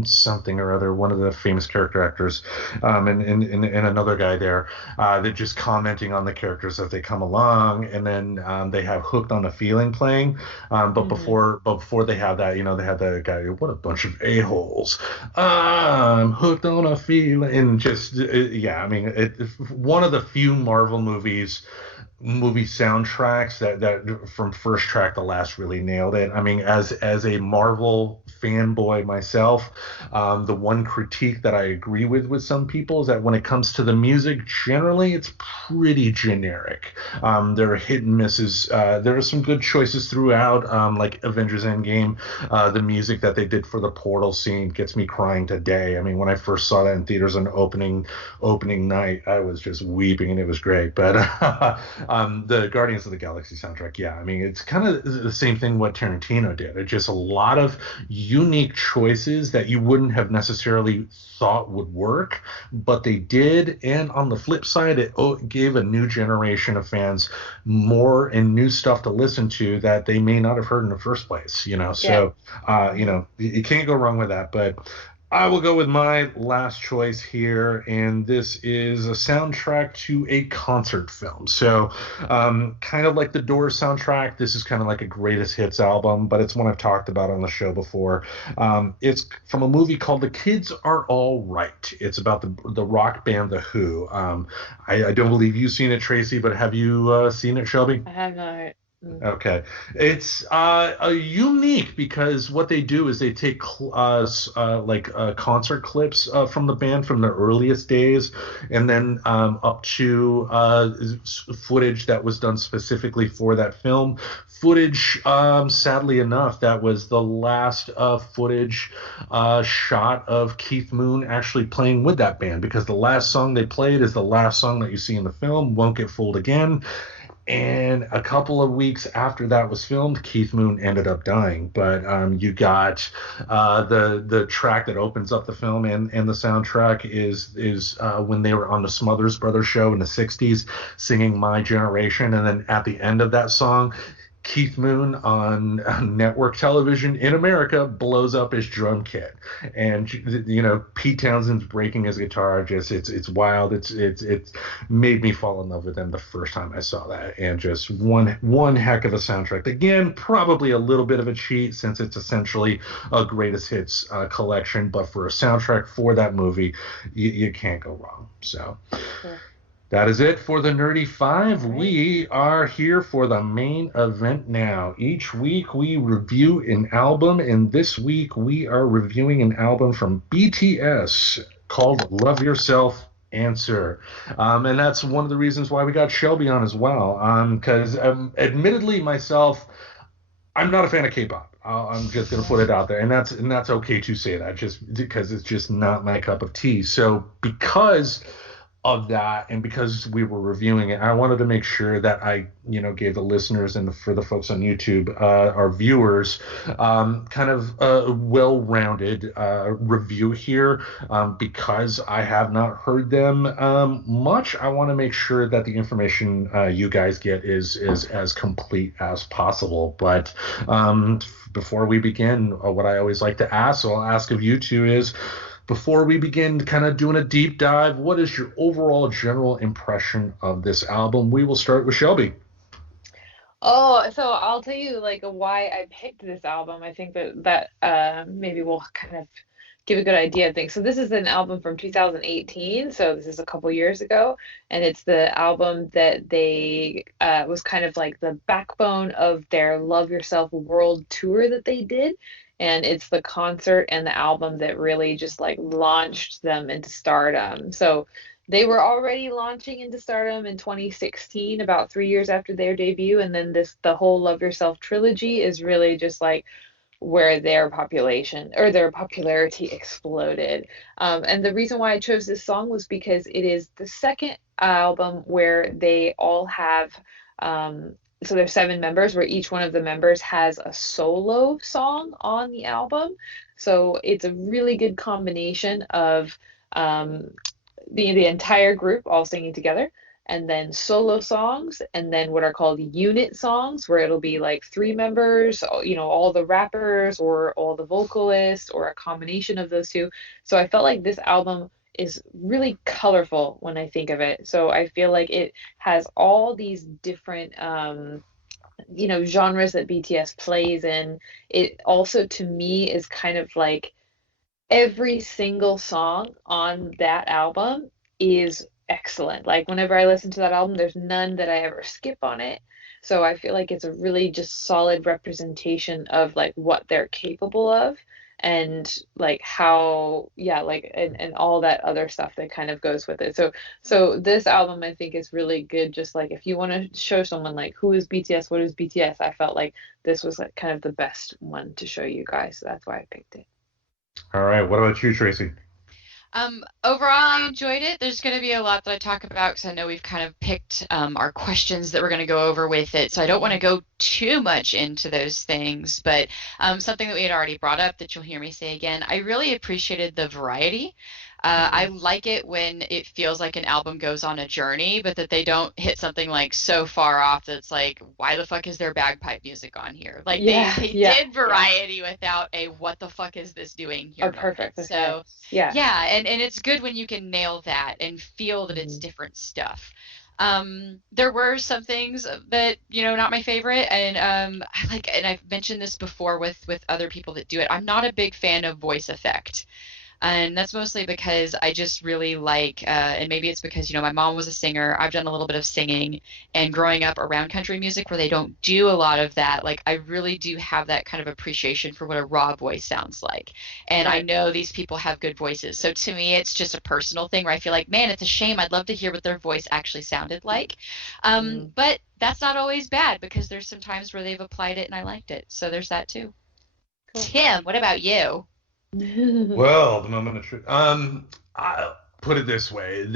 something or other, one of the famous character actors, and another guy there. They're just commenting on the characters as they come along, and then they have Hooked on a Feeling playing. But before they have that, they have the guy. What a bunch of a-holes. I'm hooked on a feeling, and just yeah, I mean, one of the few Marvel movie soundtracks that from first track to last really nailed it. I mean, as a Marvel fanboy myself, the one critique that I agree with some people is that when it comes to the music, generally it's pretty generic. There are hit and misses. There are some good choices throughout, like Avengers Endgame. The music that they did for the portal scene gets me crying today. I mean, when I first saw that in theaters on opening night, I was just weeping, and it was great. But the Guardians of the Galaxy soundtrack, yeah, I mean, it's kind of the same thing what Tarantino did. It's just a lot of unique choices that you wouldn't have necessarily thought would work, but they did. And on the flip side, it gave a new generation of fans more and new stuff to listen to that they may not have heard in the first place, you know. So, you know, you can't go wrong with that. But I will go with my last choice here, and this is a soundtrack to a concert film. So, kind of like the Doors soundtrack, this is kind of like a greatest hits album, but it's one I've talked about on the show before. It's from a movie called The Kids Are All Right. It's about the rock band The Who. I don't believe you've seen it, Tracy, but have you seen it, Shelby? I have not. Okay, it's unique because what they do is they take concert clips from the band from the earliest days, and then up to footage that was done specifically for that film. Footage, sadly enough, that was the last footage shot of Keith Moon actually playing with that band, because the last song they played is the last song that you see in the film, Won't Get Fooled Again. And a couple of weeks after that was filmed, Keith Moon ended up dying. But you got the track that opens up the film and the soundtrack is when they were on the Smothers Brothers show in the 60s singing My Generation. And then at the end of that song, Keith Moon on network television in America blows up his drum kit, and you know, Pete Townshend's breaking his guitar. Just it's wild. It's made me fall in love with them the first time I saw that, and just one heck of a soundtrack. Again, probably a little bit of a cheat since it's essentially a greatest hits collection, but for a soundtrack for that movie, you can't go wrong. So. Sure. That is it for the Nerdy Five. Right. We are here for the main event now. Each week we review an album, and this week we are reviewing an album from BTS called Love Yourself, Answer. And that's one of the reasons why we got Shelby on as well. Because admittedly myself, I'm not a fan of K-pop. I'm just going to put it out there. And that's okay to say that, just because it's just not my cup of tea. So because of that, and because we were reviewing it, I wanted to make sure that I, gave the listeners and for the folks on YouTube, our viewers, kind of a well-rounded review here. Because I have not heard them much, I want to make sure that the information you guys get is as complete as possible. But before we begin, what I always like to ask, so I'll ask of you two, is, before we begin kind of doing a deep dive, what is your overall general impression of this album? We will start with Shelby. Oh, so I'll tell you why I picked this album. I think that maybe will kind of give a good idea of things. So this is an album from 2018, so this is a couple years ago, and it's the album that they was kind of like the backbone of their Love Yourself World Tour that they did. And it's the concert and the album that really just launched them into stardom. So they were already launching into stardom in 2016, about 3 years after their debut. And then the whole Love Yourself trilogy is really just where their popularity exploded. And the reason why I chose this song was because it is the second album where they all have, so there's 7 members, where each one of the members has a solo song on the album. So it's a really good combination of the entire group all singing together, and then solo songs, and then what are called unit songs, where it'll be 3 members, all the rappers or all the vocalists, or a combination of those two. So I felt like this album is really colorful when I think of it. So I feel like it has all these different genres that BTS plays in. It also, to me, is kind of like every single song on that album is excellent. Like whenever I listen to that album, there's none that I ever skip on it. So I feel like it's a really just solid representation of like what they're capable of, and like how, yeah, like and all that other stuff that kind of goes with it. So this album I think is really good, just like if you want to show someone like who is BTS, what is BTS, I felt like this was like kind of the best one to show you guys. So that's why I picked it. All right. What about you, Tracy? Overall, I enjoyed it. There's going to be a lot that I talk about because I know we've kind of picked our questions that we're going to go over with it. So I don't want to go too much into those things. But something that we had already brought up that you'll hear me say again, I really appreciated the variety. I like it when it feels like an album goes on a journey, but that they don't hit something like so far off that's like, why the fuck is there bagpipe music on here? Like they did variety without a what the fuck is this doing here? Oh, perfect. Okay. So yeah, and it's good when you can nail that and feel that it's different stuff. There were some things that, not my favorite, and I like, and I've mentioned this before with other people that do it. I'm not a big fan of voice effect. And that's mostly because I just really like, and maybe it's because, my mom was a singer. I've done a little bit of singing, and growing up around country music where they don't do a lot of that, like I really do have that kind of appreciation for what a raw voice sounds like. And I know these people have good voices. So to me, it's just a personal thing where I feel like, man, it's a shame. I'd love to hear what their voice actually sounded like. But that's not always bad because there's some times where they've applied it and I liked it. So there's that too. Cool. Tim, what about you? Well, the moment of truth. I'll put it this way.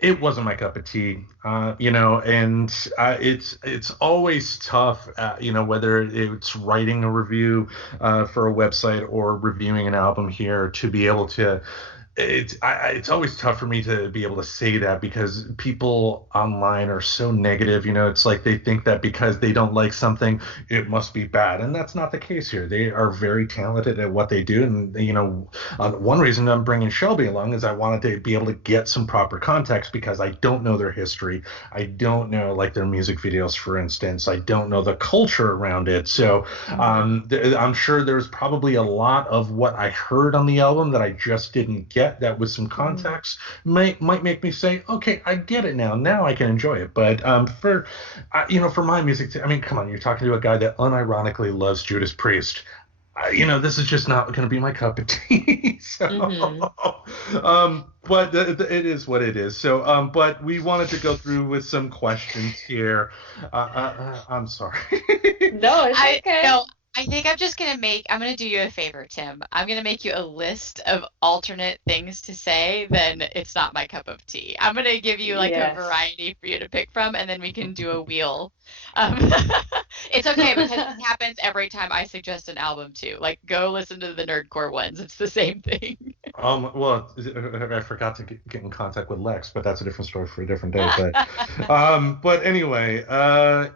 It wasn't my cup of tea, and it's always tough, whether it's writing a review for a website or reviewing an album here to be able to. It's always tough for me to be able to say that because people online are so negative. It's like they think that because they don't like something, it must be bad, and that's not the case here. They are very talented at what they do, and one reason I'm bringing Shelby along is I wanted to be able to get some proper context because I don't know their history. I don't know like their music videos, for instance. I don't know the culture around it. So I'm sure there's probably a lot of what I heard on the album that I just didn't get. That with some context might make me say, okay, I get it now. Now I can enjoy it. But for my music, I mean, come on, you're talking to a guy that unironically loves Judas Priest. This is just not going to be my cup of tea. So, but it is what it is. So, but we wanted to go through with some questions here. I'm sorry. No, it's okay. No, I think I'm going to do you a favor, Tim. I'm going to make you a list of alternate things to say, then it's not my cup of tea. I'm going to give you like a variety for you to pick from, and then we can do a wheel. It's okay because it happens every time I suggest an album too. Like, go listen to the Nerdcore ones. It's the same thing. Well, I forgot to get in contact with Lex, but that's a different story for a different day. But anyway,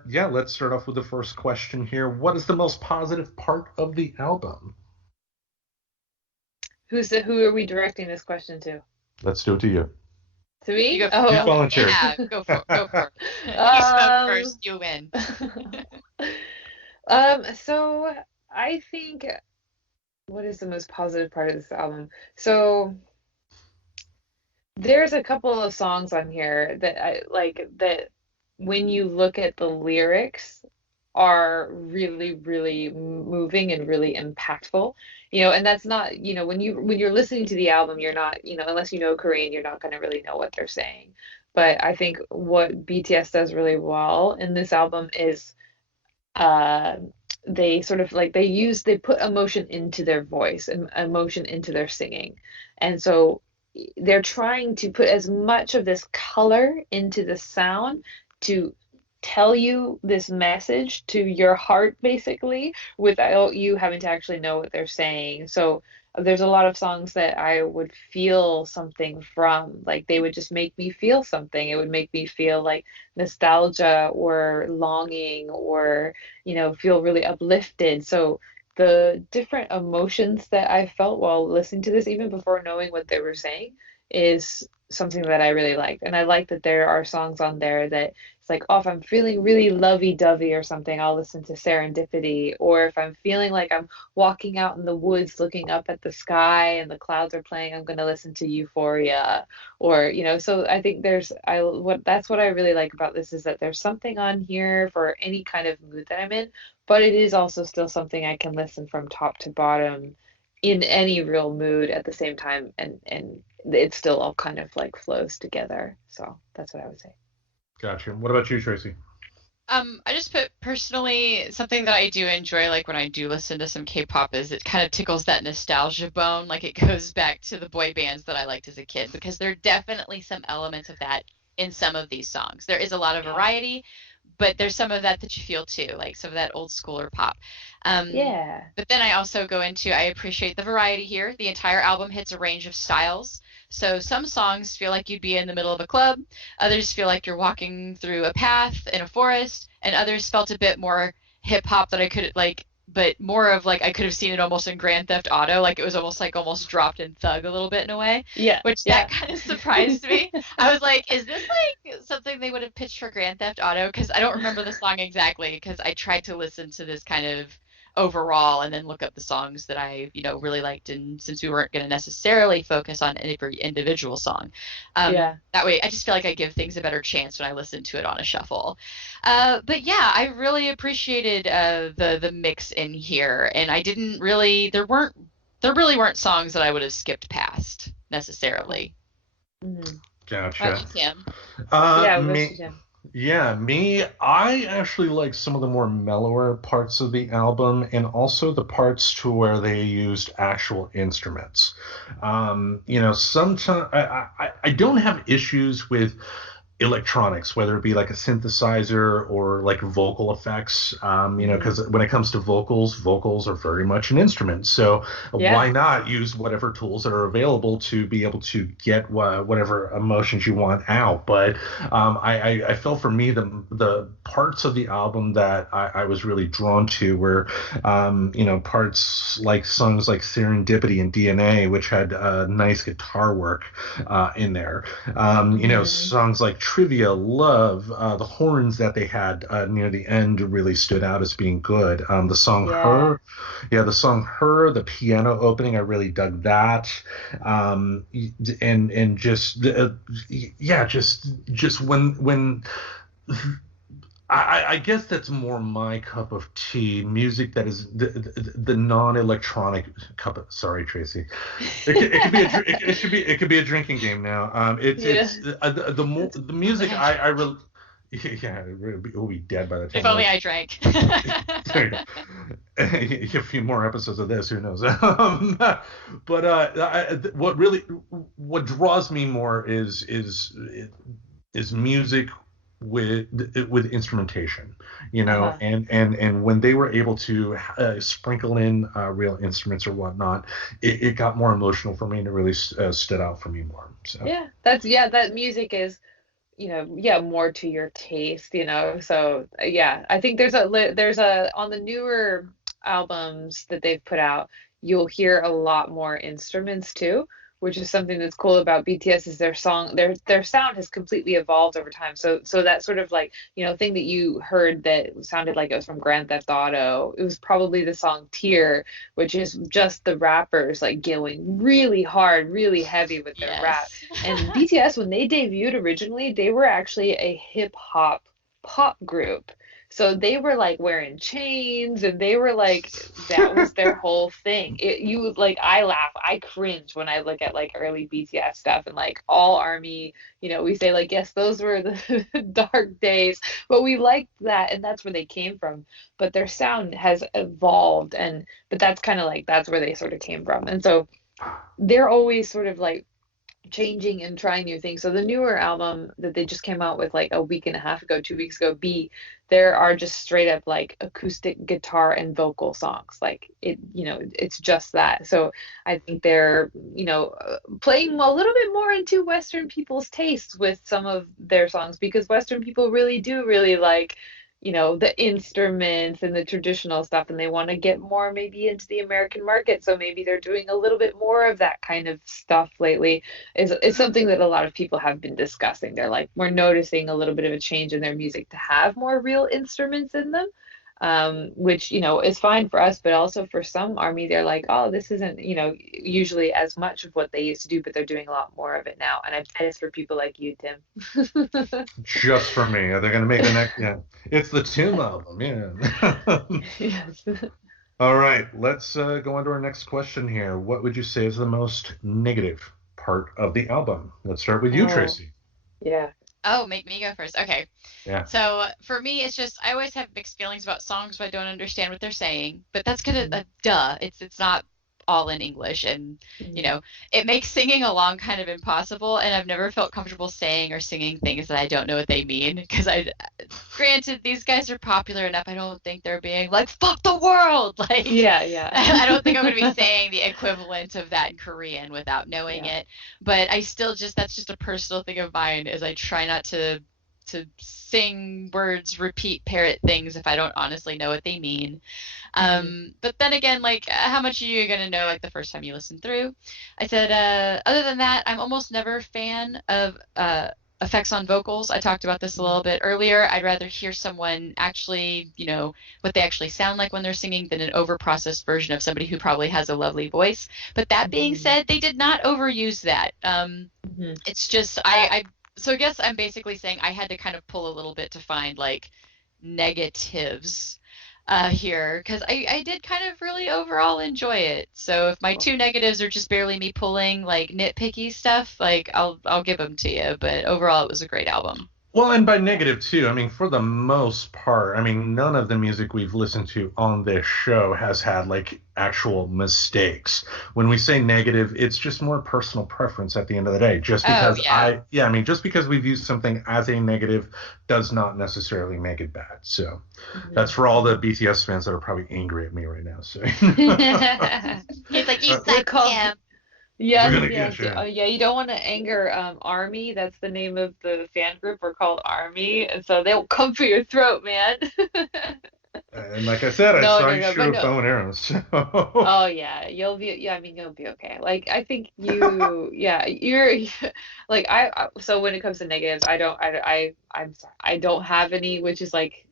let's start off with the first question here. What is the most positive part of the album? Who are we directing this question to? Let's do it to you. To me? You volunteer. Yeah, go for it. You spoke first, you win. So I think, what is the most positive part of this album? So there's a couple of songs on here that I like, that when you look at the lyrics are really, really moving and really impactful. And that's not, when you're listening to the album, you're not, unless you know Korean, you're not going to really know what they're saying. But I think what BTS does really well in this album is they sort of like they put emotion into their voice and emotion into their singing. And so they're trying to put as much of this color into the sound to tell you this message to your heart, basically, without you having to actually know what they're saying. So there's a lot of songs that I would feel something from, like they would just make me feel something. It would make me feel like nostalgia or longing, or feel really uplifted. So the different emotions that I felt while listening to this, even before knowing what they were saying, is something that I really liked. And I like that there are songs on there that It's like, oh, if I'm feeling really lovey-dovey or something, I'll listen to Serendipity. Or if I'm feeling like I'm walking out in the woods looking up at the sky and the clouds are playing, I'm going to listen to Euphoria. Or, so I think that's what I really like about this, is that there's something on here for any kind of mood that I'm in, but it is also still something I can listen from top to bottom in any real mood at the same time, and it still all kind of like flows together. So that's what I would say. Gotcha. What about you, Tracy? I just put personally something that I do enjoy, like when I do listen to some K-pop, is it kind of tickles that nostalgia bone. Like it goes back to the boy bands that I liked as a kid, because there are definitely some elements of that in some of these songs. There is a lot of Yeah. variety, but there's some of that you feel too, like some of that old schooler pop. Yeah. But then I also go into, I appreciate the variety here. The entire album hits a range of styles. So some songs feel like you'd be in the middle of a club, others feel like you're walking through a path in a forest, and others felt a bit more hip hop that I could like, but more of like I could have seen it almost in Grand Theft Auto, like it was almost dropped in Thug a little bit in a way, Yeah. which Yeah. that kind of surprised me. I was like, is this like something they would have pitched for Grand Theft Auto? Because I don't remember the song exactly, because I tried to listen to this kind of overall and then look up the songs that I, really liked. And since we weren't going to necessarily focus on every individual song, Yeah. that way I just feel like I give things a better chance when I listen to it on a shuffle. But yeah, I really appreciated the mix in here, and I didn't really there really weren't songs that I would have skipped past necessarily. Mhm. How Gotcha. about you, Tim? Yeah, what about you, Me, Jim? yeah, me. I actually like some of the more mellower parts of the album, and also the parts to where they used actual instruments. Sometimes I don't have issues with electronics, whether it be like a synthesizer or like vocal effects. Mhm. Because when it comes to vocals are very much an instrument. So Yeah. why not use whatever tools that are available to be able to get whatever emotions you want out? But I felt for me the parts of the album that I was really drawn to were, parts like songs like Serendipity and DNA, which had nice guitar work in there. Mhm. Songs like Trivia, Love, the horns that they had near the end really stood out as being good. The song Yeah. Her, yeah, the song Her, the piano opening, I really dug that. And just yeah, just when I guess that's more my cup of tea. Music that is the non-electronic cup. Sorry, Tracy. It could be it could be a drinking game now. Yeah. The If only music I drank. I really yeah, we'll be dead by the If time only we're I drank. there you go. A few more episodes of this, who knows? But what draws me more is music with instrumentation, Uh-huh. and when they were able to sprinkle in real instruments or whatnot, it got more emotional for me, and it really stood out for me more. So Yeah. That music is, yeah, more to your taste. So yeah, I think there's a on the newer albums that they've put out, you'll hear a lot more instruments too, which is something that's cool about BTS, is their sound has completely evolved over time. So that sort of like, thing that you heard that sounded like it was from Grand Theft Auto, it was probably the song Tear, which is just the rappers like going really hard, really heavy with their rap. Yes. And BTS, when they debuted originally, they were actually a hip hop pop group. So they were like wearing chains, and they were like, that was their whole thing. I laugh, I cringe when I look at like early BTS stuff and like All Army, we say like, yes, those were the dark days, but we liked that, and that's where they came from. But their sound has evolved, but that's kind of like, that's where they sort of came from. And so they're always sort of like changing and trying new things. So the newer album that they just came out with like a week and a half ago, 2 weeks ago, B, there are just straight up like acoustic guitar and vocal songs. Like it's just that. So I think they're, playing a little bit more into Western people's tastes with some of their songs, because Western people really do really like, the instruments and the traditional stuff, and they want to get more maybe into the American market. So maybe they're doing a little bit more of that kind of stuff lately. Is something that a lot of people have been discussing. They're like, we're noticing a little bit of a change in their music to have more real instruments in them. Which, is fine for us, but also for some army, they're like, oh, this isn't, usually as much of what they used to do, but they're doing a lot more of it now. And I bet it's for people like you, Tim. Just for me. Are they going to make the next? Yeah. It's the Tomb album. Yeah. Yes. All right. Let's go on to our next question here. What would you say is the most negative part of the album? Let's start with you, Tracy. Yeah. Oh, make me go first. Okay. Yeah. So for me, it's just I always have mixed feelings about songs if I don't understand what they're saying. But that's gonna duh. It's not all in English, and it makes singing along kind of impossible. And I've never felt comfortable saying or singing things that I don't know what they mean. Because granted, these guys are popular enough. I don't think they're being like "fuck the world." Like yeah. I don't think I'm gonna be saying the equivalent of that in Korean without knowing it. But I still that's just a personal thing of mine. Is I try not to sing words, repeat, parrot things if I don't honestly know what they mean. But then again, like, how much are you going to know, like, the first time you listen through? I said, other than that, I'm almost never a fan of effects on vocals. I talked about this a little bit earlier. I'd rather hear someone actually, what they actually sound like when they're singing than an overprocessed version of somebody who probably has a lovely voice. But that being said, they did not overuse that. It's just, so I guess I'm basically saying I had to kind of pull a little bit to find like negatives here, because I did kind of really overall enjoy it. So if my two negatives are just barely me pulling like nitpicky stuff, like I'll give them to you. But overall, it was a great album. Well, and by negative too, I mean, for the most part, I mean, none of the music we've listened to on this show has had like actual mistakes. When we say negative, it's just more personal preference at the end of the day. Just because just because we've used something as a negative does not necessarily make it bad. So that's for all the BTS fans that are probably angry at me right now. So he's like, you suck, Cam. Yes. You don't want to anger Army. That's the name of the fan group. We're called Army, and so they'll come for your throat, man. And like I said, I saw you shoot a bow and arrows. So. Oh yeah, you'll be okay. Like I think you're like so when it comes to negatives, I'm sorry, I don't have any, which is like,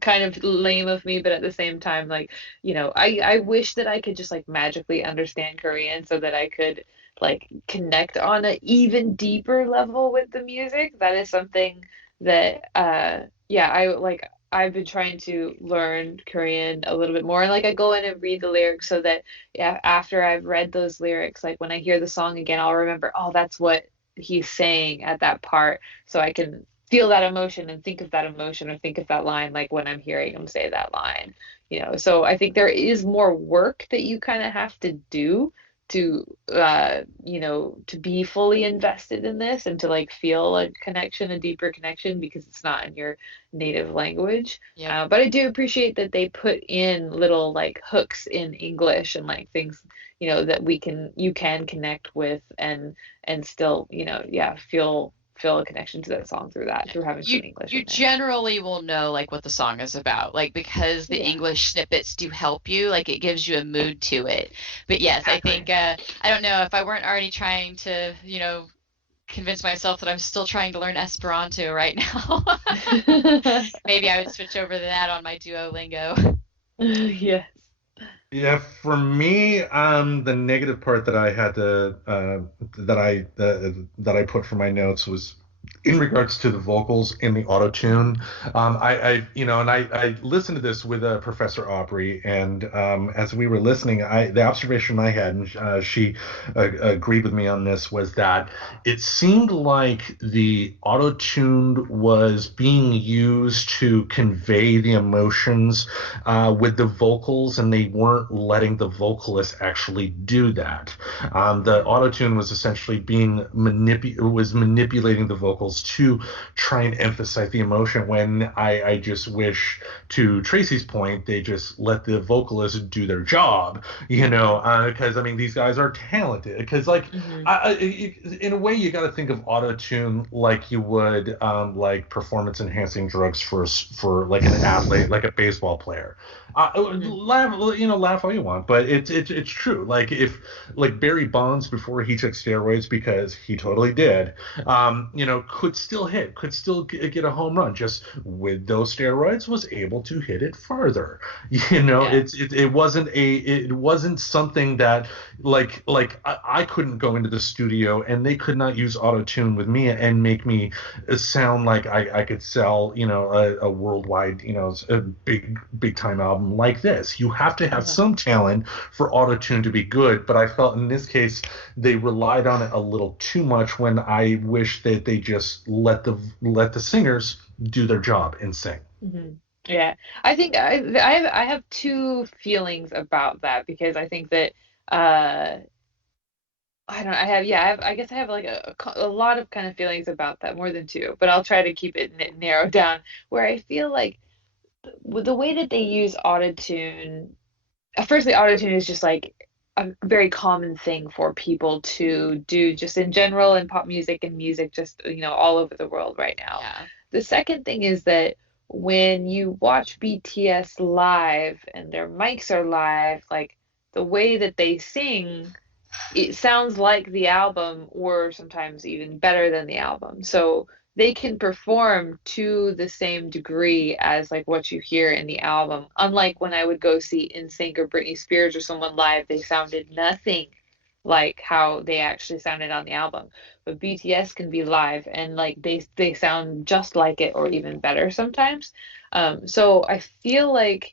kind of lame of me, but at the same time, like, I wish that I could just like magically understand Korean so that I could like connect on an even deeper level with the music. That is something that I've been trying to learn Korean a little bit more. And like I go in and read the lyrics so that after I've read those lyrics, like when I hear the song again, I'll remember, oh, that's what he's saying at that part. So I can feel that emotion and think of that emotion or think of that line like when I'm hearing him say that line. So I think there is more work that you kind of have to do to to be fully invested in this and to like feel a connection, a deeper connection, because it's not in your native language. But I do appreciate that they put in little like hooks in English and like things that you can connect with and still feel a connection to that song through having some English. You generally will know like what the song is about, like, because the English snippets do help you, like it gives you a mood to it. But yes, exactly. I think I don't know if I weren't already trying to convince myself that I'm still trying to learn Esperanto right now. Maybe I would switch over to that on my Duolingo. Yes. Yeah, for me, the negative part that I had to that I put for my notes was in regards to the vocals in the auto-tune. I listened to this with Professor Aubrey, and as we were listening, the observation I had, and she agreed with me on this, was that it seemed like the auto-tune was being used to convey the emotions with the vocals, and they weren't letting the vocalist actually do that. The auto-tune was essentially manipulating the vocals vocals to try and emphasize the emotion, when I just wish, to Tracy's point, they just let the vocalists do their job, because I mean, these guys are talented. Because like, in a way, you got to think of auto-tune like you would like performance enhancing drugs for like an athlete, like a baseball player. Laugh all you want, but it's true. Like, if like Barry Bonds, before he took steroids, because he totally did, could still get a home run just with those steroids, was able to hit it farther. It wasn't something that like I couldn't go into the studio and they could not use auto tune with me and make me sound like I could sell a worldwide a big time album like this. You have to have some talent for auto tune to be good, but I felt in this case they relied on it a little too much, when I wish that they just let the singers do their job and sing. Yeah, I think I have two feelings about that, because I think that I guess I have like a lot of kind of feelings about that, more than two, but I'll try to keep it narrowed down. Where I feel like with the way that they use autotune, firstly, autotune is just like a very common thing for people to do, just in general, in pop music and music, just all over the world right now. Yeah. The second thing is that when you watch BTS live and their mics are live, like the way that they sing, it sounds like the album, or sometimes even better than the album. So they can perform to the same degree as like what you hear in the album. Unlike when I would go see NSYNC or Britney Spears or someone live, they sounded nothing like how they actually sounded on the album. But BTS can be live and like they sound just like it, or even better sometimes. So I feel like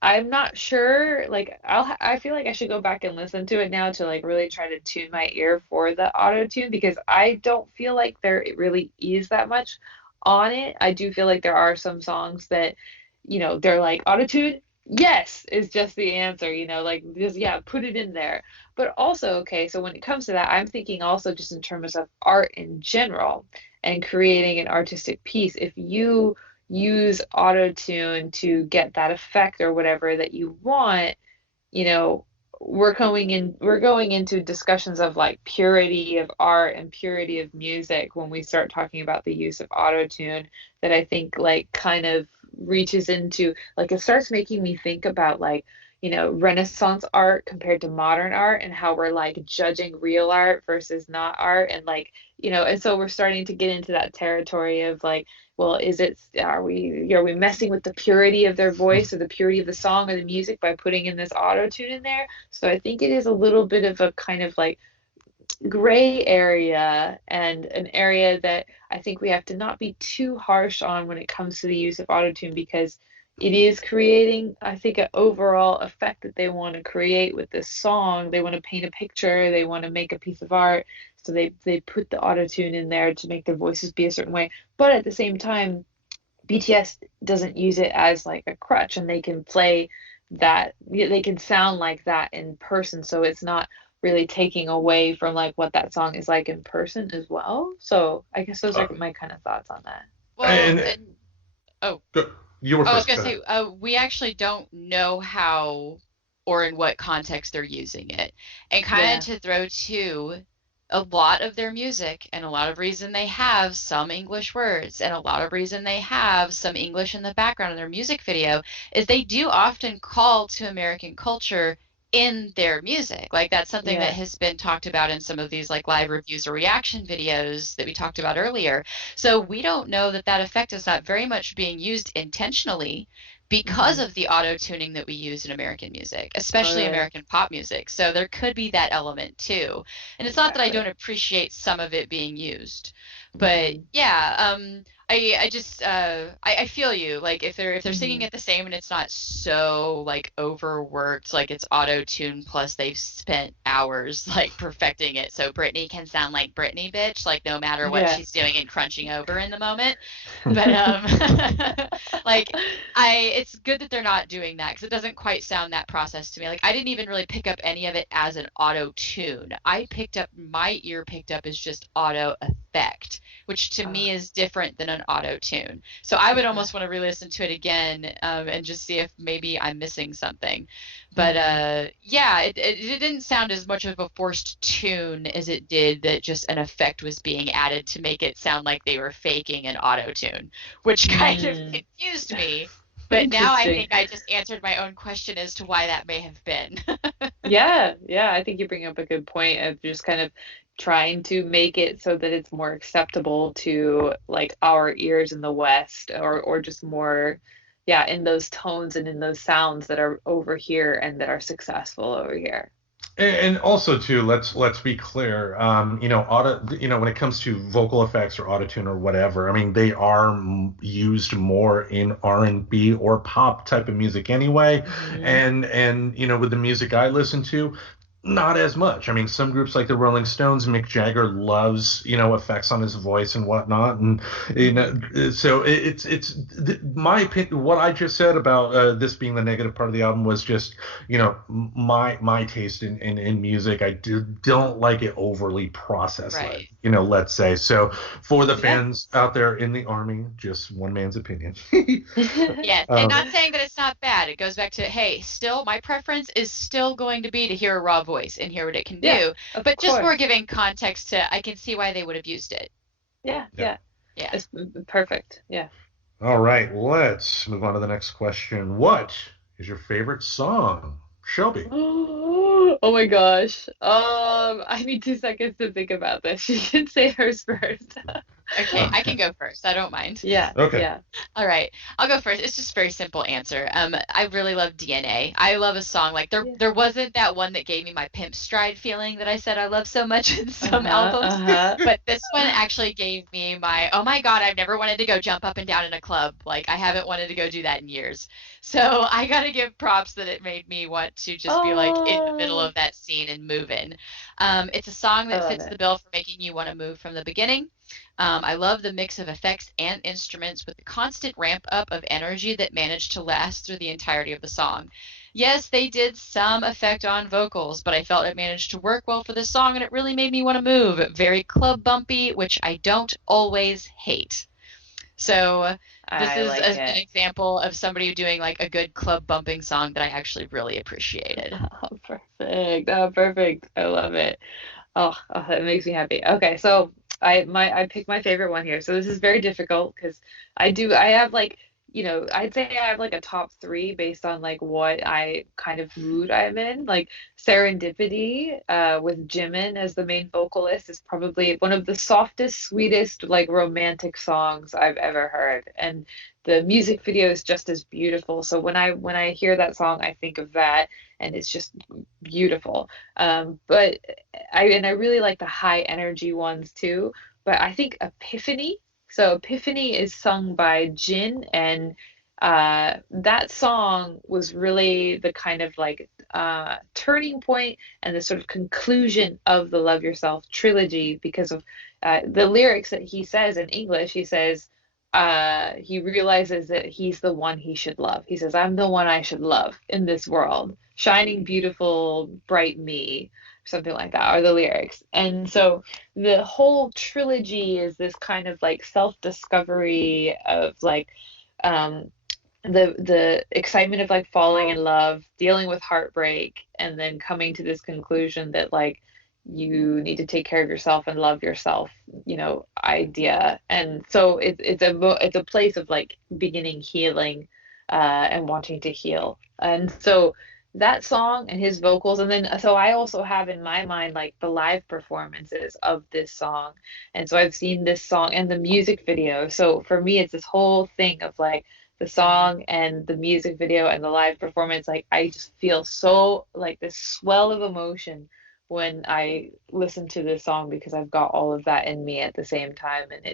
I'm not sure. Like I feel like I should go back and listen to it now to like really try to tune my ear for the auto tune, because I don't feel like there really is that much on it. I do feel like there are some songs that, they're like auto tune. Yes, is just the answer, like just put it in there. But also, okay, so when it comes to that, I'm thinking also just in terms of art in general and creating an artistic piece. If you use auto-tune to get that effect or whatever that you want, you know, we're going into discussions of like purity of art and purity of music when we start talking about the use of auto-tune, that I think like kind of reaches into like, it starts making me think about like, Renaissance art compared to modern art, and how we're like judging real art versus not art, and like, and so we're starting to get into that territory of like, well, are we messing with the purity of their voice or the purity of the song or the music by putting in this auto tune in there? So I think it is a little bit of a kind of like gray area, and an area that I think we have to not be too harsh on when it comes to the use of autotune, because it is creating, I think, an overall effect that they want to create with this song. They want to paint a picture, they want to make a piece of art, so they put the autotune in there to make their voices be a certain way. But at the same time, BTS doesn't use it as like a crutch, and they can play that, they can sound like that in person, so it's not really taking away from like what that song is like in person as well. So I guess those are my kind of thoughts on that. Well, oh, you were I was first. gonna say, we actually don't know how or in what context they're using it, and kind of to throw to a lot of their music, and a lot of reason they have some English words, and a lot of reason they have some English in the background of their music video, is they do often call to American culture in their music. Like that's something that has been talked about in some of these like live reviews or reaction videos that we talked about earlier. So we don't know that that effect is not very much being used intentionally because of the auto tuning that we use in American music, especially American pop music. So there could be that element too. And it's not that I don't appreciate some of it being used, but I feel you. Like if they're singing it the same and it's not so like overworked, like it's auto tuned plus they've spent hours like perfecting it so Britney can sound like Britney bitch, like no matter what Yeah. she's doing and crunching over in the moment. But like it's good that they're not doing that because it doesn't quite sound that process to me. Like I didn't even really pick up any of it as an auto tune. My ear picked up as just auto effect, which to me is different than an auto tune. So I would almost want to re-listen to it again and just see if maybe I'm missing something. But yeah, it didn't sound as much of a forced tune as it did that just an effect was being added to make it sound like they were faking an auto tune, which kind of confused me. But now I think I just answered my own question as to why that may have been. Yeah, I think you bring up a good point of just kind of trying to make it so that it's more acceptable to like our ears in the West, or just more, yeah, in those tones and in those sounds that are over here and that are successful over here. And also too, let's be clear. When it comes to vocal effects or autotune or whatever, I mean, they are used more in R&B or pop type of music anyway. And with the music I listen to, not as much. I mean, some groups like the Rolling Stones, Mick Jagger loves, effects on his voice and whatnot. And, so it's my opinion. What I just said about this being the negative part of the album was just, my taste in music. I don't like it overly processed, Right. let's say. So for the fans out there in the army, just one man's opinion. Yes, and not saying that it's not bad. It goes back to, hey, still my preference is still going to be to hear a raw voice and hear what it can do. But just more giving context to, I can see why they would have used it. Yeah. It's perfect. Yeah. All right, let's move on to the next question. What is your favorite song, Shelby? Oh my gosh. I need 2 seconds to think about this. You should say hers first. Okay, I can go first. I don't mind. Yeah. Okay. Yeah. All right, I'll go first. It's just a very simple answer. I really love DNA. I love a song like there wasn't that one that gave me my pimp stride feeling that I said I love so much in some albums, but this one actually gave me my, oh my God, I've never wanted to go jump up and down in a club. Like I haven't wanted to go do that in years. So I gotta give props that it made me want to just be like in the middle of that scene and moving. It's a song that fits the bill for making you want to move from the beginning. I love the mix of effects and instruments with the constant ramp up of energy that managed to last through the entirety of the song. Yes, they did some effect on vocals, but I felt it managed to work well for this song and it really made me want to move. Very club bumpy, which I don't always hate. So this is an example of somebody doing like a good club bumping song that I actually really appreciated. Oh, perfect. Oh, perfect. I love it. Oh, that makes me happy. Okay, so I picked my favorite one here. So this is very difficult because I have like, I'd say I have like a top three based on like what I kind of mood I'm in. Like Serendipity, with Jimin as the main vocalist is probably one of the softest, sweetest, like romantic songs I've ever heard. And the music video is just as beautiful. So when I hear that song, I think of that and it's just beautiful. But I really like the high energy ones too. But I think Epiphany. So Epiphany is sung by Jin, and that song was really the kind of like turning point and the sort of conclusion of the Love Yourself trilogy because of the lyrics that he says in English. He says he realizes that he's the one he should love. He says, I'm the one I should love in this world. Shining, beautiful, bright me, something like that, are the lyrics. And so the whole trilogy is this kind of like self-discovery of like the excitement of like falling in love, dealing with heartbreak, and then coming to this conclusion that like you need to take care of yourself and love yourself, idea. And so it's a place of like beginning healing and wanting to heal. And so that song and his vocals, and then so I also have in my mind like the live performances of this song. And so I've seen this song and the music video. So for me it's this whole thing of like the song and the music video and the live performance. Like I just feel so like this swell of emotion when I listen to this song because I've got all of that in me at the same time. And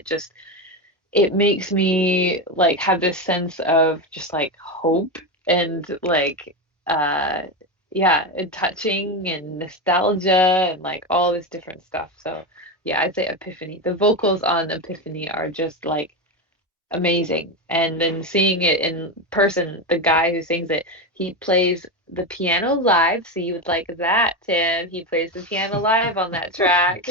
it makes me like have this sense of just like hope and like yeah, and touching and nostalgia and like all this different stuff. So yeah, I'd say Epiphany. The vocals on Epiphany are just like amazing. And then seeing it in person, the guy who sings it, he plays the piano live. So you would like that, Tim. He plays the piano live on that track.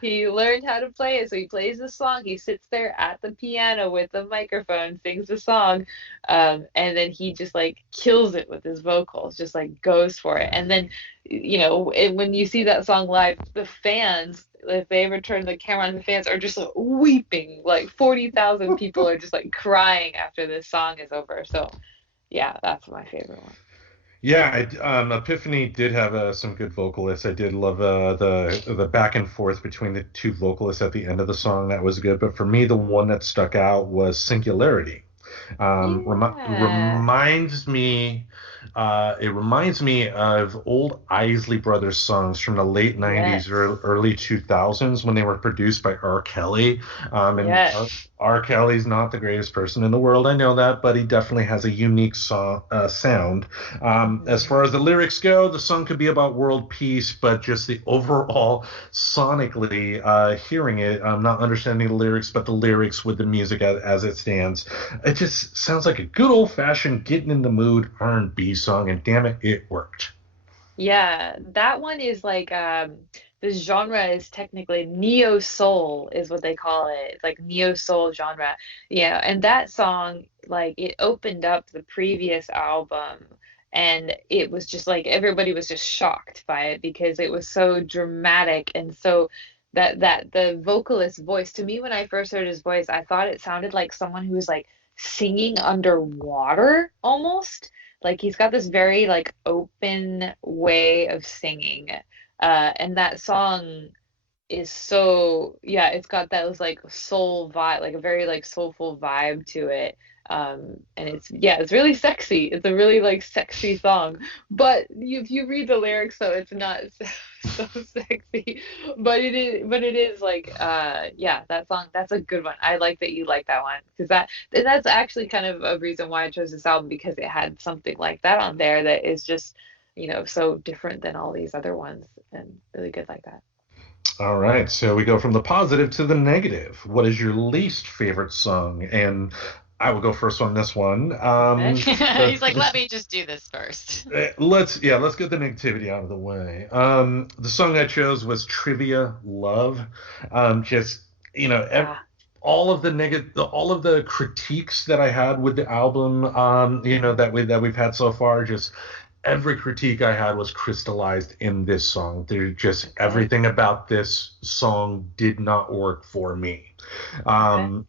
He learned how to play it. So he plays the song. He sits there at the piano with the microphone, sings the song. And then he just like kills it with his vocals, just like goes for it. And then, when you see that song live, the fans, if they ever turn the camera on, the fans are just like, weeping. Like 40,000 people are just like crying after this song is over. So yeah, that's my favorite one. Yeah, Epiphany did have some good vocalists. I did love the back and forth between the two vocalists at the end of the song. That was good. But for me, the one that stuck out was Singularity. Yeah. It reminds me of old Isley Brothers songs from the late 90s or Yes. early 2000s when they were produced by R. Kelly. And Yes. R. Kelly's not the greatest person in the world, I know that, but he definitely has a unique sound. As Mhm. far as the lyrics go, the song could be about world peace, but just the overall sonically, hearing it, not understanding the lyrics, but the lyrics with the music as it stands, it just sounds like a good old fashioned getting in the mood R&B song, and damn it, it worked. Yeah, that one is like the genre is technically neo soul is what they call it. It's like neo soul genre. Yeah, and that song like it opened up the previous album and it was just like everybody was just shocked by it because it was so dramatic and so that the vocalist voice to me when I first heard his voice, I thought it sounded like someone who was like singing underwater almost. Like he's got this very like open way of singing. And that song is so yeah, it's got those like soul vibe, like a very like soulful vibe to it. And it's yeah, it's really sexy. It's a really like sexy song. But if you read the lyrics, though, it's not so sexy. But it is like yeah, that song that's a good one. I like that you like that one because that's actually kind of a reason why I chose this album because it had something like that on there that is just so different than all these other ones and really good like that. All right, so we go from the positive to the negative. What is your least favorite song? And I will go first on this one. Okay. The, He's like, let the me just do this first. let's get the negativity out of the way. The song I chose was Trivia Love. Just you know, ev- Ah, all of the critiques that I had with the album, that we've had so far, just every critique I had was crystallized in this song. There just okay. everything about this song did not work for me. Okay.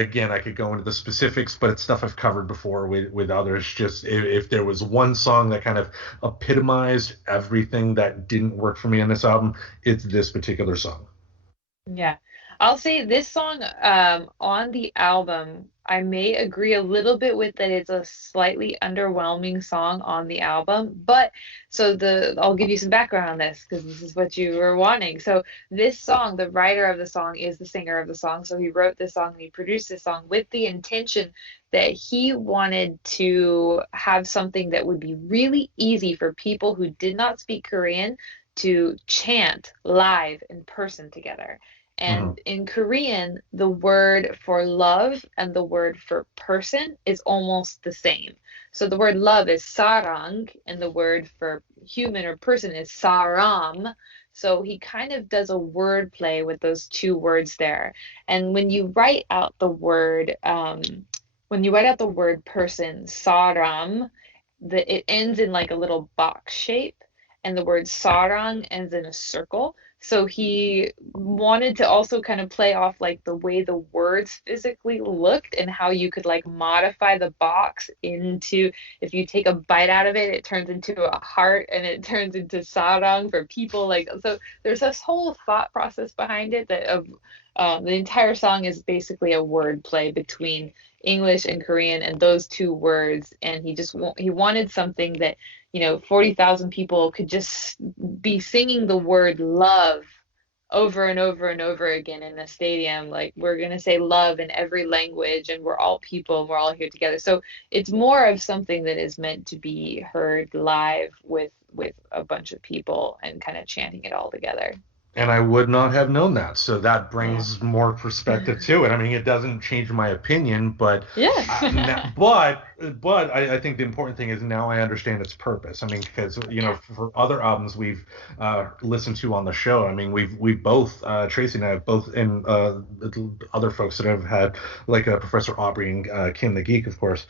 Again, I could go into the specifics, but it's stuff I've covered before with others. Just if there was one song that kind of epitomized everything that didn't work for me on this album, it's this particular song. Yeah. I'll say this song on the album, I may agree a little bit with that it's a slightly underwhelming song on the album, but so the I'll give you some background on this because this is what you were wanting. So this song, the writer of the song is the singer of the song. So he wrote this song and he produced this song with the intention that he wanted to have something that would be really easy for people who did not speak Korean to chant live in person together. Mhm. And in Korean, the word for love and the word for person is almost the same. So the word love is sarang, and the word for human or person is saram. So he kind of does a word play with those two words there. And when you write out the word person, saram, it ends in like a little box shape, and the word sarang ends in a circle. So he wanted to also kind of play off like the way the words physically looked and how you could like modify the box into if you take a bite out of it, it turns into a heart and it turns into sarang for people. Like so there's this whole thought process behind it that of the entire song is basically a word play between English and Korean and those two words. And he wanted something that 40,000 people could just be singing the word love over and over and over again in a stadium. Like, we're gonna say love in every language, and we're all people, and we're all here together. So it's more of something that is meant to be heard live with a bunch of people and kind of chanting it all together. And I would not have known that. So that Yeah. brings more perspective to it. I mean, it doesn't change my opinion, but Yeah. I think the important thing is now I understand its purpose. I mean, because for other albums we've listened to on the show, I mean, we've both Tracy and I have both, and other folks that have had, like Professor Aubrey and Kim the Geek, of course.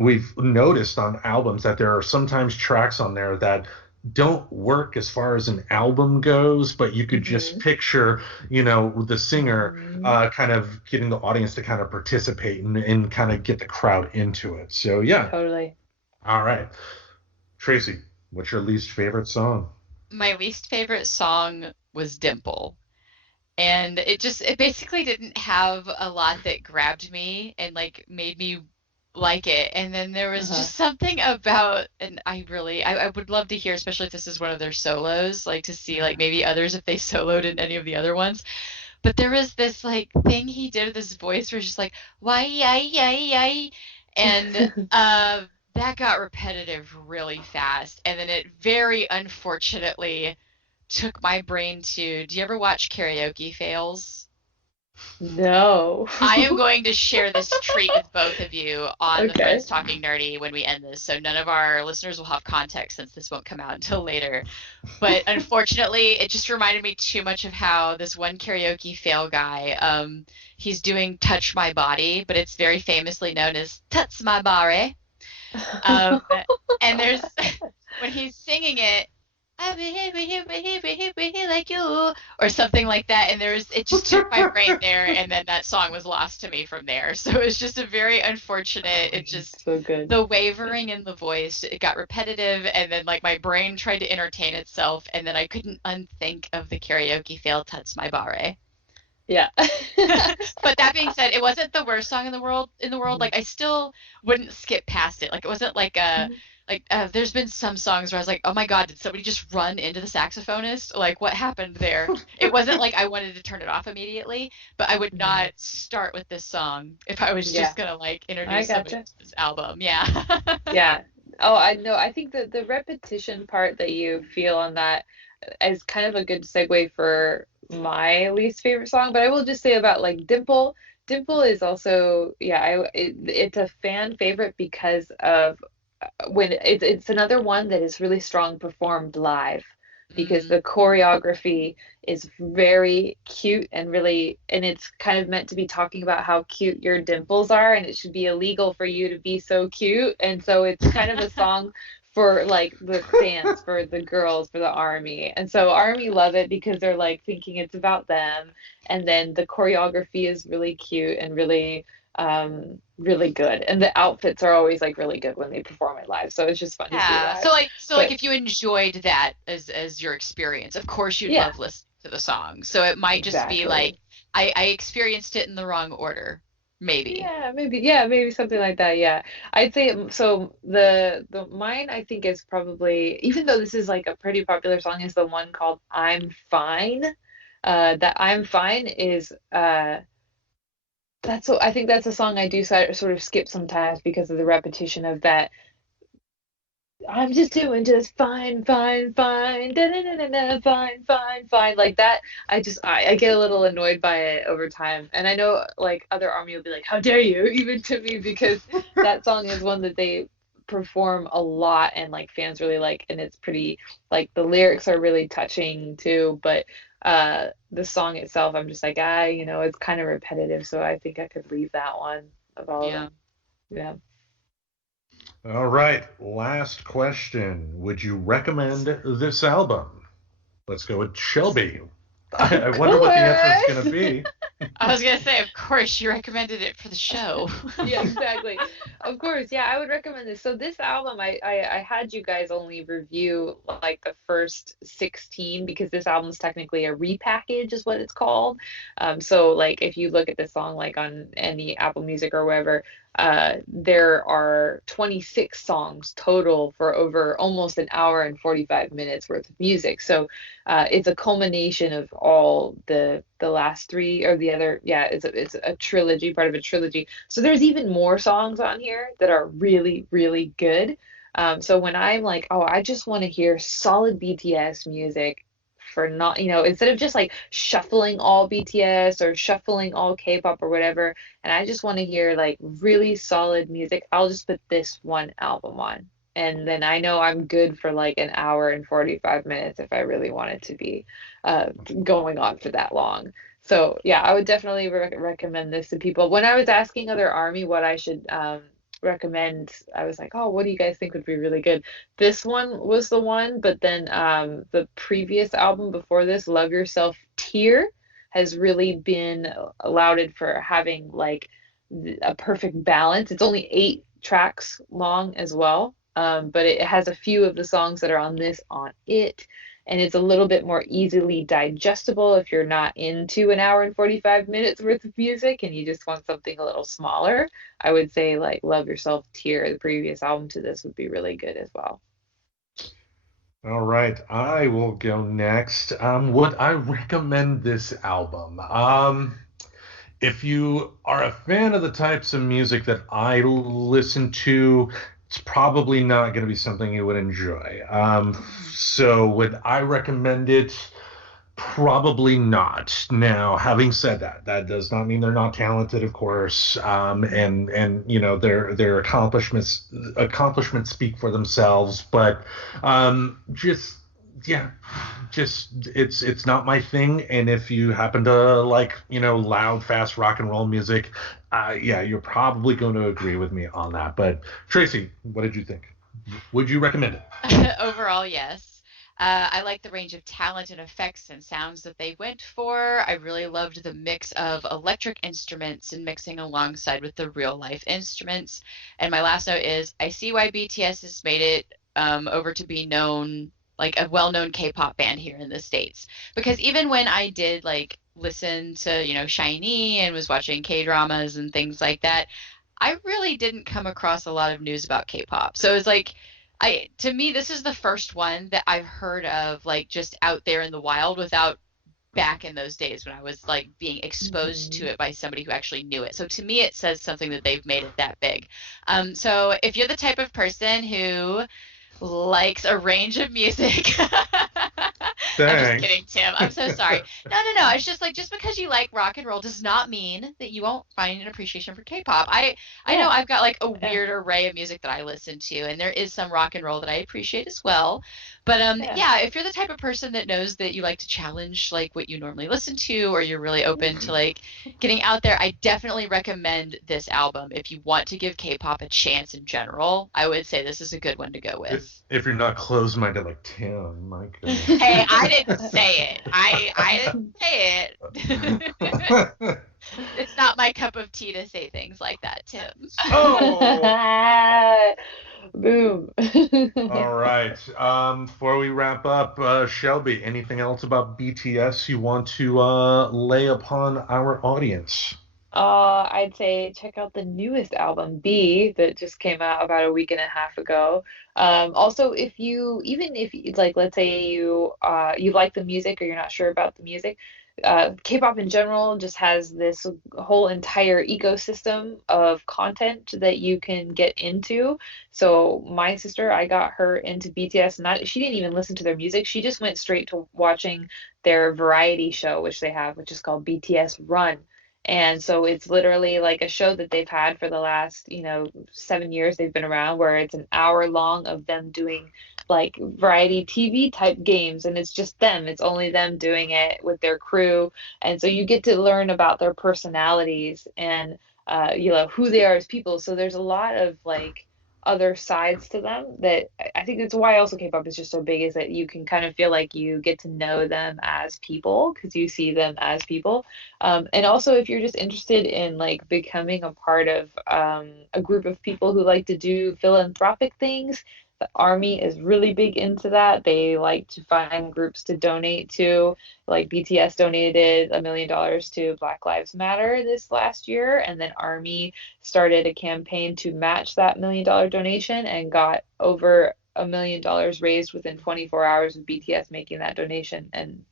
We've noticed on albums that there are sometimes tracks on there that don't work as far as an album goes, but you could just picture, the singer kind of getting the audience to kind of participate and kind of get the crowd into it. So yeah. Totally. All right. Tracy, what's your least favorite song? My least favorite song was Dimple. And it basically didn't have a lot that grabbed me and like made me like it. And then there was just something about, and I would love to hear, especially if this is one of their solos, like to see like maybe others if they soloed in any of the other ones. But there was this like thing he did with his voice where it's just like why yay, and that got repetitive really fast. And then it very unfortunately took my brain to, do you ever watch Karaoke Fails? No. I am going to share this treat with both of you on the Okay. Friends Talking Nerdy when we end this, so none of our listeners will have context since this won't come out until later. But unfortunately, it just reminded me too much of how this one karaoke fail guy, he's doing Touch My Body, but it's very famously known as Touch My Body. And there's, when he's singing it, I'll be here like you, or something like that, and it just took my brain there, and then that song was lost to me from there. So it was just a very unfortunate, it just, so good. the wavering in the voice, it got repetitive, and then like my brain tried to entertain itself, and then I couldn't unthink of the karaoke fail Touch My Body. Yeah. But that being said, it wasn't the worst song in the world. Like I still wouldn't skip past it. Like it wasn't like there's been some songs where I was like, oh my God, did somebody just run into the saxophonist? Like what happened there? It wasn't like I wanted to turn it off immediately, but I would not start with this song if I was just gonna like introduce somebody to this album. Yeah. Yeah. Oh, I know. I think that the repetition part that you feel on that is kind of a good segue for my least favorite song. But I will just say about like Dimple. Dimple is also, it's a fan favorite because of when it's another one that is really strong performed live, because the choreography is very cute and it's kind of meant to be talking about how cute your dimples are, and it should be illegal for you to be so cute. And so it's kind of a song for like the fans, for the girls, for the army. And so army love it because they're like thinking it's about them. And then the choreography is really cute and really good, and the outfits are always like really good when they perform it live, so it's just fun to see live. So if you enjoyed that as your experience, of course you'd love listening to the song. So it might just be like I experienced it in the wrong order, maybe. Maybe something like that. Yeah, I'd say so. The mine, I think, is probably, even though this is like a pretty popular song, is the one called I'm Fine. That I'm Fine is I think that's a song I do sort of skip sometimes because of the repetition of that. I'm just doing just fine, fine, fine, da da da da da, fine, fine, fine, like that. I get a little annoyed by it over time, and I know like other army will be like, "How dare you?" even to me, because that song is one that they perform a lot and like fans really like, and it's pretty, like the lyrics are really touching too, but the song itself, I'm just like, it's kind of repetitive, so I think I could leave that one of all of them. Yeah. All right, last question. Would you recommend this album? Let's go with Shelby. I wonder what the answer is going to be. I was going to say, of course, you recommended it for the show. Yeah, exactly. Of course, yeah, I would recommend this. So this album, I had you guys only review like the first 16, because this album's technically a repackage is what it's called. So like if you look at the song like on any Apple Music or wherever, there are 26 songs total for over almost an hour and 45 minutes worth of music. So it's a culmination of all the last three, or the other, yeah, it's a trilogy, part of a trilogy. So there's even more songs on here that are really, really good. So when I'm like, oh, I just want to hear solid BTS music for not, instead of just like shuffling all BTS or shuffling all K-pop or whatever, and I just want to hear like really solid music, I'll just put this one album on. And then I know I'm good for like an hour and 45 minutes if I really want it to be uh, going on for that long. So yeah, I would definitely recommend this to people. When I was asking other ARMY what I should recommend, I was like, oh, what do you guys think would be really good? This one was the one, but then the previous album before this, Love Yourself Tear, has really been lauded for having like a perfect balance. It's only 8 tracks long as well, but it has a few of the songs that are on this on it, and it's a little bit more easily digestible if you're not into an hour and 45 minutes worth of music and you just want something a little smaller. I would say like Love Yourself Tear, the previous album to this, would be really good as well. All right, I will go next. Would I recommend this album? If you are a fan of the types of music that I listen to, it's probably not going to be something you would enjoy. So would I recommend it? Probably not. Now, having said that, that does not mean they're not talented, of course. And their accomplishments speak for themselves. But just yeah, just it's not my thing. And if you happen to like loud, fast rock and roll music, yeah, you're probably going to agree with me on that. But Tracy, what did you think? Would you recommend it? Overall, yes. I like the range of talent and effects and sounds that they went for. I really loved the mix of electric instruments and mixing alongside with the real life instruments. And my last note is I see why BTS has made it over to be known, like a well-known K-pop band here in the States. Because even when I did like listen to, Shiny and was watching K-dramas and things like that, I really didn't come across a lot of news about K-pop. So it's like to me this is the first one that I've heard of like just out there in the wild without back in those days when I was like being exposed to Mhm. it by somebody who actually knew it. So to me it says something that they've made it that big. So if you're the type of person who likes a range of music. I'm just Thanks. kidding, Tim. I'm so sorry. No, no, no. It's just like just because you like rock and roll does not mean that you won't find an appreciation for K-pop. I know Yeah, I've got like a yeah, weird array of music that I listen to, and there is some rock and roll that I appreciate as well. But yeah. yeah, if you're the type of person that knows that you like to challenge like what you normally listen to, or you're really open to like getting out there, I definitely recommend this album. If you want to give K-pop a chance in general, I would say this is a good one to go with. If you're not closed-minded like Tim, my goodness. Hey, I didn't say it. I didn't say it. It's not my cup of tea to say things like that, Tim. Oh, Boom. all right. Before we wrap up, Shelby, anything else about BTS you want to lay upon our audience? I'd say check out the newest album, B, that just came out about a week and a half ago. Also, if you, even if it's like, let's say you like the music or you're not sure about the music, K-pop in general just has this whole entire ecosystem of content that you can get into. So my sister, I got her into BTS, and she didn't even listen to their music. She just went straight to watching their variety show, which they have, which is called BTS Run. And so it's literally like a show that they've had for the last, 7 years they've been around, where it's an hour long of them doing like variety TV type games. And it's just them. It's only them doing it with their crew. And so you get to learn about their personalities and, who they are as people. So there's a lot of like other sides to them that I think that's why also K-pop is just so big, is that you can kind of feel like you get to know them as people because you see them as people. And also, if you're just interested in like becoming a part of a group of people who like to do philanthropic things, The Army is really big into that. They like to find groups to donate to. Like BTS donated $1 million to Black Lives Matter this last year, and then Army started a campaign to match that $1 million donation and got over $1 million raised within 24 hours of BTS making that donation and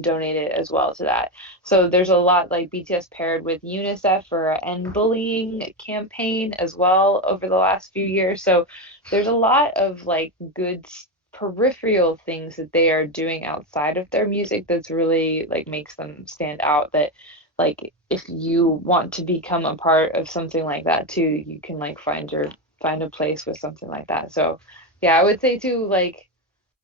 donated as well to that. So there's a lot, like BTS paired with UNICEF for an end bullying campaign as well over the last few years. So there's a lot of like good peripheral things that they are doing outside of their music that's really like makes them stand out, that like if you want to become a part of something like that too, you can like find a place with something like that. So yeah, I would say too, like,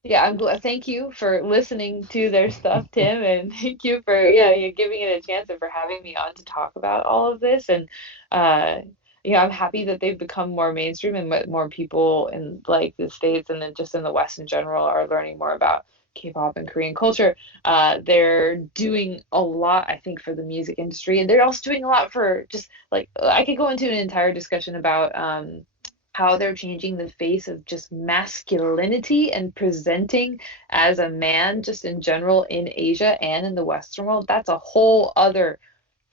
yeah, I'm glad. Thank you for listening to their stuff, Tim, and thank you for you giving it a chance and for having me on to talk about all of this. And I'm happy that they've become more mainstream and more people in like the States and then just in the West in general are learning more about K-pop and Korean culture. They're doing a lot, I think, for the music industry, and they're also doing a lot for just like I could go into an entire discussion about how they're changing the face of just masculinity and presenting as a man just in general in Asia and in the Western world. That's a whole other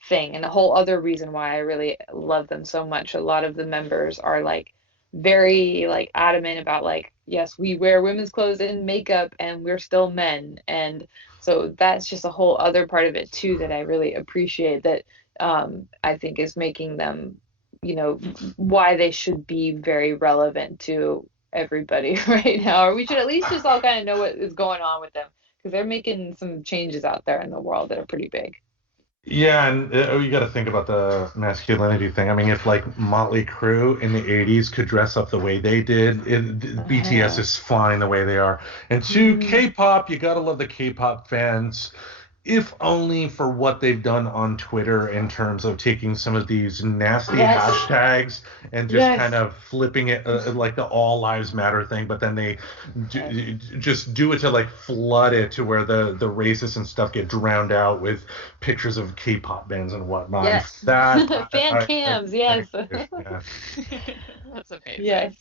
thing and a whole other reason why I really love them so much. A lot of the members are like very like adamant about like, yes, we wear women's clothes and makeup and we're still men. And so that's just a whole other part of it too that I really appreciate, that I think is making them, why they should be very relevant to everybody right now, or we should at least just all kind of know what is going on with them, because they're making some changes out there in the world that are pretty big. Yeah, and you got to think about the masculinity thing. I mean, if like Motley Crue in the 80s could dress up the way they did, BTS is flying the way they are. And to K-pop, you got to love the K-pop fans, if only for what they've done on Twitter in terms of taking some of these nasty hashtags and just kind of flipping it like the all lives matter thing, but then they just do it to like flood it to where the racists and stuff get drowned out with pictures of K-pop bands and whatnot. Yes. That fan cams, yes. That's amazing. Yes.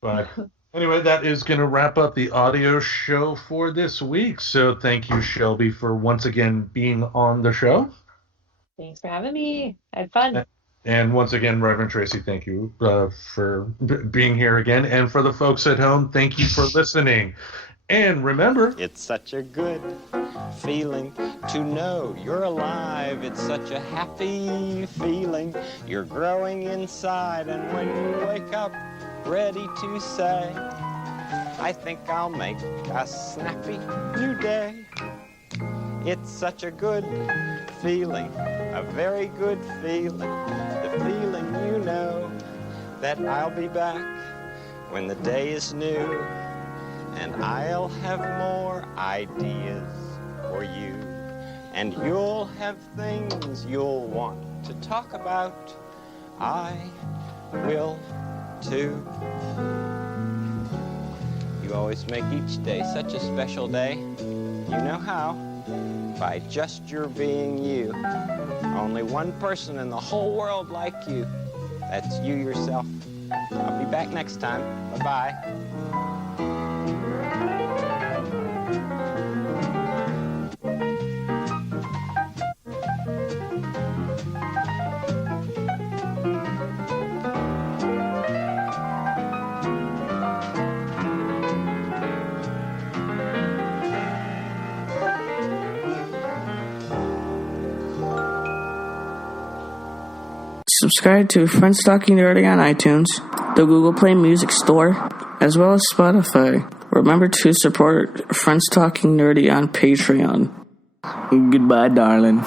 But anyway, that is going to wrap up the audio show for this week. So thank you, Shelby, for once again being on the show. Thanks for having me. I had fun. And once again, Reverend Tracy, thank you for being here again. And for the folks at home, thank you for listening. And remember, it's such a good feeling to know you're alive. It's such a happy feeling. You're growing inside, and when you wake up, ready to say, I think I'll make a snappy new day. It's such a good feeling, a very good feeling, the feeling you know that I'll be back when the day is new, and I'll have more ideas for you, and you'll have things you'll want to talk about. I will too. You always make each day such a special day. You know how? By just your being you. Only one person in the whole world like you. That's you yourself. I'll be back next time. Bye-bye. Subscribe to Friends Talking Nerdy on iTunes, the Google Play Music Store, as well as Spotify. Remember to support Friends Talking Nerdy on Patreon. Goodbye, darling.